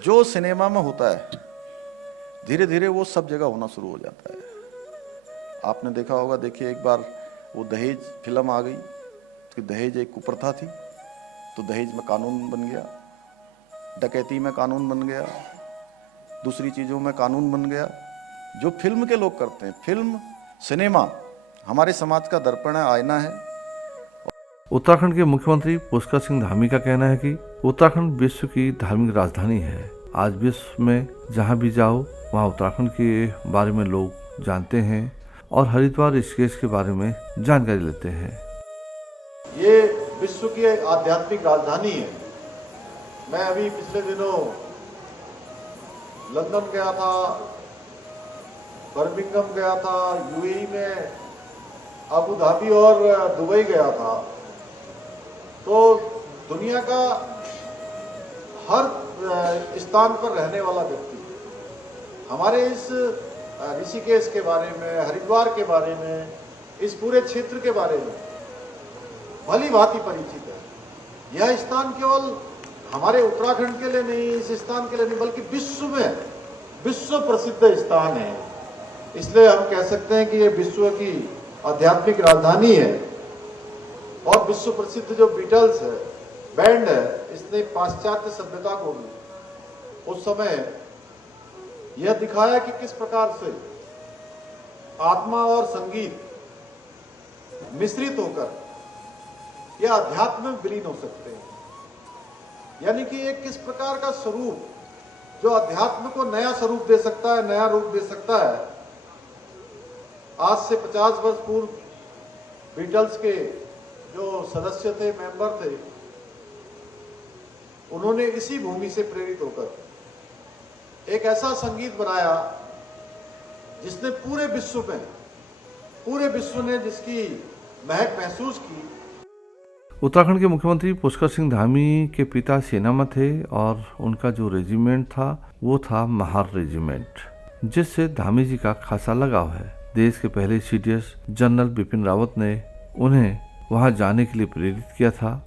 जो सिनेमा में होता है, धीरे धीरे वो सब जगह होना शुरू हो जाता है। आपने देखा होगा, देखिए एक बार वो दहेज फिल्म आ गई कि दहेज एक कुप्रथा थी, तो दहेज में कानून बन गया, डकैती में कानून बन गया, दूसरी चीज़ों में कानून बन गया। जो फिल्म के लोग करते हैं, फिल्म सिनेमा हमारे समाज का दर्पण है, आईना है। उत्तराखंड के मुख्यमंत्री पुष्कर सिंह धामी का कहना है कि उत्तराखंड विश्व की धार्मिक राजधानी है। आज विश्व में जहां भी जाओ वहां उत्तराखंड के बारे में लोग जानते हैं और हरिद्वार ऋषिकेश के बारे में जानकारी लेते हैं। ये विश्व की एक आध्यात्मिक राजधानी है। मैं अभी पिछले दिनों लंदन गया था, बर्मिंघम गया था, यूएई में अबू धाबी और दुबई गया था। तो दुनिया का हर स्थान पर रहने वाला व्यक्ति हमारे इस ऋषिकेश के बारे में, हरिद्वार के बारे में, इस पूरे क्षेत्र के बारे में भली भांति परिचित है। यह स्थान केवल हमारे उत्तराखंड के लिए नहीं, इस स्थान के लिए नहीं, बल्कि विश्व में विश्व प्रसिद्ध स्थान है। इसलिए हम कह सकते हैं कि ये विश्व की आध्यात्मिक राजधानी है। और विश्व प्रसिद्ध जो बीटल्स है, बैंड है, इसने पाश्चात्य सभ्यता को भी उस समय यह दिखाया कि किस प्रकार से आत्मा और संगीत मिश्रित होकर यह अध्यात्म में विलीन हो सकते हैं। यानी कि एक किस प्रकार का स्वरूप जो अध्यात्म को नया स्वरूप दे सकता है, नया रूप दे सकता है। आज से 50 वर्ष पूर्व बीटल्स के जो सदस्य थे, मेंबर थे, उन्होंने इसी भूमि से प्रेरित होकर एक ऐसा संगीत बनाया जिसने पूरे विश्व ने जिसकी महक महसूस की। उत्तराखंड के मुख्यमंत्री पुष्कर सिंह धामी के पिता सेना में थे और उनका जो रेजिमेंट था वो था महार रेजिमेंट, जिससे धामी जी का खासा लगाव है। देश के पहले सीडीएस जनरल बिपिन रावत ने उन्हें वहां जाने के लिए प्रेरित किया था।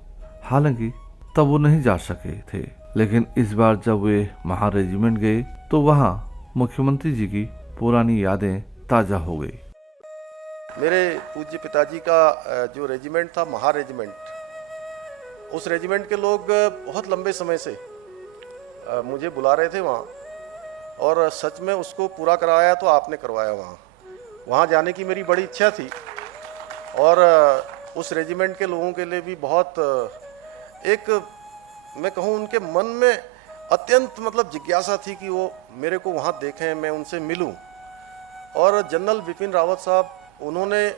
हालांकि तब वो नहीं जा सके थे, लेकिन इस बार जब वे महार रेजिमेंट गए तो वहां मुख्यमंत्री जी की पुरानी यादें ताजा हो गई। मेरे पूज्य पिताजी का जो रेजिमेंट था, महार रेजिमेंट, उस रेजिमेंट के लोग बहुत लंबे समय से मुझे बुला रहे थे वहाँ, और सच में उसको पूरा कराया तो आपने करवाया। वहाँ जाने की मेरी बड़ी इच्छा थी और उस रेजिमेंट के लोगों के लिए भी बहुत एक, मैं कहूँ, उनके मन में अत्यंत मतलब जिज्ञासा थी कि वो मेरे को वहाँ देखें, मैं उनसे मिलूं। और जनरल बिपिन रावत साहब, उन्होंने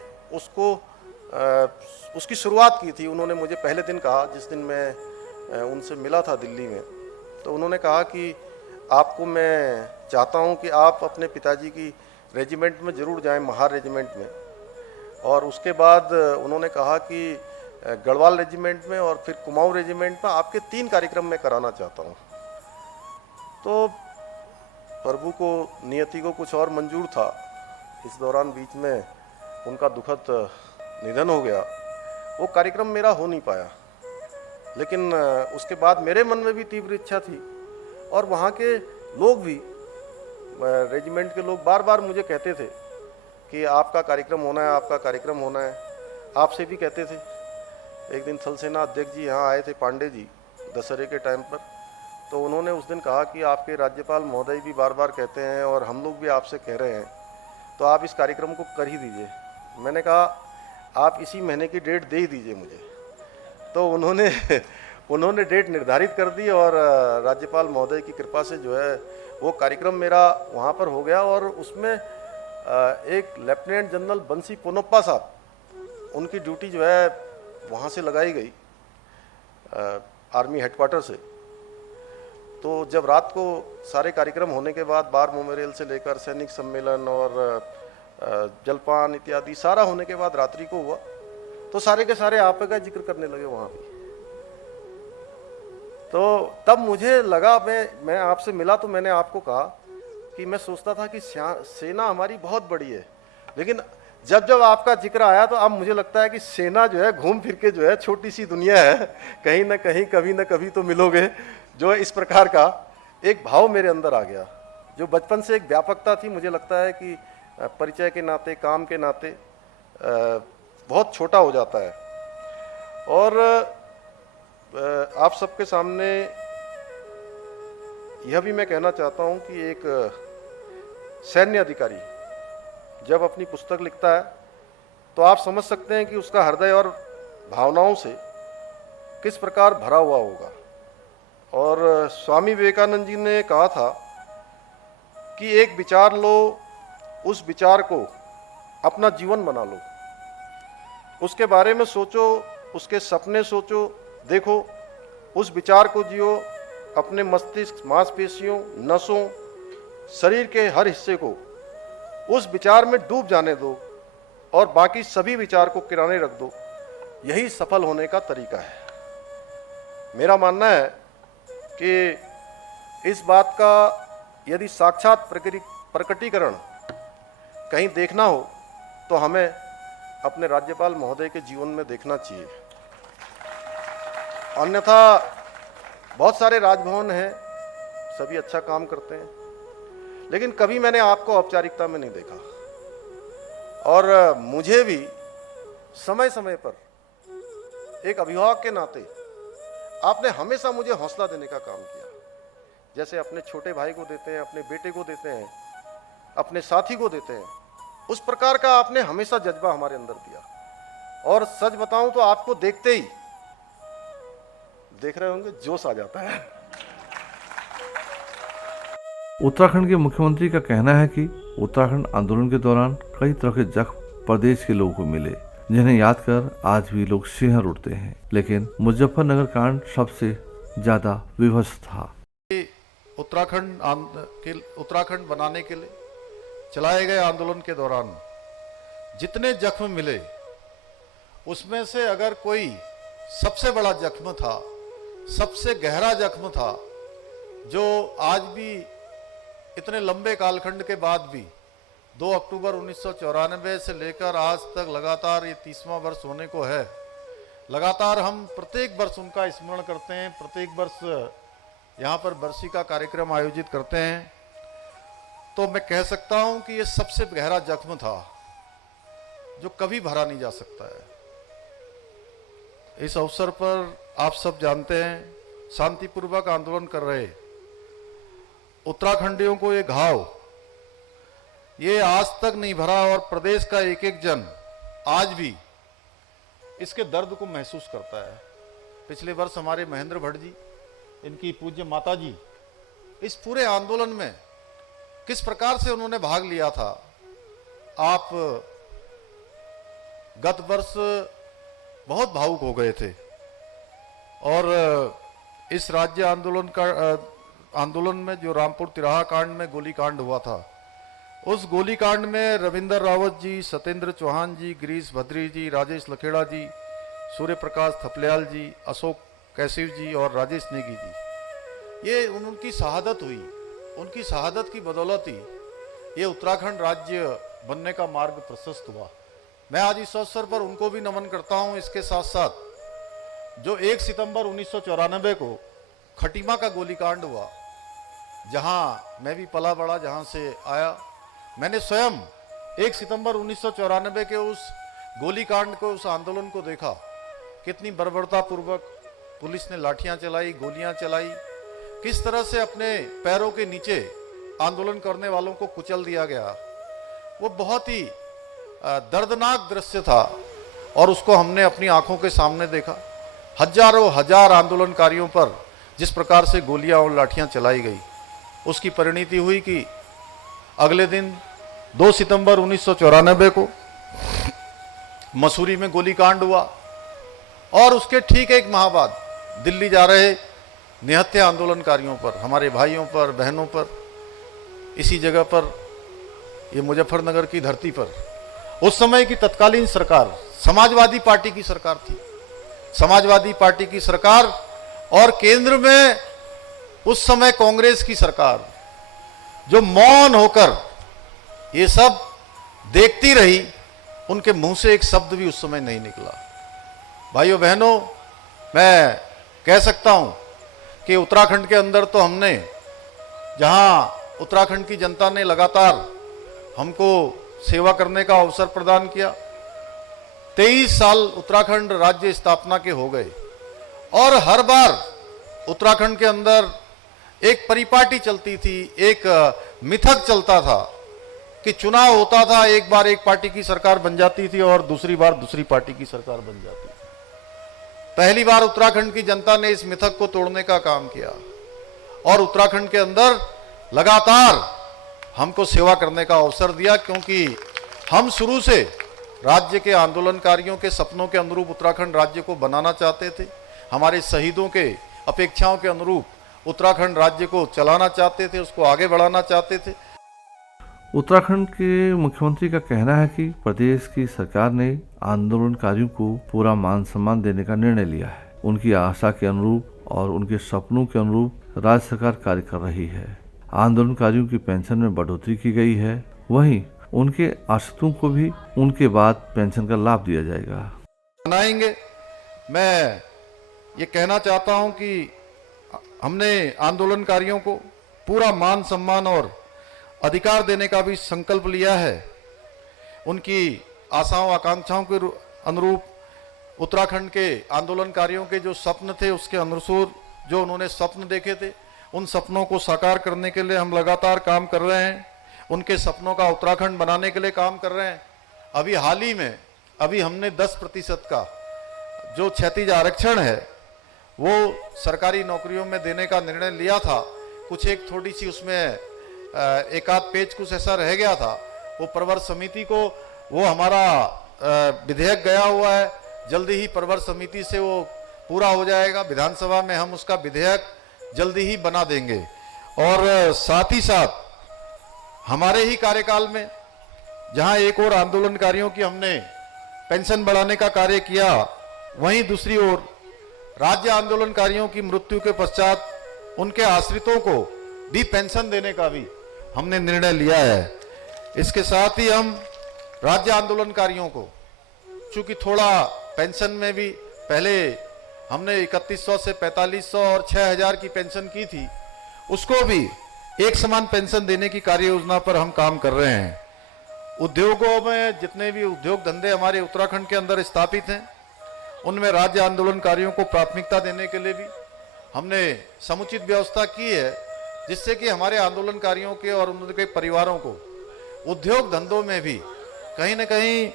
उसकी शुरुआत की थी। उन्होंने मुझे पहले दिन कहा, जिस दिन मैं उनसे मिला था दिल्ली में, तो उन्होंने कहा कि आपको मैं चाहता हूँ कि आप अपने पिताजी की रेजिमेंट में ज़रूर जाएं, महार रेजिमेंट में। और उसके बाद उन्होंने कहा कि गढ़वाल रेजिमेंट में और फिर कुमाऊं रेजिमेंट में आपके 3 कार्यक्रम मैं कराना चाहता हूँ। तो प्रभु को, नियति को कुछ और मंजूर था। इस दौरान बीच में उनका दुखद निधन हो गया। वो कार्यक्रम मेरा हो नहीं पाया, लेकिन उसके बाद मेरे मन में भी तीव्र इच्छा थी। और वहाँ के लोग भी, रेजिमेंट के लोग बार बार मुझे कहते थे कि आपका कार्यक्रम होना है, आपका कार्यक्रम होना है। आपसे भी कहते थे। एक दिन थल सेना अध्यक्ष जी यहाँ आए थे, पांडे जी, दशहरे के टाइम पर, तो उन्होंने उस दिन कहा कि आपके राज्यपाल महोदय भी बार बार कहते हैं और हम लोग भी आपसे कह रहे हैं, तो आप इस कार्यक्रम को कर ही दीजिए। मैंने कहा आप इसी महीने की डेट दे ही दीजिए मुझे। तो उन्होंने डेट निर्धारित कर दी और राज्यपाल महोदय की कृपा से जो है वो कार्यक्रम मेरा वहाँ पर हो गया। और उसमें एक लेफ्टिनेंट जनरल बंसी पोनप्पा साहब, उनकी ड्यूटी जो है वहाँ से लगाई गई, आर्मी हेडक्वार्टर से। तो जब रात को सारे कार्यक्रम होने के बाद, बार मेमोरियल से लेकर सैनिक सम्मेलन और जलपान इत्यादि सारा होने के बाद रात्रि को हुआ, तो सारे के सारे आप का जिक्र करने लगे वहाँ भी। तो तब मुझे लगा, मैं आपसे मिला तो मैंने आपको कहा कि मैं सोचता था कि सेना हमारी बहुत बड़ी है, लेकिन जब आपका जिक्र आया तो अब मुझे लगता है कि सेना जो है घूम फिर के जो है छोटी सी दुनिया है, कहीं ना कहीं कभी ना कभी तो मिलोगे। जो इस प्रकार का एक भाव मेरे अंदर आ गया, जो बचपन से एक व्यापकता थी। मुझे लगता है कि परिचय के नाते, काम के नाते बहुत छोटा हो जाता है। और आप सबके सामने यह भी मैं कहना चाहता हूं कि एक सैन्य अधिकारी जब अपनी पुस्तक लिखता है तो आप समझ सकते हैं कि उसका हृदय और भावनाओं से किस प्रकार भरा हुआ होगा। और स्वामी विवेकानंद जी ने कहा था कि एक विचार लो, उस विचार को अपना जीवन बना लो, उसके बारे में सोचो, उसके सपने सोचो, देखो, उस विचार को जियो, अपने मस्तिष्क, मांसपेशियों, नसों, शरीर के हर हिस्से को उस विचार में डूब जाने दो और बाकी सभी विचार को किनारे रख दो। यही सफल होने का तरीका है। मेरा मानना है कि इस बात का यदि साक्षात प्रकटीकरण कहीं देखना हो तो हमें अपने राज्यपाल महोदय के जीवन में देखना चाहिए। अन्यथा बहुत सारे राजभवन हैं, सभी अच्छा काम करते हैं, लेकिन कभी मैंने आपको औपचारिकता में नहीं देखा। और मुझे भी समय समय पर एक अभिभावक के नाते आपने हमेशा मुझे हौसला देने का काम किया, जैसे अपने छोटे भाई को देते हैं, अपने बेटे को देते हैं, अपने साथी को देते हैं, उस प्रकार का आपने हमेशा जज्बा हमारे अंदर दिया। और सच बताऊं तो आपको देखते ही, देख रहे होंगे, जोश आ जाता है। उत्तराखंड के मुख्यमंत्री का कहना है कि उत्तराखंड आंदोलन के दौरान कई तरह के जख्म प्रदेश के लोगों को मिले, जिन्हें याद कर आज भी लोग सिहर उठते हैं। लेकिन मुजफ्फरनगर कांड सबसे ज्यादा विवश था। उत्तराखंड बनाने के लिए चलाए गए आंदोलन के दौरान जितने जख्म मिले, उसमें से अगर कोई सबसे बड़ा जख्म था, सबसे गहरा जख्म था, जो आज भी इतने लंबे कालखंड के बाद भी 2 अक्टूबर 1994 से लेकर आज तक लगातार ये 30वां वर्ष होने को है, लगातार हम प्रत्येक वर्ष उनका स्मरण करते हैं, प्रत्येक वर्ष यहाँ पर बरसी का कार्यक्रम आयोजित करते हैं। तो मैं कह सकता हूँ कि ये सबसे गहरा जख्म था जो कभी भरा नहीं जा सकता है। इस अवसर पर आप सब जानते हैं, शांतिपूर्वक आंदोलन कर रहे उत्तराखंडियों को ये घाव ये आज तक नहीं भरा और प्रदेश का एक एक जन आज भी इसके दर्द को महसूस करता है। पिछले वर्ष हमारे महेंद्र भट्ट जी, इनकी पूज्य माता जी, इस पूरे आंदोलन में किस प्रकार से उन्होंने भाग लिया था, आप गत वर्ष बहुत भावुक हो गए थे। और इस राज्य आंदोलन में जो रामपुर तिराहा कांड में गोलीकांड हुआ था, उस गोलीकांड में रविंदर रावत जी, सत्येंद्र चौहान जी, गिरीश भद्री जी, राजेश लखेड़ा जी, सूर्य प्रकाश थपलियाल जी, अशोक कैसिव जी और राजेश नेगी जी, ये उनकी शहादत हुई। उनकी शहादत की बदौलत ही ये उत्तराखंड राज्य बनने का मार्ग प्रशस्त हुआ। मैं आज इस अवसर पर उनको भी नमन करता हूं। इसके साथ साथ जो 1 सितंबर 1994 को खटीमा का गोलीकांड हुआ, जहां मैं भी पला बड़ा, जहां से आया, मैंने स्वयं 1 सितंबर 1994 के उस गोलीकांड को, उस आंदोलन को देखा। कितनी बर्बरता पूर्वक पुलिस ने लाठियां चलाई, गोलियां चलाई, किस तरह से अपने पैरों के नीचे आंदोलन करने वालों को कुचल दिया गया। वो बहुत ही दर्दनाक दृश्य था और उसको हमने अपनी आंखों के सामने देखा। हजारों हजार आंदोलनकारियों पर जिस प्रकार से गोलियां और लाठियां चलाई गई, उसकी परिणति हुई कि अगले दिन 2 सितंबर 1994 को मसूरी में गोलीकांड हुआ और उसके ठीक 1 माह बाद दिल्ली जा रहे निहत्थे आंदोलनकारियों पर, हमारे भाइयों पर, बहनों पर, इसी जगह पर, ये मुजफ्फरनगर की धरती पर, उस समय की तत्कालीन सरकार समाजवादी पार्टी की सरकार थी। समाजवादी पार्टी की सरकार और केंद्र में उस समय कांग्रेस की सरकार, जो मौन होकर ये सब देखती रही, उनके मुंह से एक शब्द भी उस समय नहीं निकला। भाइयों बहनों, मैं कह सकता हूं कि उत्तराखंड के अंदर तो हमने, जहां उत्तराखंड की जनता ने लगातार हमको सेवा करने का अवसर प्रदान किया। 23 साल उत्तराखंड राज्य स्थापना के हो गए और हर बार उत्तराखंड के अंदर एक परिपाटी चलती थी, एक मिथक चलता था कि चुनाव होता था, एक बार एक पार्टी की सरकार बन जाती थी और दूसरी बार दूसरी पार्टी की सरकार बन जाती थी। पहली बार उत्तराखंड की जनता ने इस मिथक को तोड़ने का काम किया और उत्तराखंड के अंदर लगातार हमको सेवा करने का अवसर दिया, क्योंकि हम शुरू से राज्य के आंदोलनकारियों के सपनों के अनुरूप उत्तराखंड राज्य को बनाना चाहते थे। हमारे शहीदों के अपेक्षाओं के अनुरूप उत्तराखंड राज्य को चलाना चाहते थे, उसको आगे बढ़ाना चाहते थे। उत्तराखंड के मुख्यमंत्री का कहना है कि प्रदेश की सरकार ने आंदोलनकारियों को पूरा मान सम्मान देने का निर्णय लिया है। उनकी आशा के अनुरूप और उनके सपनों के अनुरूप राज्य सरकार कार्य कर रही है। आंदोलनकारियों की पेंशन में बढ़ोतरी की गई है, वहीं उनके आश्रितों को भी उनके बाद पेंशन का लाभ दिया जाएगा। बनाएंगे। मैं ये कहना चाहता हूं कि हमने आंदोलनकारियों को पूरा मान सम्मान और अधिकार देने का भी संकल्प लिया है। उनकी आशाओं आकांक्षाओं के अनुरूप उत्तराखंड के आंदोलनकारियों के जो स्वप्न थे, उसके अनुसार जो उन्होंने स्वप्न देखे थे, उन सपनों को साकार करने के लिए हम लगातार काम कर रहे हैं। उनके सपनों का उत्तराखंड बनाने के लिए काम कर रहे हैं। अभी हाल ही में हमने 10% का जो क्षैतिज आरक्षण है वो सरकारी नौकरियों में देने का निर्णय लिया था। कुछ एक थोड़ी सी उसमें एक आध पेज कुछ ऐसा रह गया था, वो प्रवर समिति को, वो हमारा विधेयक गया हुआ है, जल्दी ही प्रवर समिति से वो पूरा हो जाएगा। विधानसभा में हम उसका विधेयक जल्दी ही बना देंगे। और साथ ही साथ हमारे ही कार्यकाल में जहां एक और आंदोलनकारियों की हमने पेंशन बढ़ाने का कार्य किया, वहीं दूसरी ओर राज्य आंदोलनकारियों की मृत्यु के पश्चात उनके आश्रितों को भी पेंशन देने का भी हमने निर्णय लिया है। इसके साथ ही हम राज्य आंदोलनकारियों को, चूंकि थोड़ा पेंशन में भी पहले हमने 3100 से 4500 और 6000 की पेंशन की थी, उसको भी एक समान पेंशन देने की कार्य योजना पर हम काम कर रहे हैं। उद्योगों में जितने भी उद्योग धंधे हमारे उत्तराखंड के अंदर स्थापित हैं, उनमें राज्य आंदोलनकारियों को प्राथमिकता देने के लिए भी हमने समुचित व्यवस्था की है, जिससे कि हमारे आंदोलनकारियों के और उनके परिवारों को उद्योग धंधों में भी कहीं न कहीं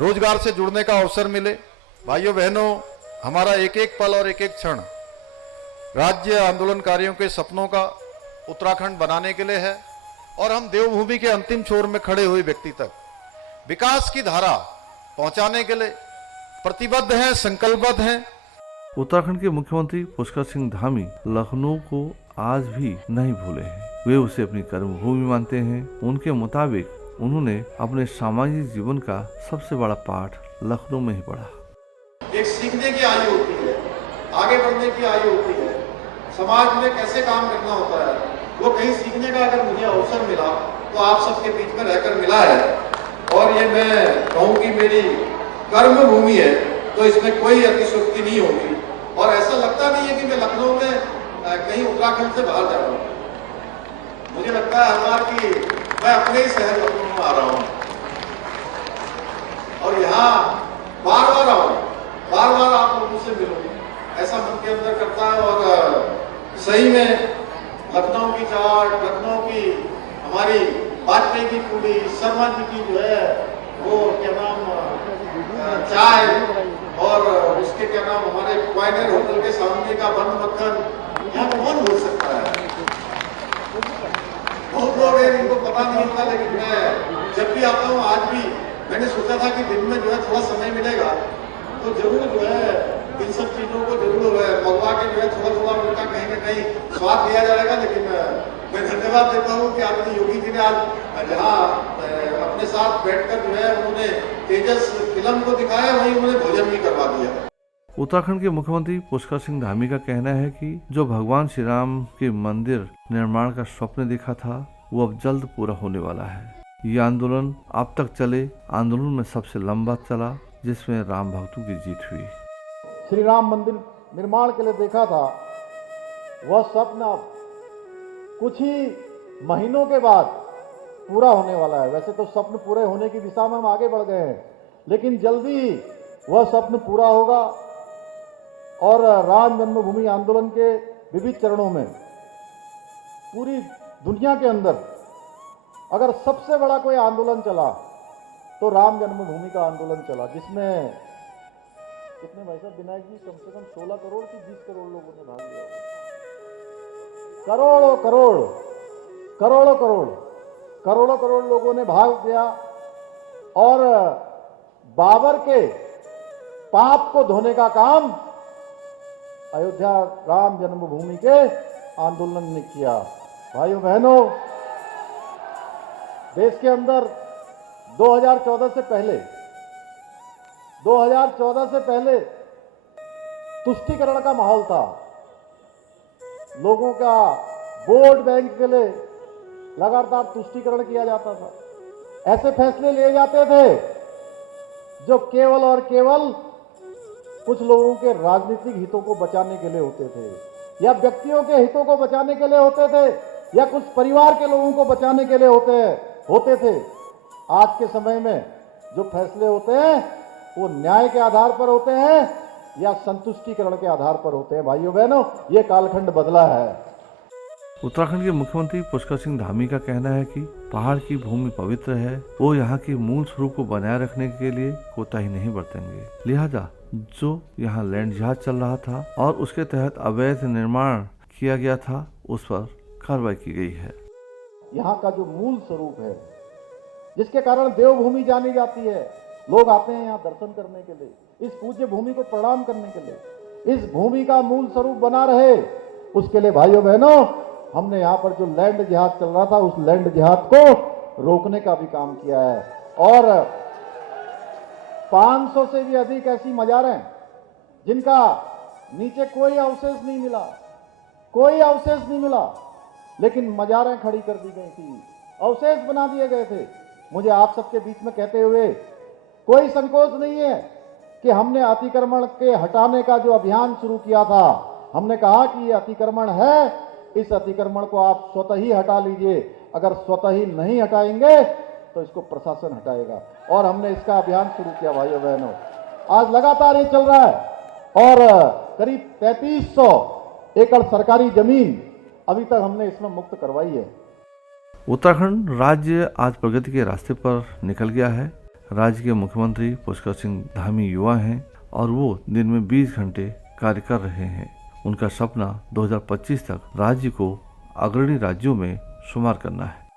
रोजगार से जुड़ने का अवसर मिले। भाइयों बहनों, हमारा एक एक पल और एक एक क्षण राज्य आंदोलनकारियों के सपनों का उत्तराखंड बनाने के लिए है और हम देवभूमि के अंतिम छोर में खड़े हुए व्यक्ति तक विकास की धारा पहुंचाने के लिए प्रतिबद्ध हैं, संकल्पबद्ध हैं। उत्तराखंड के मुख्यमंत्री पुष्कर सिंह धामी लखनऊ को आज भी नहीं भूले हैं। वे उसे अपनी कर्मभूमि मानते हैं। उनके मुताबिक उन्होंने अपने सामाजिक जीवन का सबसे बड़ा पाठ लखनऊ में ही पढ़ा। एक सीखने की आयु होती है, आगे बढ़ने की आयु होती है, समाज में कैसे काम करना होता है, वो कहीं सीखने का अगर मुझे अवसर मिला तो आप सबके बीच में रहकर मिला है। और ये मैं कहूँ कि मेरी कर्म भूमि है, तो इसमें कोई अतिशयोक्ति नहीं होगी। और ऐसा लगता नहीं है कि मैं लखनऊ में कहीं उत्तराखंड से बाहर जा रहा हूँ। मुझे लगता है हर बार कि मैं अपने ही शहर लखनऊ में आ रहा हूँ और यहाँ बार बार आऊँ, बार बार आप लोगों से मिलूँ, ऐसा मन के अंदर करता है। और सही में लखनऊ की चाट, लखनऊ की हमारी वाजपेयी की पूरी, शर्मा जी की जो है वो क्या नाम चाय, और उसके क्या नाम हमारे क्वाइनर होटल के सामने का बन मक्खन, यहाँ कौन भूल सकता है। बहुत लोग हैं इनको पता नहीं होता, लेकिन मैं जब भी आता हूँ, आज भी मैंने सोचा था कि दिन में जो है थोड़ा समय मिलेगा तो जरूर जो है इन सब चीजों को जरूर मंगवा के जो है थोड़ा थोड़ा उनका कहीं ना कहीं स्वाद लिया जाएगा। लेकिन मैं धन्यवाद देता हूँ कि आदरणीय योगी जी ने आज जहाँ अपने साथ बैठकर जो है उन्होंने तेजस फिल्म को दिखाया, वहीं उन्होंने भोजन भी करवा दिया। उत्तराखंड के मुख्यमंत्री पुष्कर सिंह धामी का कहना है कि जो भगवान श्री राम के मंदिर निर्माण का स्वप्न देखा था, वो अब जल्द पूरा होने वाला है। ये आंदोलन अब तक चले आंदोलन में सबसे लंबा चला, जिसमें राम भक्तों की जीत हुई। श्री राम मंदिर निर्माण के लिए देखा था, वह स्वप्न अब कुछ ही महीनों के बाद पूरा होने वाला है। वैसे तो स्वप्न पूरे होने की दिशा में हम आगे बढ़ गए हैं, लेकिन जल्दी ही वह स्वप्न पूरा होगा और राम जन्मभूमि आंदोलन के विविध चरणों में पूरी दुनिया के अंदर अगर सबसे बड़ा कोई आंदोलन चला तो राम जन्मभूमि का आंदोलन चला, जिसमें कितने भाई साहब विनायक जी, कम से कम 16 करोड़ की 20 करोड़ लोगों ने भाग लिया। करोड़ों करोड़ करोड़ों करोड़ करोड़ों करोड़ लोगों ने भाग लिया और बाबर के पाप को धोने का काम अयोध्या राम जन्मभूमि के आंदोलन ने किया। भाइयों बहनों, देश के अंदर 2014 से पहले तुष्टीकरण का माहौल था। लोगों का वोट बैंक के लिए लगातार तुष्टीकरण किया जाता था। ऐसे फैसले लिए जाते थे जो केवल और केवल कुछ लोगों के राजनीतिक हितों को बचाने के लिए होते थे, या व्यक्तियों के हितों को बचाने के लिए होते थे, या कुछ परिवार के लोगों को बचाने के लिए होते थे। आज के समय में जो फैसले होते हैं वो न्याय के आधार पर होते हैं या संतुष्टिकरण के आधार पर होते हैं। भाइयों बहनों, ये कालखंड बदला है। उत्तराखंड के मुख्यमंत्री पुष्कर सिंह धामी का कहना है कि पहाड़ की भूमि पवित्र है, वो यहाँ के मूल स्वरूप को बनाए रखने के लिए कोताही नहीं बरतेंगे। लिहाजा जो यहाँ लैंड जिहाद चल रहा था और उसके तहत अवैध निर्माण किया गया था, उस पर कार्रवाई की गई है। यहाँ का जो मूल स्वरूप है, जिसके कारण देवभूमि जानी जाती है, लोग आते हैं यहाँ दर्शन करने के लिए, इस पूज्य भूमि को प्रणाम करने के लिए, इस भूमि का मूल स्वरूप बना रहे, उसके लिए भाइयों बहनों हमने यहाँ पर जो लैंड जिहाद चल रहा था उस लैंड जिहाद को रोकने का भी काम किया है। और 500 से भी अधिक ऐसी मजारें जिनका नीचे कोई अवशेष नहीं मिला, लेकिन मजारें खड़ी कर दी गई थी, अवशेष बना दिए गए थे। मुझे आप सबके बीच में कहते हुए कोई संकोच नहीं है कि हमने अतिक्रमण के हटाने का जो अभियान शुरू किया था, हमने कहा कि ये अतिक्रमण है, इस अतिक्रमण को आप स्वतः ही हटा लीजिए। अगर स्वतः ही नहीं हटाएंगे तो इसको प्रशासन हटाएगा, और हमने इसका अभियान शुरू किया। भाइयों बहनों, आज लगातार ये चल रहा है और करीब 3300 एकड़ सरकारी जमीन अभी तक हमने इसमें मुक्त करवाई है। उत्तराखंड राज्य आज प्रगति के रास्ते पर निकल गया है। राज्य के मुख्यमंत्री पुष्कर सिंह धामी युवा हैं और वो दिन में 20 घंटे कार्य कर रहे हैं। उनका सपना 2025 तक राज्य को अग्रणी राज्यों में शुमार करना है।